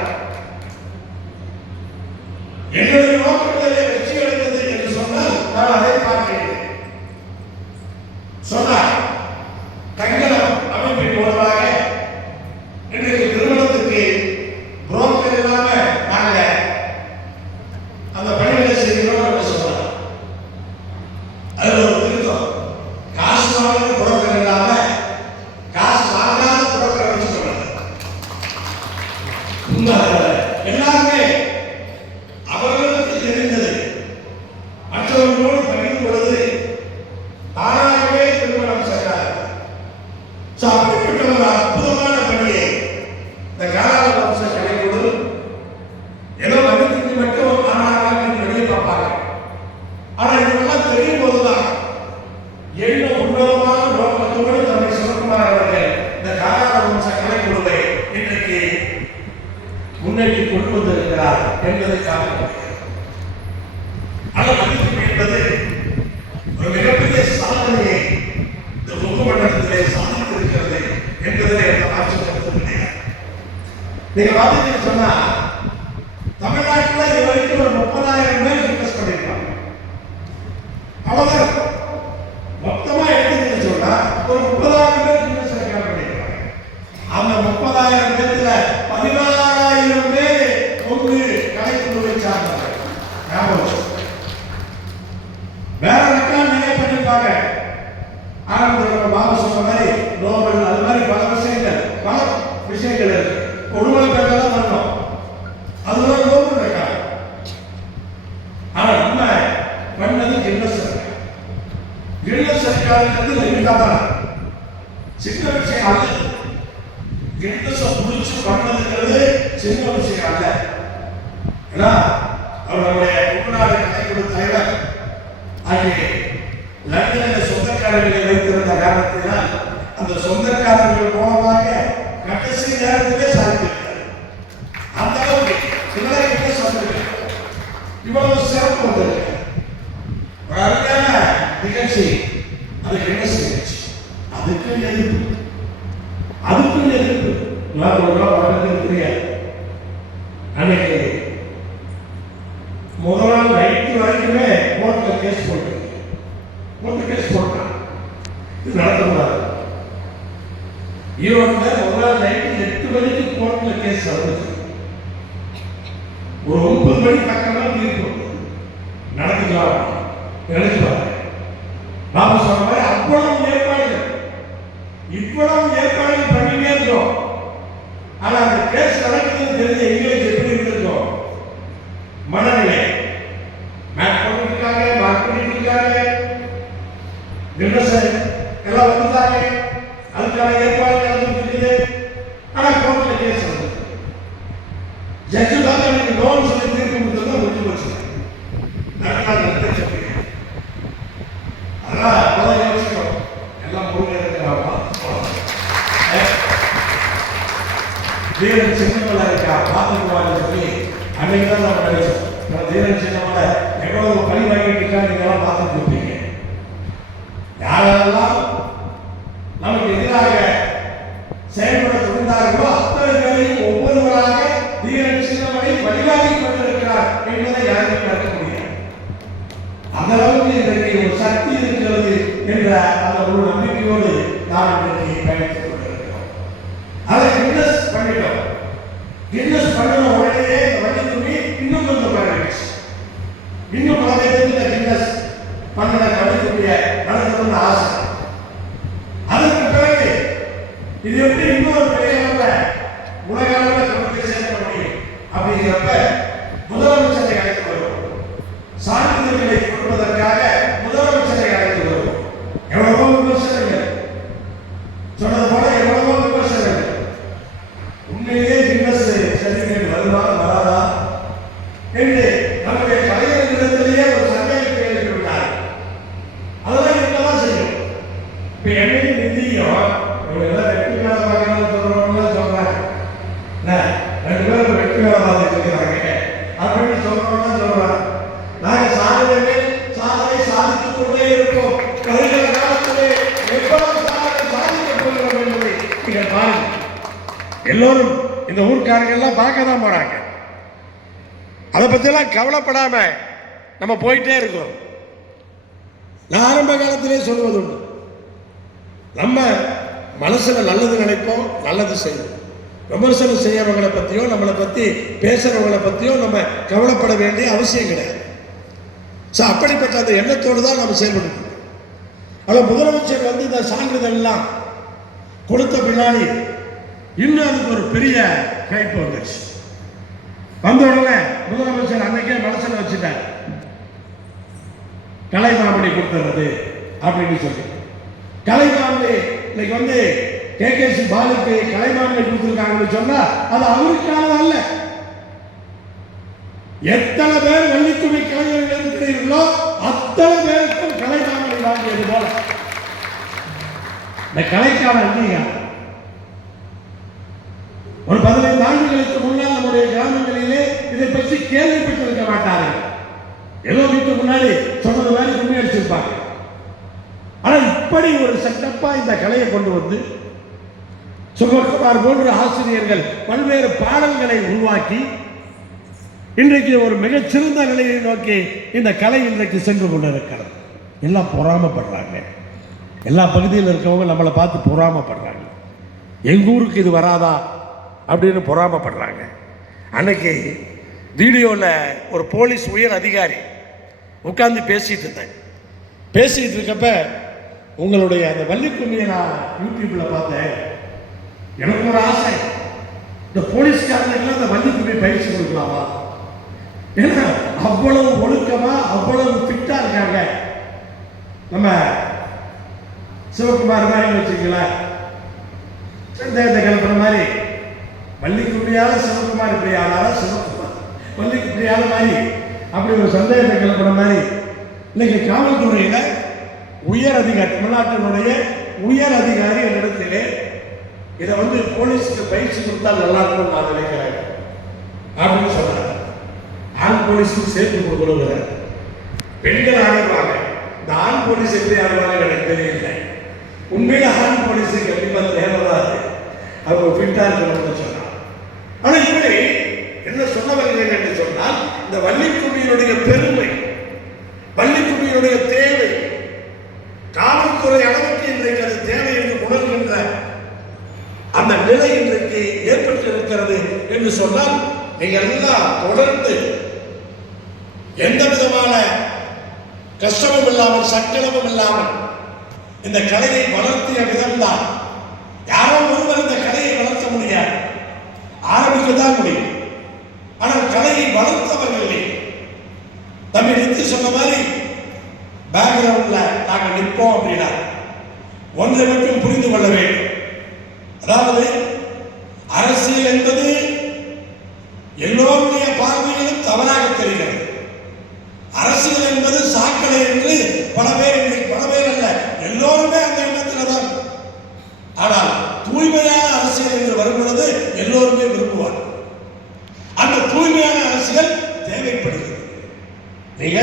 என்னுடைய நோக்கத்திலே வெற்றி அடைந்தது என்று சொன்னால் நான் அதை பார்க்கிறேன். சொன்னார் தங்கலம் அமைப்பின் மூலமாக இன்றைக்கு திருமணத்துக்கு புரோக்கர் இல்லாம நாங்க அந்த பணிகளை செய்கிறோம் என்று சொன்னார். அதுல ஒரு திருத்தம், காசு வாங்குற புரோக்கர் இல்லாம காசு வாங்காத புரோக்கர் வச்சு சொல்றாங்க. எல்லாருமே அவர்களுக்கு தெரிந்தது மற்றவர்களோடு பகிர்ந்து கொள்வது தானாகவே திருமணம் செய்கிறார்கள். அப்படிப்பட்ட ஒரு அற்புதமான பணியை இந்த காலால வம்ச கலைக்குழு ஏதோ மனிதனுக்கு மட்டும் ஆனாங்க வெளியே பார்ப்பாங்க. ஆனா இதெல்லாம் தெரியும் போதுதான் என்ன உன்னதமான நோக்கத்தோடு தம்மை சிவகுமார் அவர்கள் இந்த காலால வம்ச கலைக்குழுவை இன்றைக்கு முன்னேற்றி கொண்டு வந்திருக்கிறார் என்பதை காணப்படுகிறது. ஆனால் மனிதன் என்பது ஒரு மிகப்பெரிய சாதனையை இந்த முகமண்டலத்திலே சாதித்திருக்கிறது என்பதில் எந்த மாற்றம் கருத்து கிடையாது. நீங்க பார்த்தீங்கன்னு சொன்னா தமிழ்நாட்டில் இது வரைக்கும் ஒரு 30,000 பேர் இன்வெஸ்ட் பண்ணியிருக்காங்க. அவ்வளவுதான். மொத்தமா எடுத்தீங்கன்னு சொன்னா ஒரு 30,000 பேர் இன்வெஸ்ட் பண்ணியிருக்காங்க. அந்த 30,000 பேர்ல 16,000 பேர் ஒன்று கலைக்குழுவை சார்ந்தவர்கள். வேற ரெக்கார்ட் நிறைய பண்ணியிருப்பாங்க. ஆனந்த பாபு சொன்ன மாதிரி நோபல் அது மாதிரி பல விஷயங்கள் இருக்கு. உடுமலை பேர்ல தான் பண்ணோம். அதுதான் நோபல் ரெக்கார்டு. ஆனா நம்ம பண்ணது கின்னஸ் ரெக்கார்டு ரெண்டாதான் சின்ன விஷயம் அல்ல. கின்னஸ் முடிச்சு பண்ணதுங்கிறது சின்ன விஷயம் அல்ல. ஏன்னா அவர் நம்முடைய உள்நாடு கலைக்குழு தலைவர் அங்கே லண்டனில் சொந்தக்காரர்களை வைத்திருந்த காரணத்தினால் அந்த சொந்தக்காரர்கள் மூலமாக கடைசி நேரத்திலே சாதித்திருக்கிறார். அந்த அளவுக்கு சிலரை சொல்லிருக்கிறார். இவ்வளவு சிறப்பு வந்திருக்கு. ஒரு அருமையான நிகழ்ச்சி. அது கின்னஸ் நிகழ்ச்சி. அதுக்கு எதிர்ப்பு வழக்கு தெரியாது. அன்னைக்கு முதல் நாள் நைட்டு வரைக்குமே கோர்ட்ல கேஸ் போட்டான். இது நடத்தக்கூடாது. ஈரோடுல முதல் நாள் நைட்டு 8 மணிக்கு கோர்ட்ல கேஸ் நடந்துச்சு. ஒரு 9 மணி பக்கம் தீர்ப்பு நடந்துக்கலாம் நினைச்சுவாங்க. நாம சொன்ன மாதிரி அவ்வளவு ஏற்பாடுகள் பண்ணிட்டே இருக்கோம். ஆனா அந்த கேஸ் நடக்குதுன்னு தெரிஞ்ச எங்களுக்கு எப்படி இருந்திருக்கோம் மனநிலை? மேட் பண்ணிருக்காங்க, மார்க் பண்ணிருக்காங்க, எல்லாம் வந்துட்டாங்க. அதுக்கான ஏற்பாடு நடந்துருக்குது. ஆனா கோர்ட்ல கேஸ் வந்து ஜட்ஜு தான் எனக்கு லோன் சொல்லி தீர்ப்பு கொடுத்தது முடிஞ்சு போச்சு. அதெல்லாம் யோசிக்கணும். எல்லாம் முருகன் இருக்கிறாப்பா, தீரன் சின்னமலை இருக்கா பார்த்துக்குவாங்க சொல்லி அன்னைக்கு தான் நம்ம நினைச்சோம். தீரன் சின்னமலை எவ்வளவு பழி வாங்கிட்டு இருக்கா நீங்களாம் பார்த்துட்டு இருப்பீங்க. யாரெல்லாம் நமக்கு எதிராக செயல்பட துணிந்தார்களோ அத்தனை பேரையும் ஒவ்வொருவராக தீரன் சின்னமலை வழிகாட்டி கொண்டிருக்கிறார் என்பதை யாருக்கும் நடக்க முடியாது. அந்த அளவுக்கு இன்றைக்கு ஒரு சக்தி இருக்கிறது என்ற அந்த ஒரு நம்பிக்கையோடு நாம் இன்றைக்கு பயணித்துக் கொண்டிருக்கிறோம். அதை கின்னஸ் பண்ணிட்டோம். கின்னஸ் பண்ணின உடனே வண்டிக்குமே இன்னும் கொஞ்சம் பயணிச்சு. இன்னும் பல பேருக்கு இந்த கின்னஸ் பண்ண வண்டிக்குரிய நடத்தணும்னு ஆசை. அதற்கு பிறகு இது எப்படி இன்னொரு பெரிய உலக அளவில் கொண்டு சேர்க்க முடியும் அப்படிங்கிறப்ப என்பதற்காக முதலமைச்சரை அழைத்து வருவோம். எவ்வளவோ விமர்சனங்கள் சொன்னது போல எவ்வளவோ விமர்சனங்கள். உண்மையிலே கின்னஸ் சர்டிபிகேட் வருமா வராதா என்று நம்முடைய கலைஞர்களிடத்திலேயே ஒரு சந்தேகத்தை எழுப்பிவிட்டார். அதெல்லாம் இருக்கதான் செய்யும். இப்ப என்னையும் நிதியும் வெற்றி வேலை பார்க்கணும்னு சொல்றவங்க சொல்றாங்க, 2 பேரும் வெற்றி வேலை பார்த்துட்டு இருக்கிறாங்க அப்படின்னு சொல்றவங்க சொல்றாங்க. நாங்க சாதனை சாதித்துக் கொண்டே இருப்போம். வருகிற காலத்திலே எவ்வளவு சாதனை சாதிக்கப் போகிறோம் என்பதை நீங்கள் பாருங்கள். எல்லோரும் இந்த ஊர்க்காரங்க எல்லாம் பார்க்க தான் போறாங்க. அதை பற்றிலாம் கவலைப்படாம நம்ம போயிட்டே இருக்கோம். நான் ஆரம்ப காலத்திலே சொல்வதுண்டு, நம்ம மனசுல நல்லது நினைப்போம், நல்லது செய்வோம். விமர்சனம் செய்யறவங்களை பற்றியோ நம்மளை பற்றி பேசுறவங்களை பற்றியோ நம்ம கவலைப்பட வேண்டிய அவசியம் கிடையாது. ஸோ அப்படிப்பட்ட அந்த எண்ணத்தோடு தான் நம்ம செயல்படுத்தணும். ஆனால் முதலமைச்சர் வந்து இந்த சான்றிதழ்லாம் கொடுத்த பின்னாடி இன்னும் அதுக்கு ஒரு பெரிய கைப்பு வந்துருச்சு. வந்த உடனே முதலமைச்சர் அன்னைக்கே மனசில் வச்சுட்டார், கலைமாமணி கொடுத்துறது அப்படின்னு சொல்லி. கலைமாமணி இன்னைக்கு வந்து கேகேசி பாலுக்கு கலைமாமணி கொடுத்துருக்காங்கன்னு சொன்னா அது அவருக்கானது அல்ல. எத்தனை பேர் வள்ளிக்கும்மி கலைஞர்கள் இருக்கிறீர்களோ அத்தனை பேருக்கும் கலைமாமணி வாங்கியது போல இந்த கலைக்கான அங்கீகாரம். ஒரு 15 ஆண்டுகளுக்கு முன்னால் நம்முடைய கிராமங்களிலே இதை பற்றி கேள்விப்பட்டிருக்க மாட்டார்கள். ஏதோ வீட்டு முன்னாடி சொன்னது மாதிரி கும்மி அடிச்சிருப்பாங்க. ஆனால் இப்படி ஒரு செட்டப்பா இந்த கலையை கொண்டு வந்து சுககுமார் போன்ற ஆசிரியர்கள் பல்வேறு பாடல்களை உருவாக்கி இன்றைக்கு ஒரு மிகச்சிறந்த நிலையை நோக்கி இந்த கலை இன்றைக்கு சென்று கொண்டிருக்கிறது. எல்லாம் பொறாமப்படுறாங்க. எல்லா பகுதியில் இருக்கவங்க நம்மளை பார்த்து பொறாமப்படுறாங்க. எங்கள் ஊருக்கு இது வராதா அப்படின்னு பொறாமப்படுறாங்க. அன்னைக்கு வீடியோவில் ஒரு போலீஸ் உயர் அதிகாரி உட்கார்ந்து பேசிட்டு இருந்தேன். பேசிட்டு இருக்கப்ப உங்களுடைய அந்த வள்ளிக்கும்மியை நான் யூடியூப்பில் பார்த்தேன். எனக்கு ஒரு ஆசை, இந்த போலீஸ்காரங்களுக்கெல்லாம் அந்த வள்ளிக்கும்மி பயிற்சி கொடுக்கலாமா? ஏன்னா அவ்வளவு ஒழுக்கமா அவ்வளவு ஃபிட்டா இருக்காங்க. நம்ம சிவகுமார் மாதிரி வச்சுக்கலாம், சந்தேகத்தை கிளப்புற மாதிரி வள்ளிக்கும்மியால சிவகுமார் இப்படி ஆனாலும் சிவகுமார் வள்ளிக்கும்மியால மாதிரி அப்படி ஒரு சந்தேகத்தை கிளப்புற மாதிரி இன்னைக்கு காவல்துறையில உயர் அதிகாரி, தமிழ்நாட்டினுடைய உயர் அதிகாரி என்னிடத்திலே இதை வந்து போலீஸுக்கு பயிற்சி கொடுத்தா நல்லா இருக்கும் நான் நினைக்கிறேன் அப்படின்னு சொன்னாங்க. ஆண் போலீஸுக்கு சேர்த்து கொடுக்குறோம். பெண்கள் ஆடுவாங்க, இந்த ஆண் போலீஸ் எப்படி ஆடுவாங்க எனக்கு தெரியல. உண்மையில ஆண் போலீஸுக்கு கண்டிப்பாக தேவைதான், அவங்க ஃபிட்டா இருக்கணும்னு சொன்னாங்க. ஆனால் இப்படி என்ன சொல்ல வருகிறேன் என்று சொன்னால், இந்த வள்ளிக்கும்மியினுடைய பெருமை, வள்ளிக்கும்மியினுடைய தேவை, காவல்துறை அளவுக்கு இன்றைக்கு அது தேவை என்று உணர்கின்ற அந்த நிலை இன்றைக்கு ஏற்பட்டிருக்கிறது என்று சொன்னால், நீங்கள் எல்லாம் தொடர்ந்து எந்த விதமான கஷ்டமும் இல்லாமல் சக்கரமும் இல்லாமல் இந்த கலையை வளர்த்திய விதம்தான். யாரோ ஒருவர் இந்த கலையை வளர்த்த முடியாது, ஆரம்பிக்கத்தான் முடியும். ஆனால் கலையை வளர்த்தவர்கள் தம்பி நித்தி சொன்ன மாதிரி பேக்ரவுண்ட்ல நாங்கள் நிற்போம் அப்படின்னா ஒன்றை மட்டும் புரிந்து கொள்ள வேண்டும். அதாவது அரசியல் என்பது எல்லோருடைய பார்வையிலும் தவறாக தெரிகிறது. அரசியல் என்பது சாக்கடை என்று பல பேர் அல்ல, எல்லோருமே அந்த எண்ணத்தில் தான். ஆனால் தூய்மையான அரசியல் என்று வரும்பொழுது எல்லோருமே விரும்புவார். அந்த தூய்மையான அரசியல் தேவைப்படுகிறது. நீங்க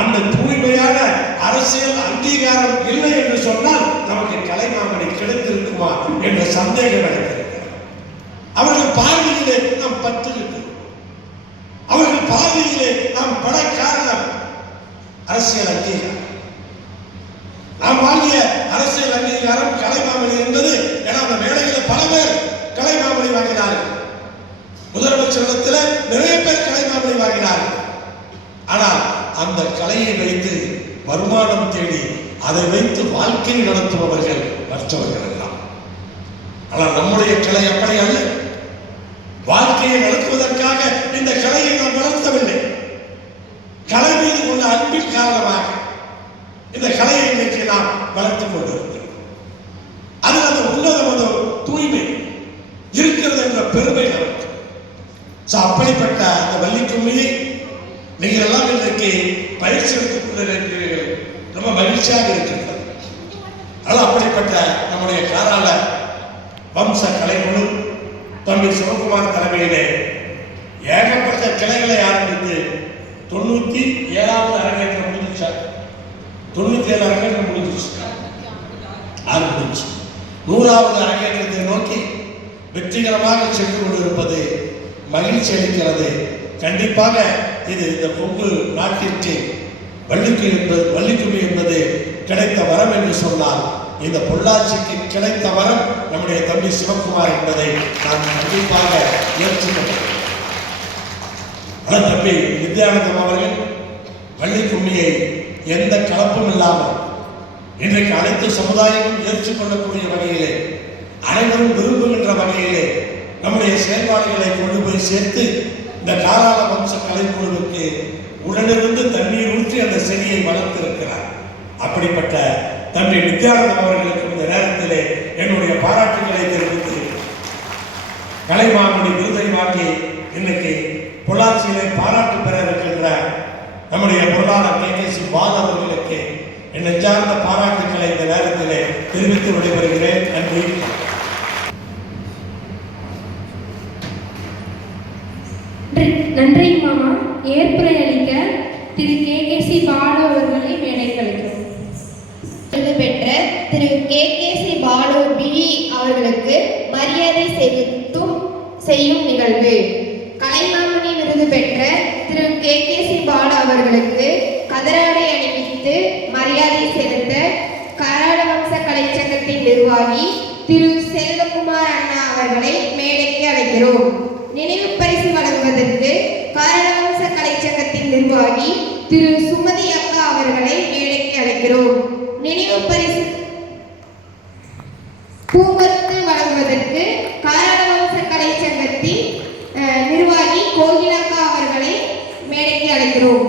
அந்த தூய்மையான அரசியல் அங்கீகாரம் இல்லை என்று சொன்னால் நமக்கு கலைமாமணி கிடைத்திருக்குமா என்ற சந்தேகம் எனக்கு இருக்கிறது. அவர்கள் பார்வையிலே நாம் பற்று இருக்கிறோம். அவர்கள் பார்வையிலே நாம் பட காரணம் அரசியல் அங்கீகாரம். நாம் வாங்கிய அரசியல் அங்கீகாரம் கலைமாமணி என்பது. ஏன்னா அந்த வேலைகளில் பல பேர் கலைமாமணி வாங்கினார்கள். முதலமைச்சரிடத்தில் நிறைய பேர் கலைமாமணி வாங்கினார்கள். ஆனால் அந்த கலையை வைத்து வருமானம் தேடி அதை வைத்து வாழ்க்கை நடத்துபவர்கள் மற்றவர்கள் எல்லாம். ஆனால் நம்முடைய கலை அப்படி அல்ல. வாழ்க்கையை நடத்துவதற்காக இந்த கலையை நாம் வளர்த்தவில்லை. கலை மீது கொண்ட அன்பின் காரணமாக இன்றைக்கு பயிற்சி எடுத்துக் கொண்டிருக்கிறீர்கள். ரொம்ப மகிழ்ச்சியாக இருக்கின்றது. அதனால் அப்படிப்பட்ட நம்முடைய காராள வம்ச கலைக்குழு தம்பி சிவகுமார் தலைமையிலே ஏகப்பட்ட கிளைகளை ஆரம்பித்து 97வது அரங்கேற்றம் முடிஞ்சிச்சார். 97 அரங்கேற்றம் முடிஞ்சிச்சு, ஆரம்பிச்சு 100வது அரங்கேற்றத்தை நோக்கி வெற்றிகரமாக சென்று கொண்டிருப்பது மகிழ்ச்சி அளிக்கிறது. கண்டிப்பாக இது இந்த கொங்கு நாட்டிற்கு வள்ளிக்கும்மி என்பது கிடைத்த வரம் என்று சொன்னால் இந்த பொள்ளாச்சிக்கு கிடைத்த வரம் நம்முடைய தம்பி சிவகுமார் என்பதை நான் கண்டிப்பாக ஏற்றுக்கொண்டேன். ஆனால் தம்பி நித்யானந்தம் அவர்கள் வள்ளிக்கும்மியை எந்த கலப்பும் இல்லாமல் இன்றைக்கு அனைத்து சமுதாயமும் ஏற்றுக்கொள்ளக்கூடிய வகையிலே, அனைவரும் விரும்புகின்ற வகையிலே நம்முடைய செயல்பாடுகளை கொண்டு போய் சேர்த்து இந்த காராள வம்ச கலைக்குழுவுக்கு உடனிருந்து தண்ணீர் ஊற்றி அந்த செடியை வளர்த்திருக்கிறார். அப்படிப்பட்ட தம்பி நித்யானந்தம் அவர்களுக்கு இந்த நேரத்திலே என்னுடைய பாராட்டுகளை தெரிவித்து கலைமாமணி விருதை வாங்கி இன்னைக்கு பொள்ளாச்சியிலே பாராட்டு பெற இருக்கின்ற நம்முடைய பொருளாளர் KKC பால் அவர்களுக்கு என் நெஞ்சார்ந்த பாராட்டுக்களை இந்த நேரத்திலே தெரிவித்து விடைபெறுகிறேன். நன்றி. நன்றி மாமா. ஏற்புரை அளிக்க திரு KKC பாலு அவர்களை மேடைக்கு அழைக்கிறோம். விருது பெற்ற திரு KKC பாலு BE அவர்களுக்கு மரியாதை செய்யும் நிகழ்வு. கலைமாமணி விருது பெற்ற திரு KKC பாலு அவர்களுக்கு கதராடை அணிவித்து மரியாதை செலுத்த காராள வம்ச கலைச்சங்கத்தின் நிர்வாகி திரு செல்வகுமார் அண்ணா அவர்களை மேடைக்கு அழைக்கிறோம். நினைவு பரிசு வழங்குவதற்கு காராள வம்ச கலைச்சங்கத்தின் நிர்வாகி திரு சுமதி அக்கா அவர்களை மேடைக்கு அழைக்கிறோம். நினைவு பரிசு பூமரத்து வழங்குவதற்கு காராள வம்ச கலைச்சங்கத்தின் நிர்வாகி கோகிலக்கா அவர்களை மேடைக்கு அழைக்கிறோம்.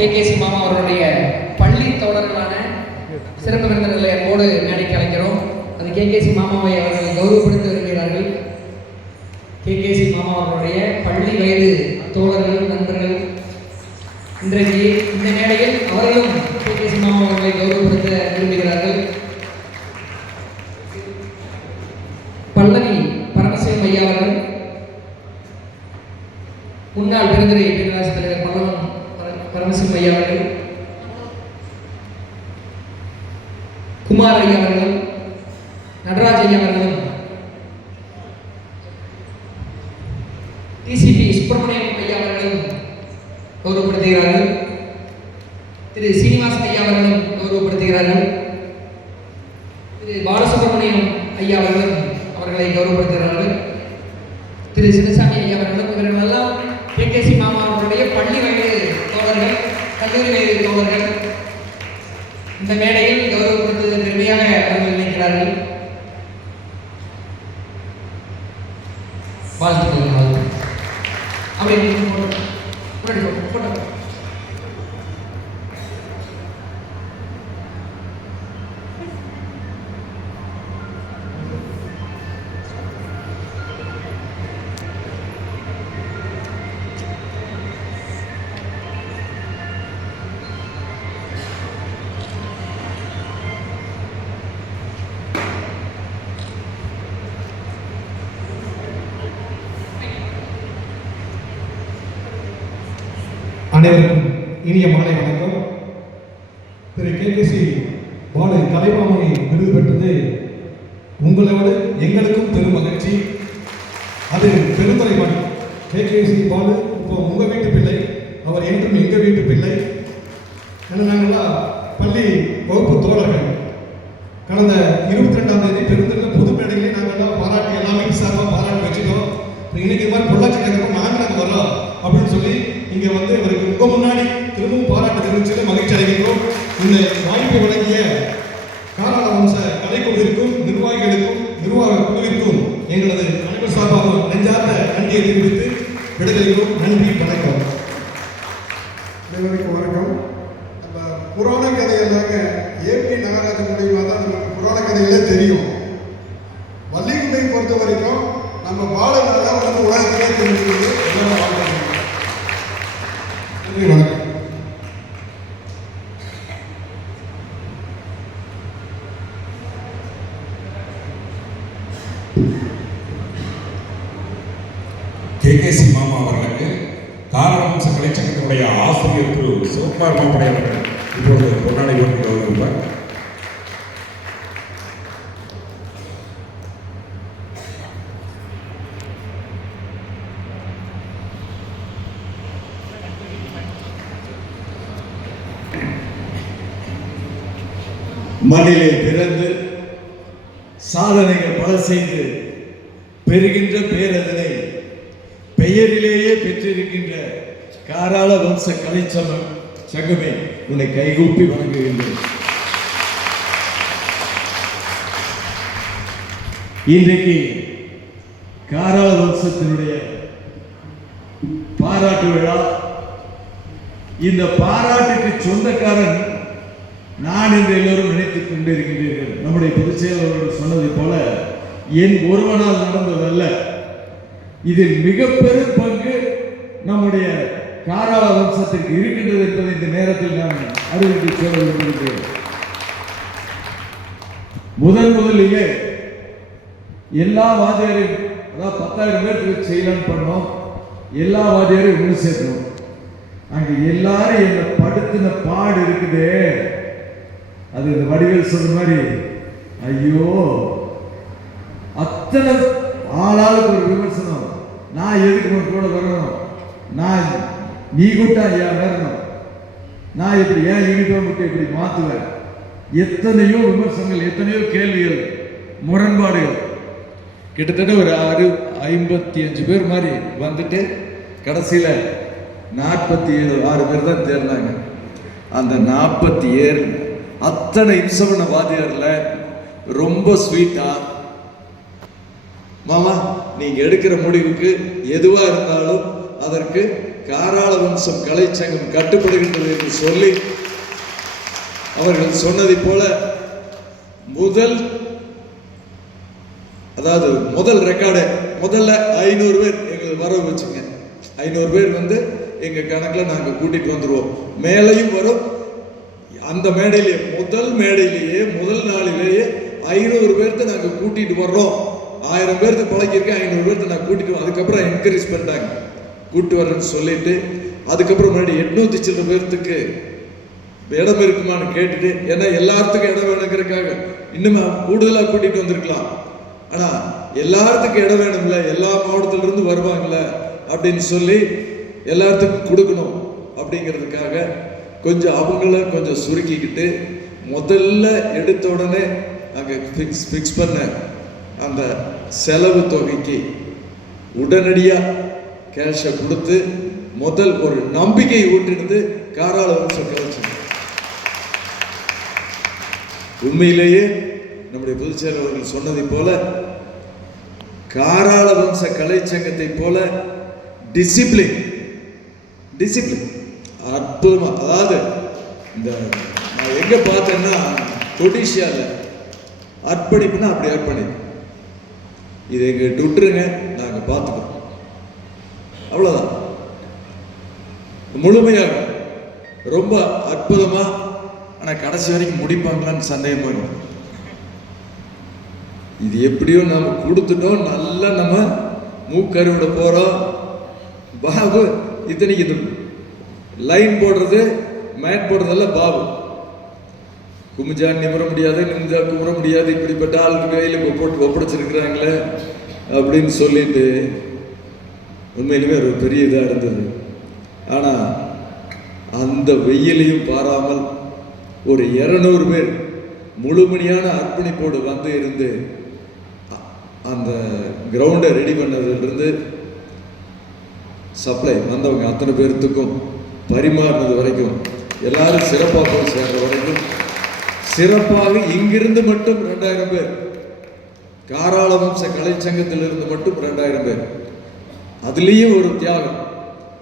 KKC மாமா அவர்களுடைய பள்ளி தோழர்களான சிறப்பு விருந்தினர்களை அன்போடு மேடைக்கு அழைக்கிறோம். அது KKC மாமாவை அவர்கள் கௌரவப்படுத்தி வருகிறார்கள். KKC மாமா அவர்களுடைய பள்ளி வயது தோழர்கள், நண்பர்கள் இன்றைக்கு இந்த மேடையில் அவர்களும் KKC மாமா அவர்களை கௌரவப்படுத்த விரும்புகிறார்கள். பல்லவி பரமசிவம் ஐயா அவர்கள், முன்னாள் பெருந்துறை பேரரசு தலைவர் பல்லவன் பரமசிவம் ஐயா அவர்கள், குமார் ஐயா அவர்களும், நடராஜ் ஐயா அவர்களும், TCP சுப்பிரமணியம் ஐயா அவர்களும் கௌரவப்படுத்துகிறார்கள். திரு சீனிவாசன் ஐயா அவர்களும் கௌரவப்படுத்துகிறார்கள். திரு பாலசுப்ரமணியம் ஐயா அவர்களும் அவர்களை கௌரவப்படுத்துகிறார்கள். திரு சின்னசாமி ஐயா அவர்களும், இவர்கள் எல்லாம் KKC மாமா அவர்களுடைய பள்ளி வயது தோழர்கள், கல்லூரி வயது தோழர்கள். இந்த மேடையில் கௌரவப்படுத்துவது பெருமையாக அவர்கள் நினைக்கிறார்கள். வாழ்த்துக்கள். அப்படி போட்டோ அனைவருக்கும் இனிய மாலை வணக்கம். திரு KKC பாலு கலைமாமணி விருது பெற்றது உங்களோடு எங்களுக்கும் பெரும் மகிழ்ச்சி. அது பெருந்துறை மணி. KKC பாலு இப்போ உங்கள் வீட்டு பிள்ளை, அவர் என்றும் எங்கள் வீட்டு பிள்ளை. ஏன்னா நாங்கள்லாம் பள்ளி வகுப்பு தோழர்கள். கடந்த 22ஆம் தேதி பெருந்துறையில் பொது மேடையிலே நாங்கள்லாம் பாராட்டி எல்லாமே சார்பாக பாராட்டி வச்சுட்டோம். இன்னைக்கு இது மாதிரி பொள்ளாச்சி நகரம் நாங்கள் வரோம் அப்படின்னு சொல்லி இங்கே வந்து இவருக்கு உங்க முன்னாடி திரும்பவும் பாராட்டு தெரிவிச்சது மகிழ்ச்சி அடைகின்றோம். இந்த வாய்ப்பை வழங்கிய காராள வம்ச கலைக்குழுவிற்கும் நிர்வாகிகளுக்கும் நிர்வாக குழுவிற்கும் எங்களது அனைவர் சார்பாக நெஞ்சார்ந்த நன்றியை தெரிவித்து விடுதலைக்கும். நன்றி, வணக்கம். அனைவருக்கும் வணக்கம். நம்ம புராண கதைகளாக ஏபி நாகராஜன் மூலியமாக தான் நமக்கு புராண கதைகளே தெரியும். வள்ளிக்கும்மியை பொறுத்த வரைக்கும் நம்ம பாடலாக வந்து உலகத்திலே தெரிஞ்சுக்கிறது. நன்றி, வணக்கம். கேகேசி மாமா அவர்களுக்கு காராள வம்ச கலைச்சங்கத்தினுடைய ஆசிரியர் திரு சிவகுமார் மாப்பிள்ளை அவர்கள் இப்போது பொன்னாடை போட்டு கௌரவிப்பார். மண்ணிலே பிறந்து சாதனைகள் பல செய்து பெறுகின்ற பேரதனை பெயரிலேயே பெற்றிருக்கின்ற காராள வம்ச சங்கமே உன்னை கைகூப்பி வணங்குகின்றேன். இன்றைக்கு காராள வம்சத்தினுடைய பாராட்டு விழா. இந்த பாராட்டுக்கு சொந்தக்காரன் நான் என்று எல்லோரும் நினைத்துக் கொண்டிருக்கின்றீர்கள். நம்முடைய பொதுச் செயலாளர்கள் சொன்னதை போல என் ஒருவனால் நடந்ததல்ல. இதில் மிக பெரும் பங்கு நம்முடைய காராள வம்சத்திற்கு இருக்கின்றது என்பதை இந்த நேரத்தில் நான் அறிவித்து சொல்ல விரும்புகிறேன். முதலிலே எல்லா வாத்தியாரையும், அதாவது 10,000 பேருக்கு செய்யலான்னு பண்ணோம். எல்லா வாத்தியாரையும் ஒன்று சேர்த்தோம். அங்கே எல்லாரும் என்ன படுத்தின பாடு இருக்குதே, அது இந்த வடிவேல் சொல்ற மாதிரி, ஐயோ அத்தனை ஆளாளுக்கு ஒரு விமர்சனம். நான் எதுக்கு உன் கூட வரணும், நான் நீ கூட்டா ஏன் வரணும், நான் இப்படி ஏன் யூனிஃபார்ம் இப்படி மாற்றுவேன், எத்தனையோ விமர்சனங்கள், எத்தனையோ கேள்விகள், முரண்பாடுகள். கிட்டத்தட்ட ஒரு 55 பேர் மாதிரி வந்துட்டு கடைசியில் 47 பேர் தான் தேர்ந்தாங்க. அந்த 47 அத்தனை இம்சவன வாதியாரில் ரொம்ப ஸ்வீட்டா, மாமா நீங்க எடுக்கிற முடிவுக்கு எதுவா இருந்தாலும் அதற்கு காராள வம்சம் கலைச்சங்கம் கட்டுப்படுகின்றது என்று சொல்லி அவர்கள் சொன்னதை போல முதல் ரெக்கார்டு முதல்ல 500 பேர் எங்களுக்கு வர வச்சுங்க. 500 பேர் வந்து எங்க கணக்கில் நாங்கள் கூட்டிட்டு வந்துடுவோம். மேலையும் வரும். அந்த மேடையிலேயே முதல் நாளிலேயே 500 பேர்த்த நாங்கள் கூட்டிட்டு வர்றோம். 1000 பேருக்கு பழகிருக்கேன், 500 பேர்த்த நான் கூட்டிட்டு, அதுக்கப்புறம் என்கரேஜ் பண்ணிட்டாங்க கூட்டு வர்றேன்னு சொல்லிட்டு. அதுக்கப்புறம் முன்னாடி 800 சில பேர்த்துக்கு இடம் இருக்குமான்னு கேட்டுட்டு, ஏன்னா எல்லாத்துக்கும் இடம் வேணுங்கிறதுக்காக இன்னும் கூடுதலாக கூட்டிட்டு வந்திருக்கலாம். ஆனா எல்லாத்துக்கும் இடம் வேணும்ல, எல்லா மாவட்டத்தில இருந்து வருவாங்கல்ல அப்படின்னு சொல்லி எல்லாத்துக்கும் கொடுக்கணும் அப்படிங்கிறதுக்காக கொஞ்சம் அவங்கள கொஞ்சம் சுருக்கிக்கிட்டு முதல்ல எடுத்த உடனே அங்கே ஃபிக்ஸ் பண்ண அந்த செலவு தொகைக்கு உடனடியாக கேஷை கொடுத்து முதல் ஒரு நம்பிக்கை ஊட்டினது காராள வம்ச கலைச்சங்கம். உண்மையிலேயே நம்முடைய பொதுச் செயலாளர்கள் சொன்னதை போல காராள வம்ச கலைச்சங்கத்தை போல டிசிப்ளின் அற்புதமா, அதாவது இந்த நான் எங்க பார்த்தேன்னா கொடிஷியால அர்ப்பணிப்புனா அப்படி அர்ப்பணிப்பு, இதை எங்கிட்ட விட்டுருங்க நாங்க பார்த்துக்கிறோம், அவ்வளவுதான். முழுமையாக ரொம்ப அற்புதமா. ஆனா கடைசி வரைக்கும் முடிப்பாங்களான்னு சந்தேகம் பண்ணும். இது எப்படியோ நம்ம கொடுத்துட்டோம், நல்லா நம்ம மூக்கருவிட போறோம். பாபு இத்தனைக்கு இது லைன் போடுறது மேட் போடுறதெல்லாம் பாபு குமிஞ்சா நிமிர முடியாது, நிமிஞ்சா குமிர முடியாது, இப்படிப்பட்ட ஆளுக்கு கையில் போட்டு ஒப்படைச்சிருக்கிறாங்களே அப்படின்னு சொல்லிட்டு உண்மையிலுமே ஒரு பெரிய இதாக இருந்தது. ஆனால் அந்த வெயிலையும் பாராமல் ஒரு 200 பேர் முழுமணியான அர்ப்பணிப்போடு வந்து இருந்து அந்த கிரவுண்டை ரெடி பண்ணதுலேருந்து சப்ளை வந்தவங்க அத்தனை பேர்த்துக்கும் பரிமாறினது வரைக்கும் எல்லாரும் சிறப்பாக போய் சேர்ற வரைக்கும் சிறப்பாக இங்கிருந்து மட்டும் 2000 பேர், காராள வம்ச கலைச்சங்கத்திலிருந்து மட்டும் 2000 பேர். அதுலேயும் ஒரு தியாகம்,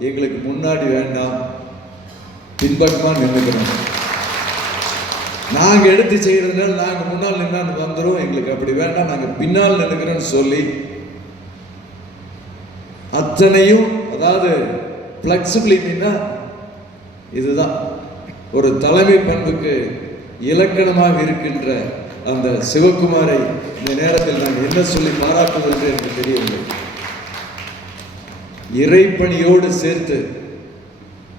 எங்களுக்கு முன்னாடி வேண்டாம், பின்பக்கமாக நின்றுக்கிறோம். நாங்கள் எடுத்து செய்கிறதுனால நாங்கள் முன்னால் நின்று வந்துடும், எங்களுக்கு அப்படி வேண்டாம், நாங்கள் பின்னால் நின்றுக்கிறோன்னு சொல்லி அத்தனையும், அதாவது ஃப்ளெக்சிபிலிட்டின்னா இதுதான் ஒரு தலைமை பண்புக்கு இலக்கணமாக இருக்கின்ற அந்த சிவகுமாரை இந்த நேரத்தில் நான் என்ன சொல்லி பாராட்டுவது என்று எனக்கு தெரியவில்லை. இறைப்பணியோடு சேர்த்து,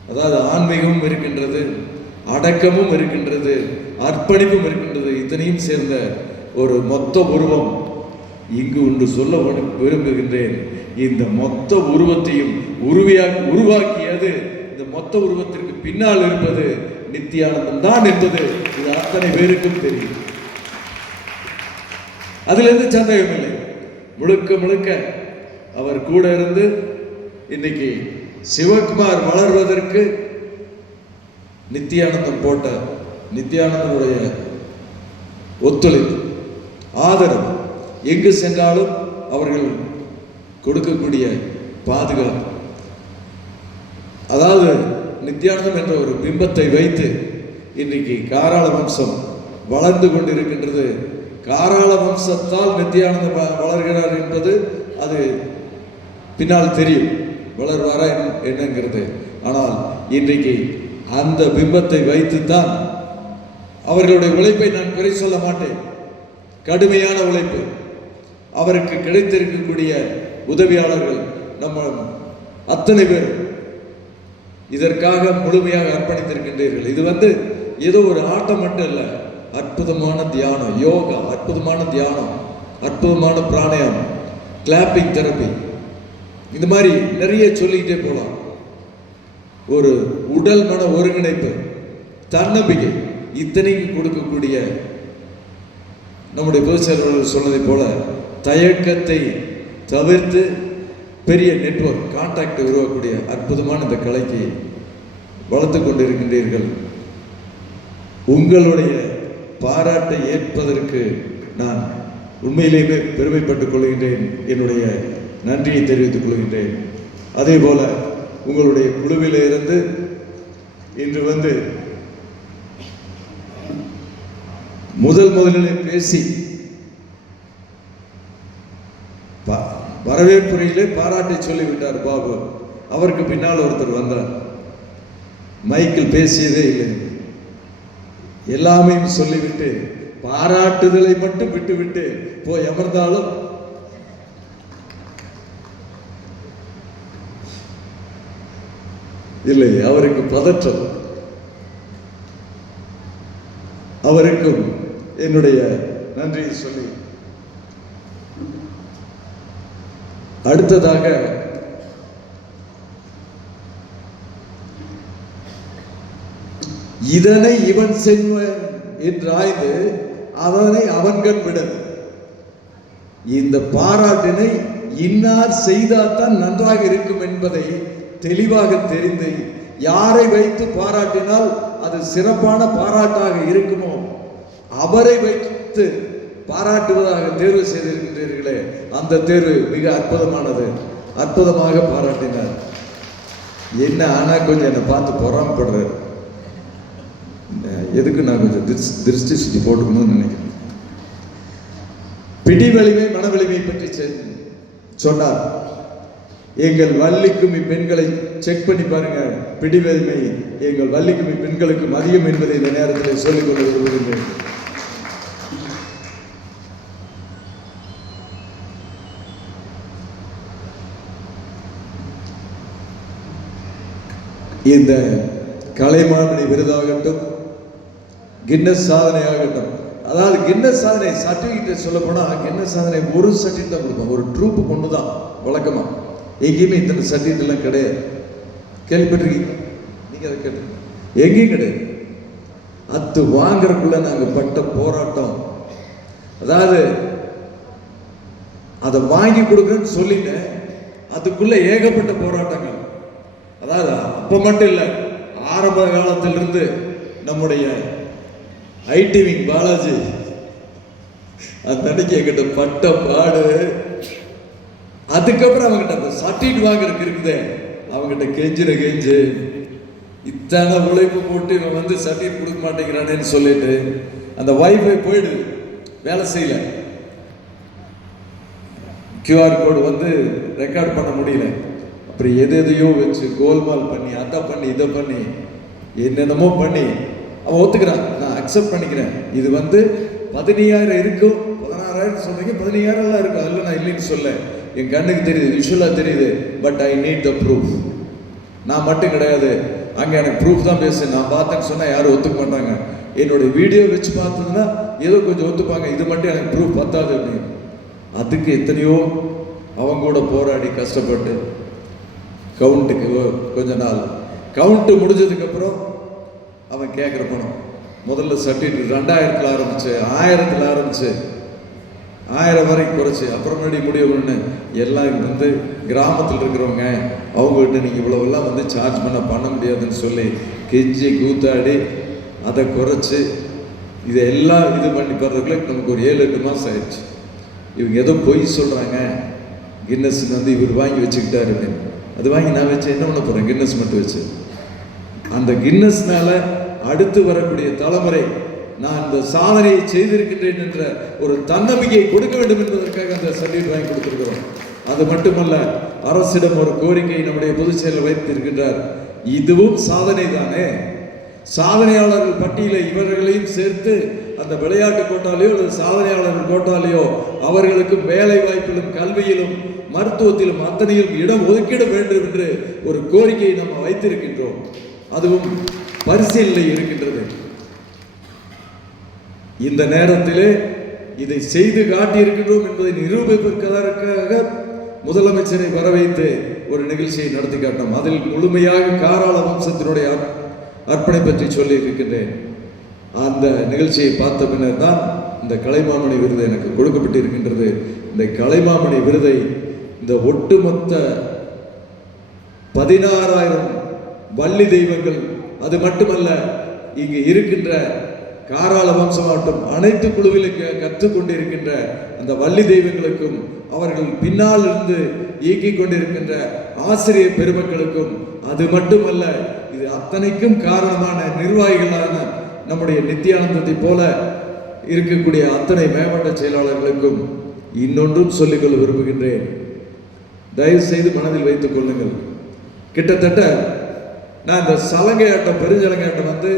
அதாவது ஆன்மீகமும் இருக்கின்றது, அடக்கமும் இருக்கின்றது, அர்ப்பணிப்பும் இருக்கின்றது, இத்தனையும் சேர்ந்த ஒரு மொத்த உருவம் இங்கு ஒன்று சொல்ல விரும்புகின்றேன். இந்த மொத்த உருவத்தையும் உருவாக்கியது, இந்த மொத்த உருவத்திற்கு பின்னால் இருப்பது நித்தியானந்தம் தான் என்பது இது அத்தனை பேருக்கும் தெரியும். அதுல இருந்து சந்தேகம் இல்லை. முழுக்க முழுக்க அவர் கூட இருந்து இன்னைக்கு சிவகுமார் வளர்வதற்கு நித்தியானந்தம் போட்ட, நித்தியானந்தனுடைய ஒத்துழைப்பு, ஆதரவு, எங்கு சென்றாலும் அவர்கள் கொடுக்கக்கூடிய பாதுகாப்பு, அதாவது நித்தியானந்தம் என்ற ஒரு பிம்பத்தை வைத்து இன்றைக்கு காராள வம்சம் வளர்ந்து கொண்டிருக்கின்றது. காராள வம்சத்தால் நித்தியானந்தம் வளர்கிறார் என்பது அது பின்னால் தெரியும், வளர்வாரா என்னங்கிறது. ஆனால் இன்றைக்கு அந்த பிம்பத்தை வைத்துத்தான் அவர்களுடைய உழைப்பை நான் குறை சொல்ல மாட்டேன். கடுமையான உழைப்பு, அவருக்கு கிடைத்திருக்கக்கூடிய உதவியாளர்கள் நம்ம அத்தனை பேர் இதற்காக முழுமையாக அர்ப்பணித்திருக்கின்றீர்கள். இது ஏதோ ஒரு ஆட்டம் மட்டும் இல்லை, அற்புதமான தியானம், யோகா, அற்புதமான தியானம், அற்புதமான பிராணாயாமம், கிளாப்பிங் தெரப்பி, இந்த மாதிரி நிறைய சொல்லிக்கிட்டே போகலாம். ஒரு உடல் மன ஒருங்கிணைப்பு, தன்னம்பிக்கை, இத்தனைக்கு கொடுக்கக்கூடிய நம்முடைய பொதுச் செயலாளர்கள் சொன்னதை போல தயக்கத்தை தவிர்த்து பெரிய நெட்வொர்க் கான்டாக்டை உருவாக்கக்கூடிய அற்புதமான இந்த கலைக்கு வளர்த்து கொண்டிருக்கின்றீர்கள். உங்களுடைய பாராட்டை ஏற்பதற்கு நான் உண்மையிலேயே பெருமைப்பட்டுக் கொள்கின்றேன், என்னுடைய நன்றியை தெரிவித்துக் கொள்கின்றேன். அதே போல உங்களுடைய குழுவில் இருந்து இன்று முதலில் பேசி வரவேற்புரையிலே பாராட்டை சொல்லிவிட்டார் பாபு. அவருக்கு பின்னால் ஒருத்தர் வந்தார், மைக்கில் பேசியதே இல்லை, எல்லாமே சொல்லிவிட்டு பாராட்டுதலை மட்டும் விட்டுவிட்டு போய் அமர்ந்தாலும் இல்லை, அவருக்கு பதற்றம். அவருக்கும் என்னுடைய நன்றியை சொல்லி அடுத்ததாக இதனை இவன் செய்வன் என்று ஆய்ந்து அதனை அவன்கண் விடல். இந்த பாராட்டினை இன்னார் செய்தால்தான் நன்றாக இருக்கும் என்பதை தெளிவாக தெரிந்து யாரை வைத்து பாராட்டினால் அது சிறப்பான பாராட்டாக இருக்குமோ அவரை வைத்து பாராட்டுவதாக தேர்வு செய்திருக்கின்றீர்களே, அந்த தேர்வு மிக அற்புதமானது. அற்புதமாக பாராட்டினார். என்ன ஆனா கொஞ்சம் என்னை பார்த்து பொறாமப்படுறாரு. எதுக்கு நான் கொஞ்சம் திருஷ்டி சுத்தி போட்டுக்கணும்னு நினைக்கிறேன். பிடி வலிமை மன வலிமை பற்றி சொன்னார். எங்கள் வள்ளிக்குமி பெண்களை செக் பண்ணி பாருங்க, பிடி வலிமை எங்கள் வள்ளிக்குமி பெண்களுக்கும் அதிகம் என்பதை இந்த நேரத்தில் சொல்லிக் கொள்ள விரும்புகின்றேன். இந்த கலைமாமணி விருதாகட்டும், கின்னஸ் சாதனை ஆகட்டும், அதாவது கின்னஸ் சாதனை சர்டிஃபிகேட் சொல்ல போனால் கின்னஸ் சாதனை ஒரு சர்டிஃபிகேட் தான் கொடுப்போம், ஒரு ட்ரூப்பு கொண்டு தான் வழக்கமாக. எங்கேயுமே இத்தனை சர்டிஃபிகேட் எல்லாம் கிடையாது. கேள்விப்பட்டிருக்கீங்க நீங்கள்? அதை கேட்டு எங்கேயும் கிடையாது. அது வாங்குறதுக்குள்ள நாங்கள் பட்ட போராட்டம், அதாவது அதை வாங்கி கொடுக்குறேன்னு சொல்லிட்டு அதுக்குள்ள ஏகப்பட்ட போராட்டங்கள். அதாவது அப்போ மட்டும் இல்லை, ஆரம்ப காலத்திலிருந்து நம்முடைய ஐடி விங் பாலாஜி அந்த அன்னைக்கு என்கிட்ட பட்ட பாடு. அதுக்கப்புறம் அவங்ககிட்ட அந்த சர்டிஃபிகேட் வாங்குறதுக்கு இருக்குதே, அவங்ககிட்ட கெஞ்சு இத்தனை உழைப்பு போட்டு இவன் வந்து சர்டிஃபிகேட் கொடுக்க மாட்டேங்கிறானேன்னு சொல்லிட்டு அந்த வைஃபை போயிடுது, வேலை செய்யல, QR கோடு வந்து ரெக்கார்ட் பண்ண முடியல. அப்புறம் எதையோ வச்சு கோல்மால் பண்ணி அதை பண்ணி இதை பண்ணி என்னென்னமோ பண்ணி அவன் ஒத்துக்கிறான், நான் அக்செப்ட் பண்ணிக்கிறேன், இது வந்து 15,000 இருக்கும், 16,000 சொல்றீங்க, 15,000 இருக்கும், அதில் நான் இல்லைன்னு சொல்ல, என் கண்ணுக்கு தெரியுது, விஷுவலாக தெரியுது. But I need the proof. நான் மட்டும் கிடையாது, அங்கே எனக்கு ப்ரூஃப் தான் பேசு, நான் பார்த்தேன்னு சொன்னால் யாரும் ஒத்துக்க மாட்டாங்க. என்னுடைய வீடியோ வச்சு பார்த்ததுன்னா ஏதோ கொஞ்சம் ஒத்துப்பாங்க, இது மட்டும் எனக்கு ப்ரூஃப் பத்தாது அப்படின்னு. அதுக்கு எத்தனையோ அவங்க கூட போராடி கஷ்டப்பட்டு கவுண்ட்டுக்கு கொஞ்ச நாள் கவுண்ட்டு முடிஞ்சதுக்கப்புறம் அவன் கேட்குற பணம் முதல்ல சர்டிஃபிகேட் 2000 ஆரம்பிச்சு 1000 ஆரம்பிச்சு 1000 வரைக்கும் குறைச்சி அப்புறமேடி முடிவுன்னு எல்லாம் வந்து கிராமத்தில் இருக்கிறவங்க அவங்ககிட்ட நீங்கள் இவ்வளோவெல்லாம் வந்து சார்ஜ் பண்ண முடியாதுன்னு சொல்லி கெஞ்சி கூத்தாடி அதை குறைச்சி இதெல்லாம் இது பண்ணி போகிறதுக்குள்ள நமக்கு ஒரு 7-8 மாதம் ஆயிடுச்சு. இவங்க ஏதோ பொய் சொல்கிறாங்க, கின்னஸ் வந்து இவர் வாங்கி வச்சுக்கிட்டாரு அப்படின்னு. அது வாங்கி நான் வச்சு என்ன பண்ண போகிறேன், கின்னஸ் மட்டும் வச்சு. அந்த கின்னஸ்னால அடுத்து வரக்கூடிய தலைமுறை நான் இந்த சாதனையை செய்திருக்கின்றேன் என்ற ஒரு தன்னம்பிக்கையை கொடுக்க வேண்டும் என்பதற்காக அந்த சர்டிஃபிகேட் வாங்கி கொடுத்திருக்கிறோம். அது மட்டுமல்ல, அரசிடம் ஒரு கோரிக்கை நம்முடைய பொதுச் செயலர் வைத்திருக்கின்றார். இதுவும் சாதனை தானே. சாதனையாளர்கள் பட்டியலை இவர்களையும் சேர்த்து அந்த விளையாட்டு கோட்டாலேயோ அல்லது சாதனையாளர்கள் கோட்டாலேயோ அவர்களுக்கு வேலை வாய்ப்பிலும் கல்வியிலும் மருத்துவத்திலும் அத்தனையும் இடம் ஒதுக்கிட வேண்டும் என்று ஒரு கோரிக்கையை நாம் வைத்திருக்கின்றோம். அதுவும் பரிசீலனை இருக்கின்றது. இந்த நேரத்திலே இதை செய்து காட்டியிருக்கின்றோம் என்பதை நிரூபிப்பதற்காக முதலமைச்சரை வரவைத்து ஒரு நிகழ்ச்சியை நடத்தி காட்டோம். அதில் முழுமையாக காராள வம்சத்தினுடைய அர்ப்பணை பற்றி சொல்லி இருக்கின்றேன். அந்த நிகழ்ச்சியை பார்த்த பின்னர் தான் இந்த கலைமாமணி விருது எனக்கு கொடுக்கப்பட்டிருக்கின்றது. இந்த கலைமாமணி விருதை இந்த ஒட்டுமொத்த 16,000 வள்ளி தெய்வங்கள், அது மட்டுமல்ல இங்கு இருக்கின்ற காராள வம்சமாகட்டும் அனைத்து குழுவில் கற்றுக்கொண்டிருக்கின்ற அந்த வள்ளி தெய்வங்களுக்கும் அவர்கள் பின்னால் இருந்து இயக்கிக் கொண்டிருக்கின்ற ஆசிரியர் பெருமக்களுக்கும், அது மட்டுமல்ல இது அத்தனைக்கும் காரணமான நிர்வாகிகளான நம்முடைய நித்யானந்தத்தை போல இருக்கக்கூடிய அத்தனை மேம்பட்ட செயலாளர்களுக்கும் இன்னொன்றும் சொல்லிக்கொள்ள விரும்புகின்றேன். தயவு செய்து மனதில் வைத்துக் கொள்ளுங்கள். கிட்டத்தட்ட நான் இந்த சலங்கையாட்டம் பெருஞ்சலங்கையாட்டம் வந்து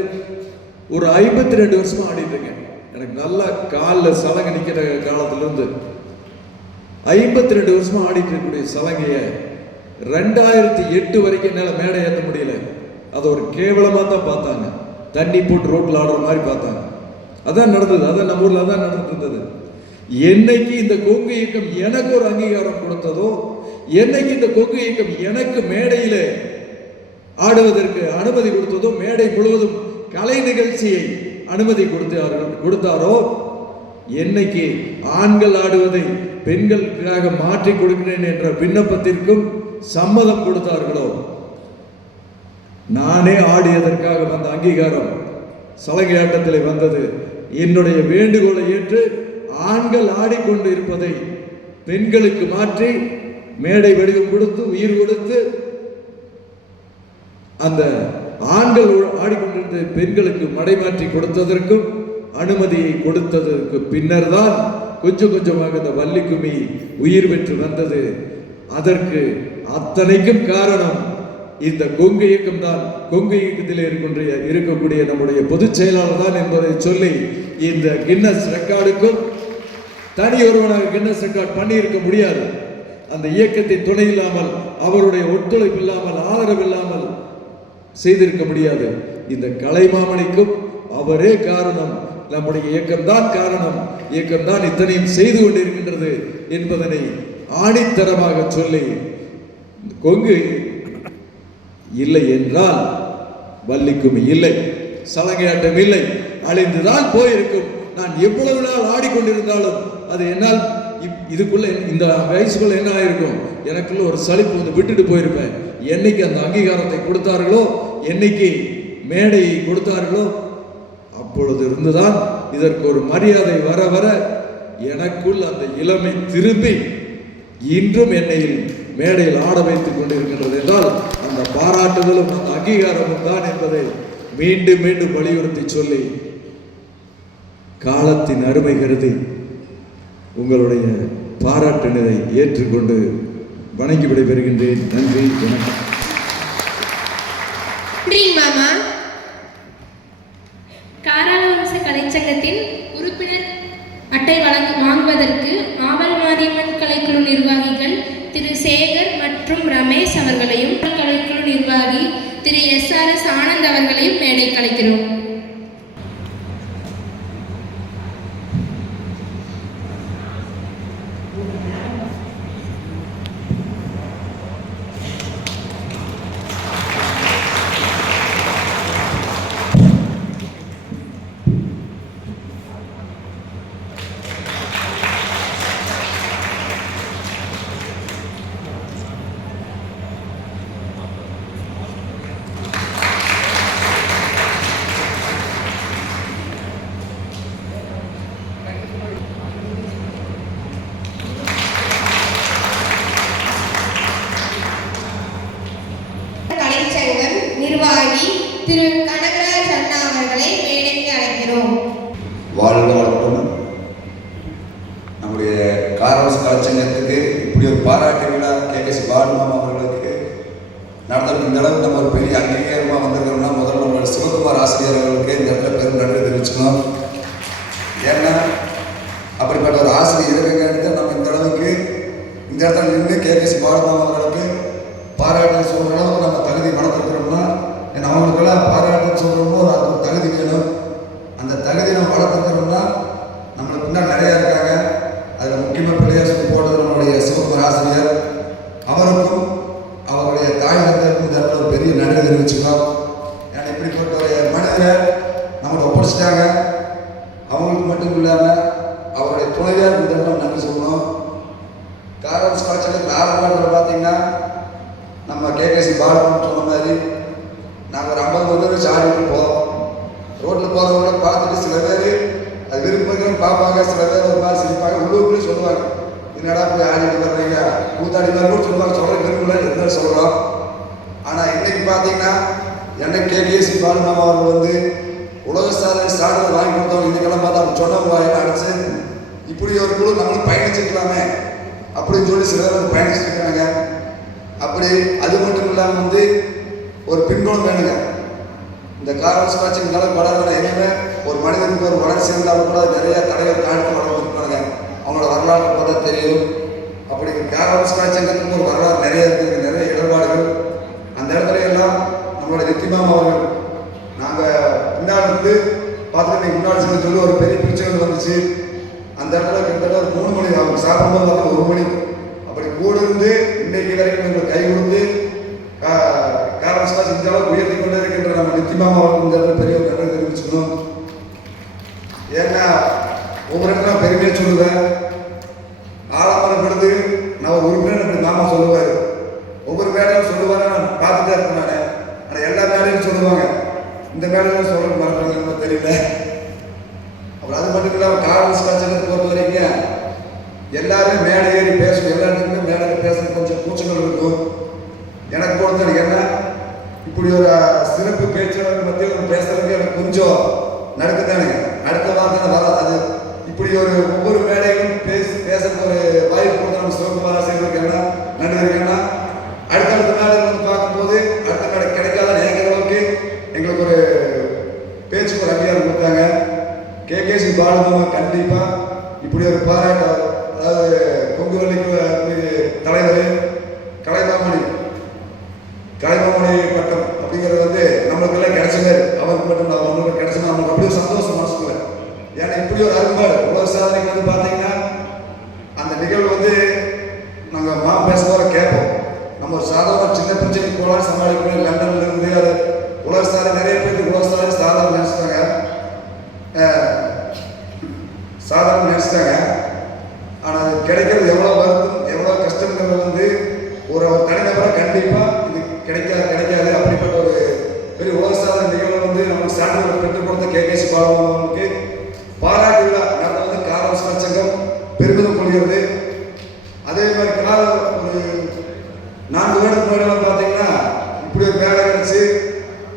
ஒரு 52 வருஷமா ஆடிட்டு இருக்கேன். எனக்கு நல்லா காலில் சலங்கை நிற்கிற காலத்திலிருந்து 52 வருஷமா ஆடிட்டு இருக்கக்கூடிய சலங்கையை 2008 வரைக்கும் என்னால் மேடை ஏற்ற முடியல. அதை ஒரு கேவலமாக தான் பார்த்தாங்க, தண்ணி போட்டு ரோட்டில் ஆடுற மாதிரி பார்த்தாங்க. அதான் நடந்தது, அதான் நம்ம ஊரில் அதான் நடந்துட்டு இருந்தது. என்னைக்கு இந்த கொங்கு இயக்கம் எனக்கு ஒரு அங்கீகாரம் கொடுத்ததோ, என்னைக்கு இந்த கொங்கு இயக்கம் எனக்கு மேடையில ஆடுவதற்கு அனுமதி கொடுத்ததோ, மேடை முழுவதும் கலை நிகழ்ச்சியை அனுமதி கொடுத்தாரோ, என்னைக்கு ஆண்கள் ஆடுவதை பெண்களுக்காக மாற்றி கொடுக்கிறேன் என்ற விண்ணப்பத்திற்கும் சம்மதம் கொடுத்தார்களோ, நானே ஆடியதற்காக வந்த அங்கீகாரம் சலங்கை ஆட்டத்தில் வந்தது. என்னுடைய வேண்டுகோளை ஏற்று ஆண்கள் ஆடிக்கொண்டு இருப்பதை பெண்களுக்கு மாற்றி மேடை வடிவம் கொடுத்து உயிர் கொடுத்து அந்த ஆண்கள் ஆடிக்கொண்டிருந்த பெண்களுக்கு மடைமாற்றி கொடுத்ததற்கும் அனுமதியை கொடுத்ததற்கு பின்னர் தான் கொஞ்சம் கொஞ்சமாக இந்த வள்ளி கும்மி உயிர் பெற்று வந்தது. அதற்கு அத்தனைக்கும் காரணம் இந்த கொங்கு இயக்கம் தான். கொங்கு இயக்கத்தில் இருக்கக்கூடிய நம்முடைய பொதுச் செயலாளர் தான் என்பதை சொல்லி இந்த கின்னஸ் ரெக்கார்டுக்கும் தனி ஒருவனாக கின்னஸ் ரெக்கார்ட் பண்ணியிருக்க முடியாது. அந்த இயக்கத்தின் துணை இல்லாமல், அவருடைய ஒத்துழைப்பு இல்லாமல், ஆதரவு இல்லாமல் செய்திருக்க முடியாது. இந்த கலைமாமணிக்கும் அவரே காரணம், நம்முடைய இயக்கம்தான் காரணம், இயக்கம்தான் இத்தனையும் செய்து கொண்டிருக்கின்றது என்பதனை ஆணித்தரமாக சொல்லி, கொங்கு இல்லை என்றால் வள்ளி கும்மி இல்லை, சலங்கையாட்டம் இல்லை, அழிந்துதான் போயிருக்கும். நான் எவ்வளவு நாள் ஆடிக்கொண்டிருந்தாலும் அது என்னால் இதுக்குள்ள இந்த வயசுக்குள்ள என்ன ஆயிருக்கும், எனக்குள்ள ஒரு சலிப்பு வந்து விட்டுட்டு போயிருப்பேன். என்னைக்கு அந்த அங்கீகாரத்தை கொடுத்தார்களோ, என்னைக்கு மேடையை கொடுத்தார்களோ, அப்பொழுது இருந்துதான் இதற்கு ஒரு மரியாதை வர வர எனக்குள் அந்த இளமை திரும்பி இன்றும் என்னை மேடையில் ஆட வைத்துக் கொண்டிருக்கின்றது என்றால் அந்த பாராட்டுதலும் அந்த அங்கீகாரமும் தான் என்பதை மீண்டும் மீண்டும் வலியுறுத்தி சொல்லி காலத்தின் அருமை கருதி உங்களுடைய பாராட்டினதை ஏற்றுக்கொண்டு வணங்கி விடைபெறுகின்றேன். நன்றி, வணக்கம். நன்றி மாமா. காராளவம்ச கலைச்சங்கத்தின் உறுப்பினர் அட்டை வாங்குவதற்கு ஆவல் மாரியம்மன் கலைக்குழு நிர்வாகிகள் திரு சேகர் மற்றும் ரமேஷ் அவர்களையும், கலைக்குழு நிர்வாகி திரு SRS ஆனந்த் அவர்களையும் மேடை கலைக்கிறோம். கலைச்சங்கம் நிர்வாகி திரு கனகராஜ் அண்ணா அவர்களை மேடைக்கு அழைக்கிறோம். வாழ்க வளத்துடன். நம்முடைய காரவம்ச கலைச்சங்கத்துக்கு இப்படி ஒரு பாராட்டு விழா KKC பாலுமாமா அவர்களுக்கு நடத்தும் இந்த அளவுக்கு நம்ம ஒரு பெரிய அங்கீகாரமாக வந்திருக்கிறோம்னா முதல்ல நம்மளோட சிவகுமார் ஆசிரியர் அவர்களுக்கு இந்த இடத்துல பெரும் நன்றி தெரிவிச்சுக்கணும். ஏன்னா அப்படிப்பட்ட ஒரு ஆசிரியர் இருக்கிறது நம்ம இந்த அளவுக்கு இந்த இடத்துல நின்று KKC பாலுமாமா அவர்களுக்கு பாராட்டு சொல்கிற அளவுக்கு நம்ம தகுதி வளர்த்துக்கிறோம்னா, ஏன்னா அவங்களுக்கெல்லாம் பாராட்டு சொல்கிறோமோ அது ஒரு தகுதி வேணும். அந்த தகுதி நம்ம வளர்த்துக்கிறோம்னா நம்மளுக்கு பின்னால் நிறையா இருக்காங்க. அதில் முக்கியமாக பிள்ளையார் சொல்லி போட்டது நம்மளுடைய சிவகுமார் ஆசிரியர். அவருக்கும் அவருடைய தாய் தந்தைக்கும் இந்த இடத்துல ஒரு பெரிய நன்றி தெரிவிச்சுக்கலாம். ஏன்னா இப்படிப்பட்ட ஒரு மனிதரை நம்மளை ஒப்படைச்சிட்டாங்க. அவங்களுக்கு மட்டும் இல்லாமல் அவருடைய துணைவியார் இந்த இடத்துல நன்றி சொல்லணும். காரவம்ச கலைச்சங்கத்தில் ஆரம்ப காலத்தில் பார்த்தீங்கன்னா நம்ம KKC பாலுன்னு சொன்ன மாதிரி நாங்கள் ஒரு 50 பேர் வச்சு ஆடிட்டு போவோம். ரோட்டில் போகிறவங்கள பார்த்துட்டு சில பேர் அது விருப்பம் பார்ப்பாங்க, சில பேர் ஒரு மாதிரி சிரிப்பாங்க, உள்ளூர்லேயும் சொல்லுவாங்க, என்னடா போய் ஆடிட்டு வர்றீங்க, கூத்தாடி மாதிரி கூட சொல்லுவாங்க. சொல்கிற விரும்பல என்ன சொல்கிறோம். ஆனால் இன்னைக்கு பார்த்தீங்கன்னா என்னை KKC பாலுமாமா அவர்கள் வந்து உலக சாதனை சாதனை வாங்கி கொடுத்தவங்க இன்னைக்கெல்லாம் பார்த்தா அவங்க சொன்னவங்க வாயில அடிச்சு இப்படி ஒரு குழு நம்மளும் பயணிச்சுக்கலாமே அப்படின்னு சொல்லி சில பேர் பயணிச்சுட்டு இருக்காங்க. அப்படி அது மட்டும் இல்லாமல் வந்து ஒரு பின்புலம் வேணுங்க. இந்த காரவம்ச கலைச்சங்கம் வளர்கிற எங்கேயுமே ஒரு மனிதனுக்கு ஒரு வளர்ச்சி இருந்தாலும் கூட நிறைய தடைகள் தாண்டி வளர்ந்துருக்காங்க. அவங்களோட வரலாறு பார்த்தா தெரியும். அப்படி காரவம்ச கலைச்சங்கத்துக்கு ஒரு வரலாறு நிறைய இருக்குது, நிறைய இடர்பாடுகள். அந்த இடத்துல எல்லாம் நம்மளோட நித்திமாமா அவர்கள் நாங்கள் பின்னால் இருந்து பார்த்துட்டு முன்னாடி சொல்லி ஒரு பெரிய பிரச்சனைகள் வந்துச்சு. அந்த இடத்துல கிட்டத்தட்ட ஒரு 3 மணி அவங்க சாப்பிடும்போது பார்த்தா 1 மணி அப்படி கூட இருந்து இன்னைக்கு வரைக்கும் எங்களுக்கு கை கொடுத்து காரவம்ச இந்த அளவுக்கு உயர்த்தி கொண்டே இருக்கின்ற நம்ம நித்திமாமா அவர்கள் இந்த இடத்துல பெரிய நன்றி தெரிவிச்சுக்கணும். ஏன்னா ஒவ்வொரு இடத்துல பெருமையை சொல்லுவேன். ஆலமரம் விடுது நான் ஒரு உறுப்பினர் அப்படி மாமா சொல்லுவார். ஒவ்வொரு மேடையும் சொல்லுவாங்க, நான் பார்த்துட்டே இருப்பேன். நான் ஆனால் எல்லா மேடையும் சொல்லுவாங்க, இந்த மேடையும் சொல்ல மறந்துடுங்க தெரியல. அப்புறம் அது மட்டும் இல்லாமல் காரவம்ச கலைச்சங்கத்தை பொறுத்த வரைக்கும் எல்லாரும் மேடை ஏறி பேசணும். எல்லா இடத்துக்குமே மேடையில் பேசுறது கொஞ்சம் கூச்சங்கள் இருக்கும். எனக்கு பொறுத்த என்ன இப்படி ஒரு சிறப்பு பேச்சாளர் மத்தியில் பேசுறதுக்கு எனக்கு கொஞ்சம் நடக்குதானே. அடுத்த வார்த்தை வராது. அது இப்படி ஒரு ஒவ்வொரு மேடையிலும் பேசுறதுக்கு ஒரு வாய்ப்பு கொடுத்து நம்ம சிவகுமார் ஆசிரியர்களுக்கு என்ன நன்றி இருக்குன்னா, அடுத்தடுத்த மேடையில் வந்து பார்க்கும்போது அடுத்த மேடை கிடைக்காத நினைக்கிற அளவுக்கு எங்களுக்கு ஒரு பேச்சுக்கு ஒரு அங்கீகாரம் கொடுத்தாங்க. KKC பாலுமாமா கண்டிப்பாக இப்படி ஒரு பாராட்டு, அதாவது கொங்குவள்ளிக்கு தலைவர் கலைமாமணி பட்டம் அப்படிங்கிறது வந்து நம்மளுக்கெல்லாம் கிடைச்சது. அவருக்கு மட்டும் அவங்களுக்கு கிடைச்சது நம்மளுக்கு அப்படியே சந்தோஷம் மனசுக்குள்ள. ஏன்னா இப்படி ஒரு அரும்பாடு உலக சாதனைக்கு வந்து பார்த்தீங்கன்னா அந்த நிகழ்வு வந்து நாங்கள் பேச போகிற கேட்போம். நம்ம ஒரு சாதாரண சின்ன பிரச்சனைக்கு போகலாம் சமாளிக்கணும். லண்டன்ல இருந்து அது உலக சாதனை நிறைய பேருக்கு உலக சாதனை சாதாரண நினைச்சிட்டாங்க. ஆனால் கிடைக்கிறது எவ்வளோ வருத்தம் எவ்வளோ கஷ்டங்கிறது வந்து ஒரு தனிநபரை கண்டிப்பாக இது பாலமாமா அவர்களுக்கு பாராட்டு விழா நடந்தது காரல் சங்கம் பெருமிதம் கொள்கிறது. அதே மாதிரி ஒரு 4 வருடத்துக்கு முன்னாடி பார்த்தீங்கன்னா இப்படி ஒரு வேலை கிடைச்சு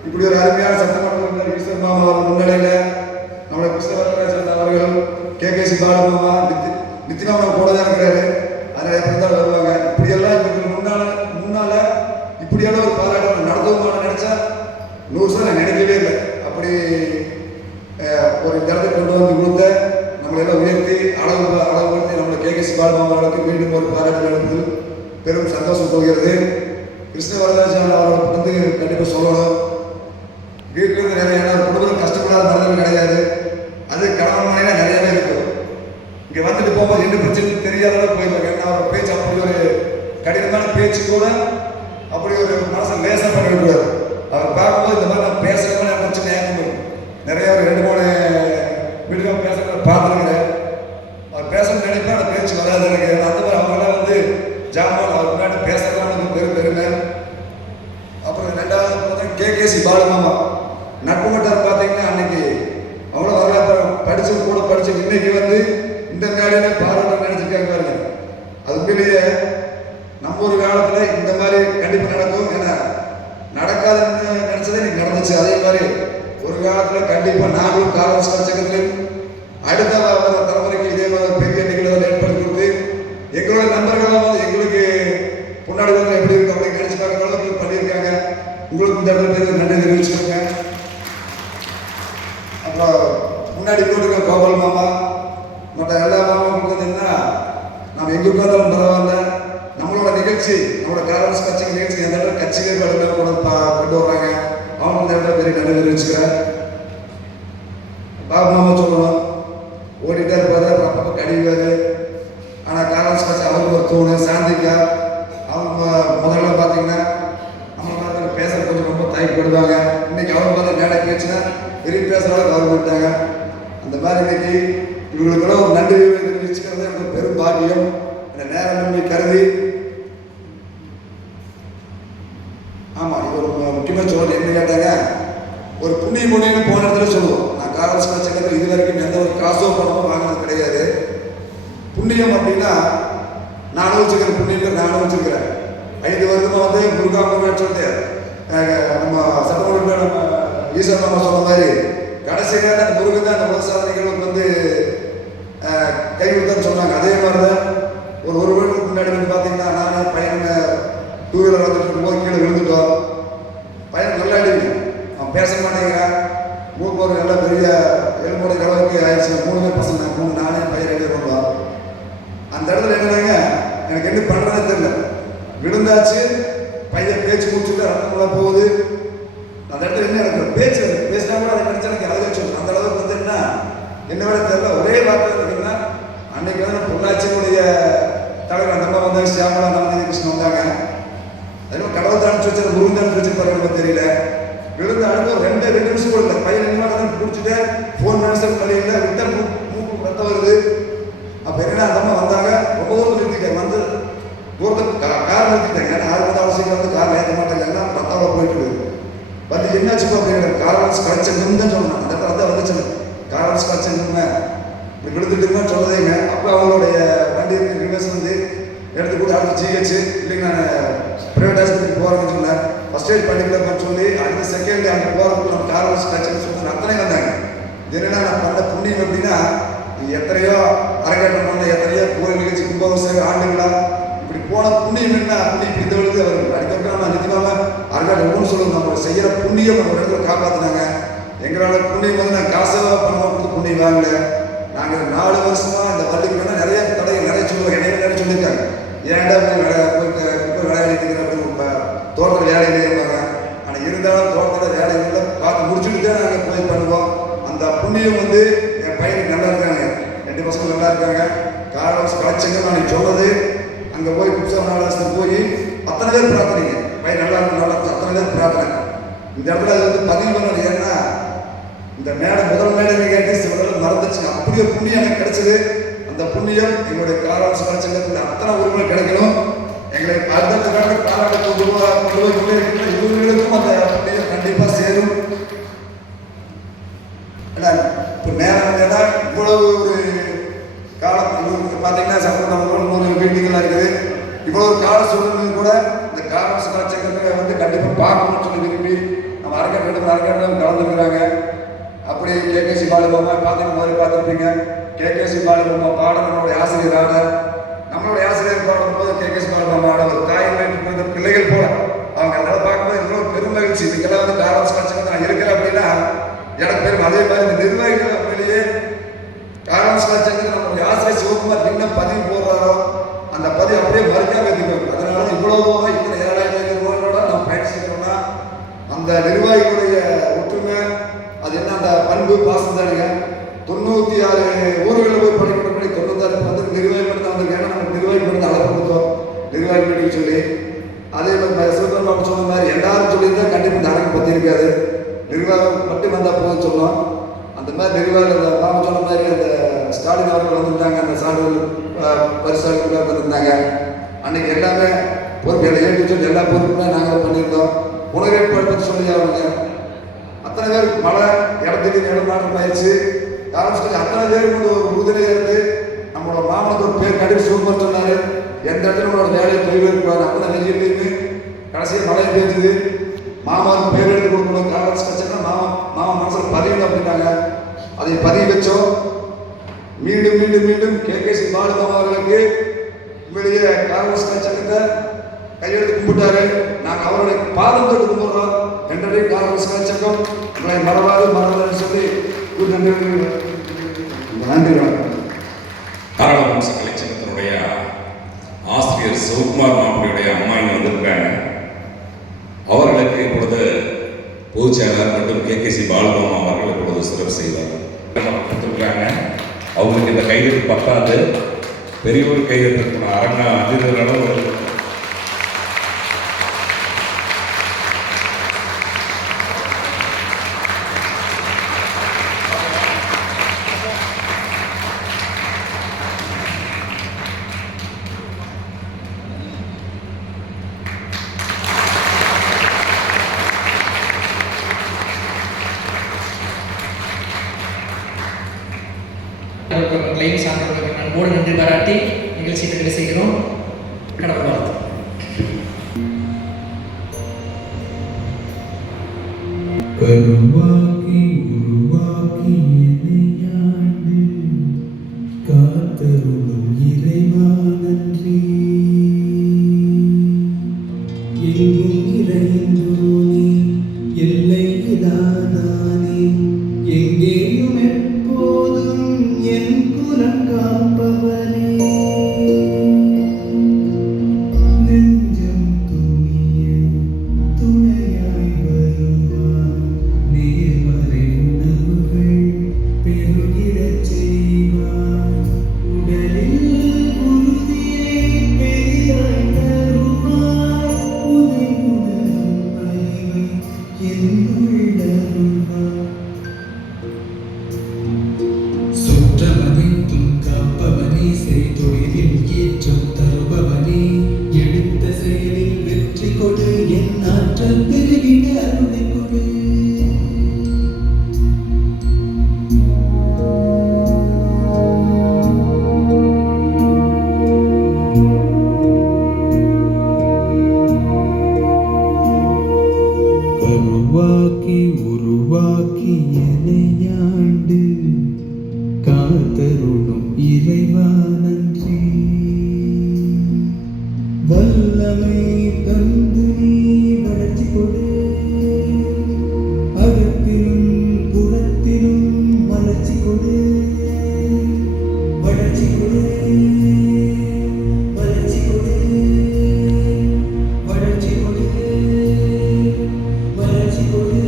இப்படி ஒரு அருமையான சட்டமன்ற உறுப்பினர் கிருஷ்ணன் மாமா அவர்கள் முன்னிலையில் நம்மளோட கிருஷ்ணவரராஜன் அவர்கள் கேகேசி பாலமாமா நித்தியமாமா கூட தான் இருக்கிறாரு. அதனால எப்படி தான் வருவாங்க. இப்படியெல்லாம் இவங்களுக்கு முன்னால இப்படியெல்லாம் ஒரு பாராட்டு நடத்துவோம்னு நினைச்சா 100% நான் நினைக்கவே இல்லை. அப்படி ஒரு இடத்தை கொண்டு வந்து கொடுத்த நம்மளெல்லாம் உயர்த்தி அளவுபடுத்தி நம்மளோட கேகேசி பாலமாமா அவர்களுக்கு மீண்டும் ஒரு பாராட்டு நடப்பதில் பெரும் சந்தோஷம் போகிறது. கிருஷ்ணவரராஜன் அவர்களை வந்து கண்டிப்பாக சொல்லணும். வீட்டில் இருந்து நிறைய குடும்பம் கஷ்டப்படாத நிலைமை கிடையாது. அது கணவன் மனைவினா நிறையவே இருக்கும். இங்கே வந்துட்டு போகும்போது என்ன பிரச்சனை தெரியாத போயிருவாங்க. ஏன்னா அவர் பேச்சு அப்படி ஒரு கடினமான பேச்சு கூட அப்படி ஒரு மனசை லேசாக பண்ணி விடுவார். அவர் பார்க்கும்போது இந்த மாதிரி நான் பேசுகிறவங்க பிரச்சனை ஏற்படும். நிறைய ஒரு 2-3 வீடுகள் பேசுகிறத பார்த்துருக்கிறேன். அவர் பேசணும்னு நினைப்பேன், அந்த பேச்சு வராது எனக்கு. அந்த மாதிரி அவங்களாம் வந்து ஜாமான் அவர் முன்னாடி பேசுறதுலாம் பெருமை. அப்புறம் 2வது பார்த்தீங்கன்னா கேகேசி பாலமாமா நட்பு மட்டார் பார்த்தீங்கன்னா அன்னைக்கு அவ்வளோ வரலாற்று கூட படிச்சு இன்னைக்கு வந்து இந்த மேடையில பாராட்ட நினைச்சிருக்காங்க பாருங்க. அது உண்மையிலேயே நம்ம ஒரு காலத்தில் இந்த மாதிரி கண்டிப்பாக நடக்கும். ஏன்னா நடக்காதுன்னு நினைச்சதே இன்னைக்கு நடந்துச்சு. அதே மாதிரி ஒரு காலத்தில் கண்டிப்பாக நாங்களும் காங்கிரஸ் சங்கத்திலும் அடுத்த தலைமுறைக்கு இதே மாதிரி பெரிய நிகழ்வுகள் ஏற்படுத்தி கொடுத்து எங்களோட நண்பர்களாக வந்து எங்களுக்கு முன்னாடி வந்து எப்படி இருக்கு அப்படின்னு நினைச்சு பார்க்குற அளவுக்கு பண்ணியிருக்காங்க. உங்களுக்கு இந்த இடத்துல பேருக்கு நன்றி தெரிவிச்சுக்கோங்க. அப்புறம் முன்னாடி போட்டுருக்க கோபால் மாமா மற்ற எல்லா மாமாவுக்கு வந்து என்ன நம்ம எங்கே உட்காந்தாலும் பரவாயில்ல, நம்மளோட நிகழ்ச்சி நம்மளோட காங்கிரஸ் கட்சி நிகழ்ச்சி எந்த இடத்துல கட்சியிலே கொண்டு வர்றாங்க. அவங்க இந்த இடத்துல பெரிய நன்றி தெரிவிச்சுக்கிறேன். பாபு மாமா சொல்லணும், ஓடிட்டே இருப்பாரு, அப்புறம் அப்பப்போ கடிவாரு. ஆனால் காங்கிரஸ் கட்சி அவருக்கு ஒரு தூணு சாந்திக்கா அவங்க முதல்ல பார்த்தீங்கன்னா நம்ம பார்த்து பேசுகிற கொஞ்சம் ரொம்ப தயக்கப்படுவாங்க. இன்னைக்கு அவங்க பார்த்து மேடை பேச்சுன்னா பெரிய பேசுகிறவங்க அவர் போட்டாங்க. அந்த மாதிரி இன்னைக்கு இவங்களுக்கெல்லாம் ஒரு நன்றி தெரிவிச்சுக்கிறது எனக்கு பெரும் பாக்கியம். இந்த நேரம் கருதி ஆமாம் இது ஒரு முக்கியமாக சொல்லுவது என்ன கேட்டாங்க, ஒரு புண்ணிய மொழின்னு போன இடத்துல சொல்லுவோம். நான் காங்கிரஸ் கட்சியில் இது வரைக்கும் எந்த ஒரு காசோ பணமோ வாங்கினது கிடையாது. புண்ணியம் அப்படின்னா நான் அனுபவிச்சுக்கிறேன், புண்ணியம் நான் அனுபவிச்சிருக்கிறேன். 5 வருடமாக வந்து முருகாம்பு சொல்லிட்டு நம்ம சட்டமன்ற நம்ம ஈஸ்வர் மாமா சொன்ன மாதிரி கடைசியாக அந்த முருகன் தான் அந்த உலக சாதனைகளுக்கு வந்து கை கொடுத்தான்னு சொன்னாங்க. அதே மாதிரி தான் ஒரு வருடத்துக்கு முன்னாடி வந்து பார்த்தீங்கன்னா நான் பையன் 2 வீலர் வந்துட்டு இருக்கும்போது கீழே விழுந்துட்டோம். பையன் நல்லா அடிங்க, அவன் பேச மாட்டேங்கிறான். மூக்கு நல்லா பெரிய எலும்போட அளவுக்கு ஆயிடுச்சு. 3 பேர் பசங்க, 3 நானே பையன் 2 பேர் வந்தோம். அந்த இடத்துல என்னன்னாங்க எனக்கு என்ன பண்ணுறதே தெரியல. விழுந்தாச்சு, பையன் பேச்சு முடிச்சுட்டு ரத்தமெல்லாம் போகுது. அந்த இடத்துல என்ன எனக்கு பேச்சு பேசினா கூட அதை நினைச்சா எனக்கு அழகாக சொல்லணும். அந்த அளவுக்கு வந்து என்ன விட தெரியல. ஒரே வார்த்தை இருக்குன்னா அன்னைக்கு வந்து பொள்ளாச்சியினுடைய தலைவர் நம்ம வந்தாங்க, சியாமலா நவநீதி கிருஷ்ணன் வந்தாங்க. அதுவும் கடவுள் தான் அனுப்பிச்சு வச்சு குரு தான் அனுப்பிச்சு பாருங்க தெரியல. விழுந்து அடுத்து 2 நிமிஷம் கூட இல்லை. பையன் என்ன பிடிச்சிட்டு ஃபோன் நிமிஷம் பள்ளியில் விட்ட மூக்கு ரத்தம் வருது. அப்போ என்னன்னா அந்த அம்மா வந்தாங்க, ரொம்ப தூரத்தில் நிறுத்திட்டாங்க. வந்து தூரத்துக்கு கார் நிறுத்திட்டாங்க. ஏன்னா 6 மணி அவசியம் வந்து காரில் ஏற்ற மாட்டாங்க, ஏன்னா ரத்தாவில் போயிட்டு வந்து என்னாச்சுப்பா அப்படிங்கிற கார்வான்ஸ் கலெக்ஷன் தான் சொல்லணும். அந்த இடத்துல தான் வந்துச்சு கார்வான்ஸ் கலெக்ஷன் இப்படி விழுந்துட்டுன்னு சொல்லதேங்க. அப்போ அவங்களுடைய வண்டி ரிவர்ஸ் வந்து எடுத்து கூட அடுத்து ஜிஹெச் இல்லைங்க நான் ப்ரைவேட் ஹாஸ்பிட்டலுக்கு போகிறேன்னு சொன்னேன். ஃபர்ஸ்ட் எய்ட் பண்ணிக்கலாம்னு சொல்லி அடுத்த செகண்ட் அங்கே போகிறதுக்கு நம்ம கார்வான்ஸ் கலெக்ஷன் சொல்லி அத்தனை வந்தாங்க. என்னன்னா நான் பண்ண புண்ணியம் அப்படின்னா எத்தனையோ அரங்கேற்றம் பண்ண எத்தனையோ கோயில் நிகழ்ச்சி கும்பாபிஷேகம் ஆண்டு விழா இப்படி போன புண்ணியம் என்ன புண்ணியம் இப்படி தோழுது. அவர் அடிக்கடி நம்ம நிச்சயமாக அரங்காட்டம் ஒவ்வொன்று சொல்லுவோம். நம்ம செய்கிற புண்ணியம் நம்ம இடத்துல காப்பாற்றினாங்க. எங்களோட புண்ணியம் வந்து நாங்கள் காசாக பணமாக கொடுத்து புண்ணியம் வாங்கல. நாங்கள் 4 வருஷமாக இந்த வள்ளிக்கு வேணால் நிறைய தடைகள் நிறைய சொல்லுவோம். என்னைய நிறைய சொல்லியிருக்காங்க, ஏன்டா போய் வேலை நிற்கிற அப்படின்னு தோட்டத்தில் வேலையிலே இருப்பாங்க. ஆனால் இருந்தாலும் தோட்டத்தில் வேலைகளை பார்த்து முடிச்சுட்டு தான் நாங்கள் போய் பண்ணுவோம். அந்த புண்ணியம் வந்து என் பையனுக்கு நல்லா இருக்காங்க, 2 பசங்க நல்லா இருக்காங்க. காரணம் கலைச்சங்க நான் சொன்னது அங்கே போய் குப்சாமநாதத்தில் போய் அத்தனை பேர் பிரார்த்தனைங்க. பையன் நல்லா இருக்கும், நல்லா அத்தனை பேர் பிரார்த்தனை. இந்த இடத்துல அது வந்து பதிவு பண்ணது. ஏன்னா இந்த மேடை முதல் மேடையை கேட்டு சில மறந்துச்சு. அப்படி ஒரு புண்ணியம் எனக்கு கிடைச்சது. அந்த புண்ணியம் எங்களுடைய காரணம் கலைச்சங்கத்தில் அத்தனை உரிமை கிடைக்கணும். எங்களை அடுத்த மேடை பாராட்ட கொண்டு போய் கொண்டே இருக்கிற இவர்களுக்கும் அந்த புண்ணியம் கண்டிப்பாக சேரும். இவ்வளவு ஒரு காலம் பார்த்தீங்கன்னா சட்டமன்ற 100 மீட்டிங்கெல்லாம் இருக்குது. இவ்வளோ ஒரு கால சூழ்நிலை கூட இந்த காரணம் கலாச்சாரத்தை வந்து கண்டிப்பாக பார்க்கணும்னு சொல்லி விரும்பி நம்ம அரங்கேற்றம் கலந்துருக்குறாங்க. அப்படி கேகேசி பாலுமாமா பார்த்துருப்பீங்க. கேகேசி பாலுமாமா பாட நம்மளுடைய ஆசிரியரான நம்மளுடைய ஆசிரியர் பாடும்போது கேகேசி பாலுமாமாவோட ஒரு தாய் வயிற்று பிள்ளைகள் போல அவங்க அதெல்லாம் பார்க்கும்போது எவ்வளோ பெரும் மகிழ்ச்சி. இதுக்கெல்லாம் வந்து காரணம் கலாச்சாரத்தை நான் இருக்கிறேன் அப்படின்னா எனக்கு பெரும். அதே மாதிரி இந்த நிர்வாகிகள் அப்படியே காரணம் கலாச்சாரத்தை நம்மளுடைய ஆசிரியர் சிவகுமார் என்ன பதிவு போடுறாரோ அந்த பதிவு அப்படியே மறுக்காம இருக்கிறோம். அதனால இவ்வளவு தூரம் இத்தனை 7500 ரூபாயோட நம்ம பயணிச்சிருக்கோம்னா அந்த நிர்வாகிகளுடைய ஒற்றுமை அது என்ன அந்த பண்பு பாசம் தானுங்க. 96 ஊர்களில் போய் படிக்கப்படி 96 வந்து நிர்வாகி மட்டும் தான் வந்திருக்காங்க. நம்ம நிர்வாகி மட்டும் அளவு கொடுத்தோம் நிர்வாகி மீட்டிங் சொல்லி. அதே மாதிரி சிவபெருமான் சொன்ன மாதிரி எல்லாரும் சொல்லியிருந்தா கண்டிப்பாக இந்த அரங்கு பற்றி இருக்காது. நிர்வாகம் மட்டும் வந்தால் போதும் சொன்னோம். அந்த மாதிரி நிர்வாகம் அந்த மாமா சொன்ன மாதிரி அந்த ஸ்டாலின் அவர்கள் வந்திருந்தாங்க. அந்த சான்றிதழ் பரிசாளர்கள் வந்திருந்தாங்க. அன்னைக்கு எல்லாமே பொறுப்பு ஏற்றி சொல்லி எல்லா பொறுப்புமே நாங்கள் பண்ணியிருந்தோம். உணவு ஏற்பாடு சொல்லி அவங்க அத்தனை பேர் மழை இடத்துக்கு இடம் மாற்றம் ஆயிடுச்சு. யாரும் சொல்லி அத்தனை பேருக்கு வந்து ஒரு உறுதுணையாக இருந்து நம்மளோட மாமனுக்கு ஒரு பேர் கண்டிப்பாக சூப்பர் சொன்னார். எந்த இடத்துல நம்மளோட வேலையை தொழில் இருப்பார் அத்தனை வெயிலுக்கு கடைசியாக மழை பெய்யுது. மாமாவுக்கு பேர் எடுத்து கொடுக்கணும். காரணம் கட்சினா மாமா மனசில் பதிவு அப்படின்னாங்க. அதை பதிவு வச்சோம். மீண்டும் மீண்டும் மீண்டும் கேகேசி பாலுமாமா அவர்களுக்கு உங்களுடைய காங்கிரஸ் கட்சகத்தை கையெழுத்து கும்பிட்டாரு. நாங்கள் அவருடைய பாதம் தொட்டு கும்பிடுறோம். என்றே காங்கிரஸ் கட்சகம் உங்களை மறவாதுன்னு சொல்லி நன்றி. காரணவம்ச கலைச்சங்கத்தினுடைய ஆசிரியர் சிவகுமார் மாப்பிள்ளையுடைய அம்மா இங்கே வந்திருக்காங்க. அவர்களுக்கு இப்பொழுது பொதுச் செயலாளர் மற்றும் கேகேசி பாலுமாமா அவர்கள் இப்பொழுது சிறப்பு செய்வார் கொடுத்துருக்காங்க. அவங்களுக்கு இந்த கையெழுத்து பத்தாது. பெரியவர் கையெழுத்து அரங்க அதிர்வு சான்றவர்கள் அன்போடு நன்றி பாராட்டி நிகழ்ச்சி நிறைவு செய்கிறோம். கடவுள் வாழ்த்து. கருவாக்கி உருவாக்கி எதையாண்டு காத்தருளும் இறைவா நன்றி. எங்கும் இறைந்தோனே எல்லை இல்லாதானே எங்கேயும் எப்போதும் என் குலம் காப்பவனே. நெஞ்சம் துணிய துணையாய் வருவான். நேர்மறை உணவுகள் பெருகிடச் செய்வான். உடலில் உறுதியை பெரிதாய் தருவாய். உதையுடலும் அறிவை என்னுள்ளருள்வாய். சுற்றமனைத்தும் காப்பவனே செய்தொழிலில் ஏற்றம் தருபவனே. எடுத்த செயலில் வெற்றி கொடு என் ஆற்றல் பெருகிட அருளை கொடு. கருவாக்கி உருவாக்கி எனையாண்டு காத்தருளும் இறைவா நன்றி. வல்லமை தந்து நீ வளர்ச்சி கொடு. அகத்திலும் புறத்திலும் வளர்ச்சி கொடு. வளர்ச்சி கொடு. வளர்ச்சி கொடு. வளர்ச்சி கொடு. வளர்ச்சி கொடு.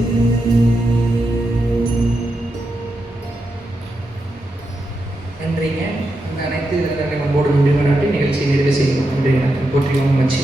நன்றிங்க. இந்த அனைத்து அன்போடு நன்றி பாராட்டி நிகழ்ச்சியை நிறைவு செய்கிறோம். நன்றி. போற்றியோம் மச்சி.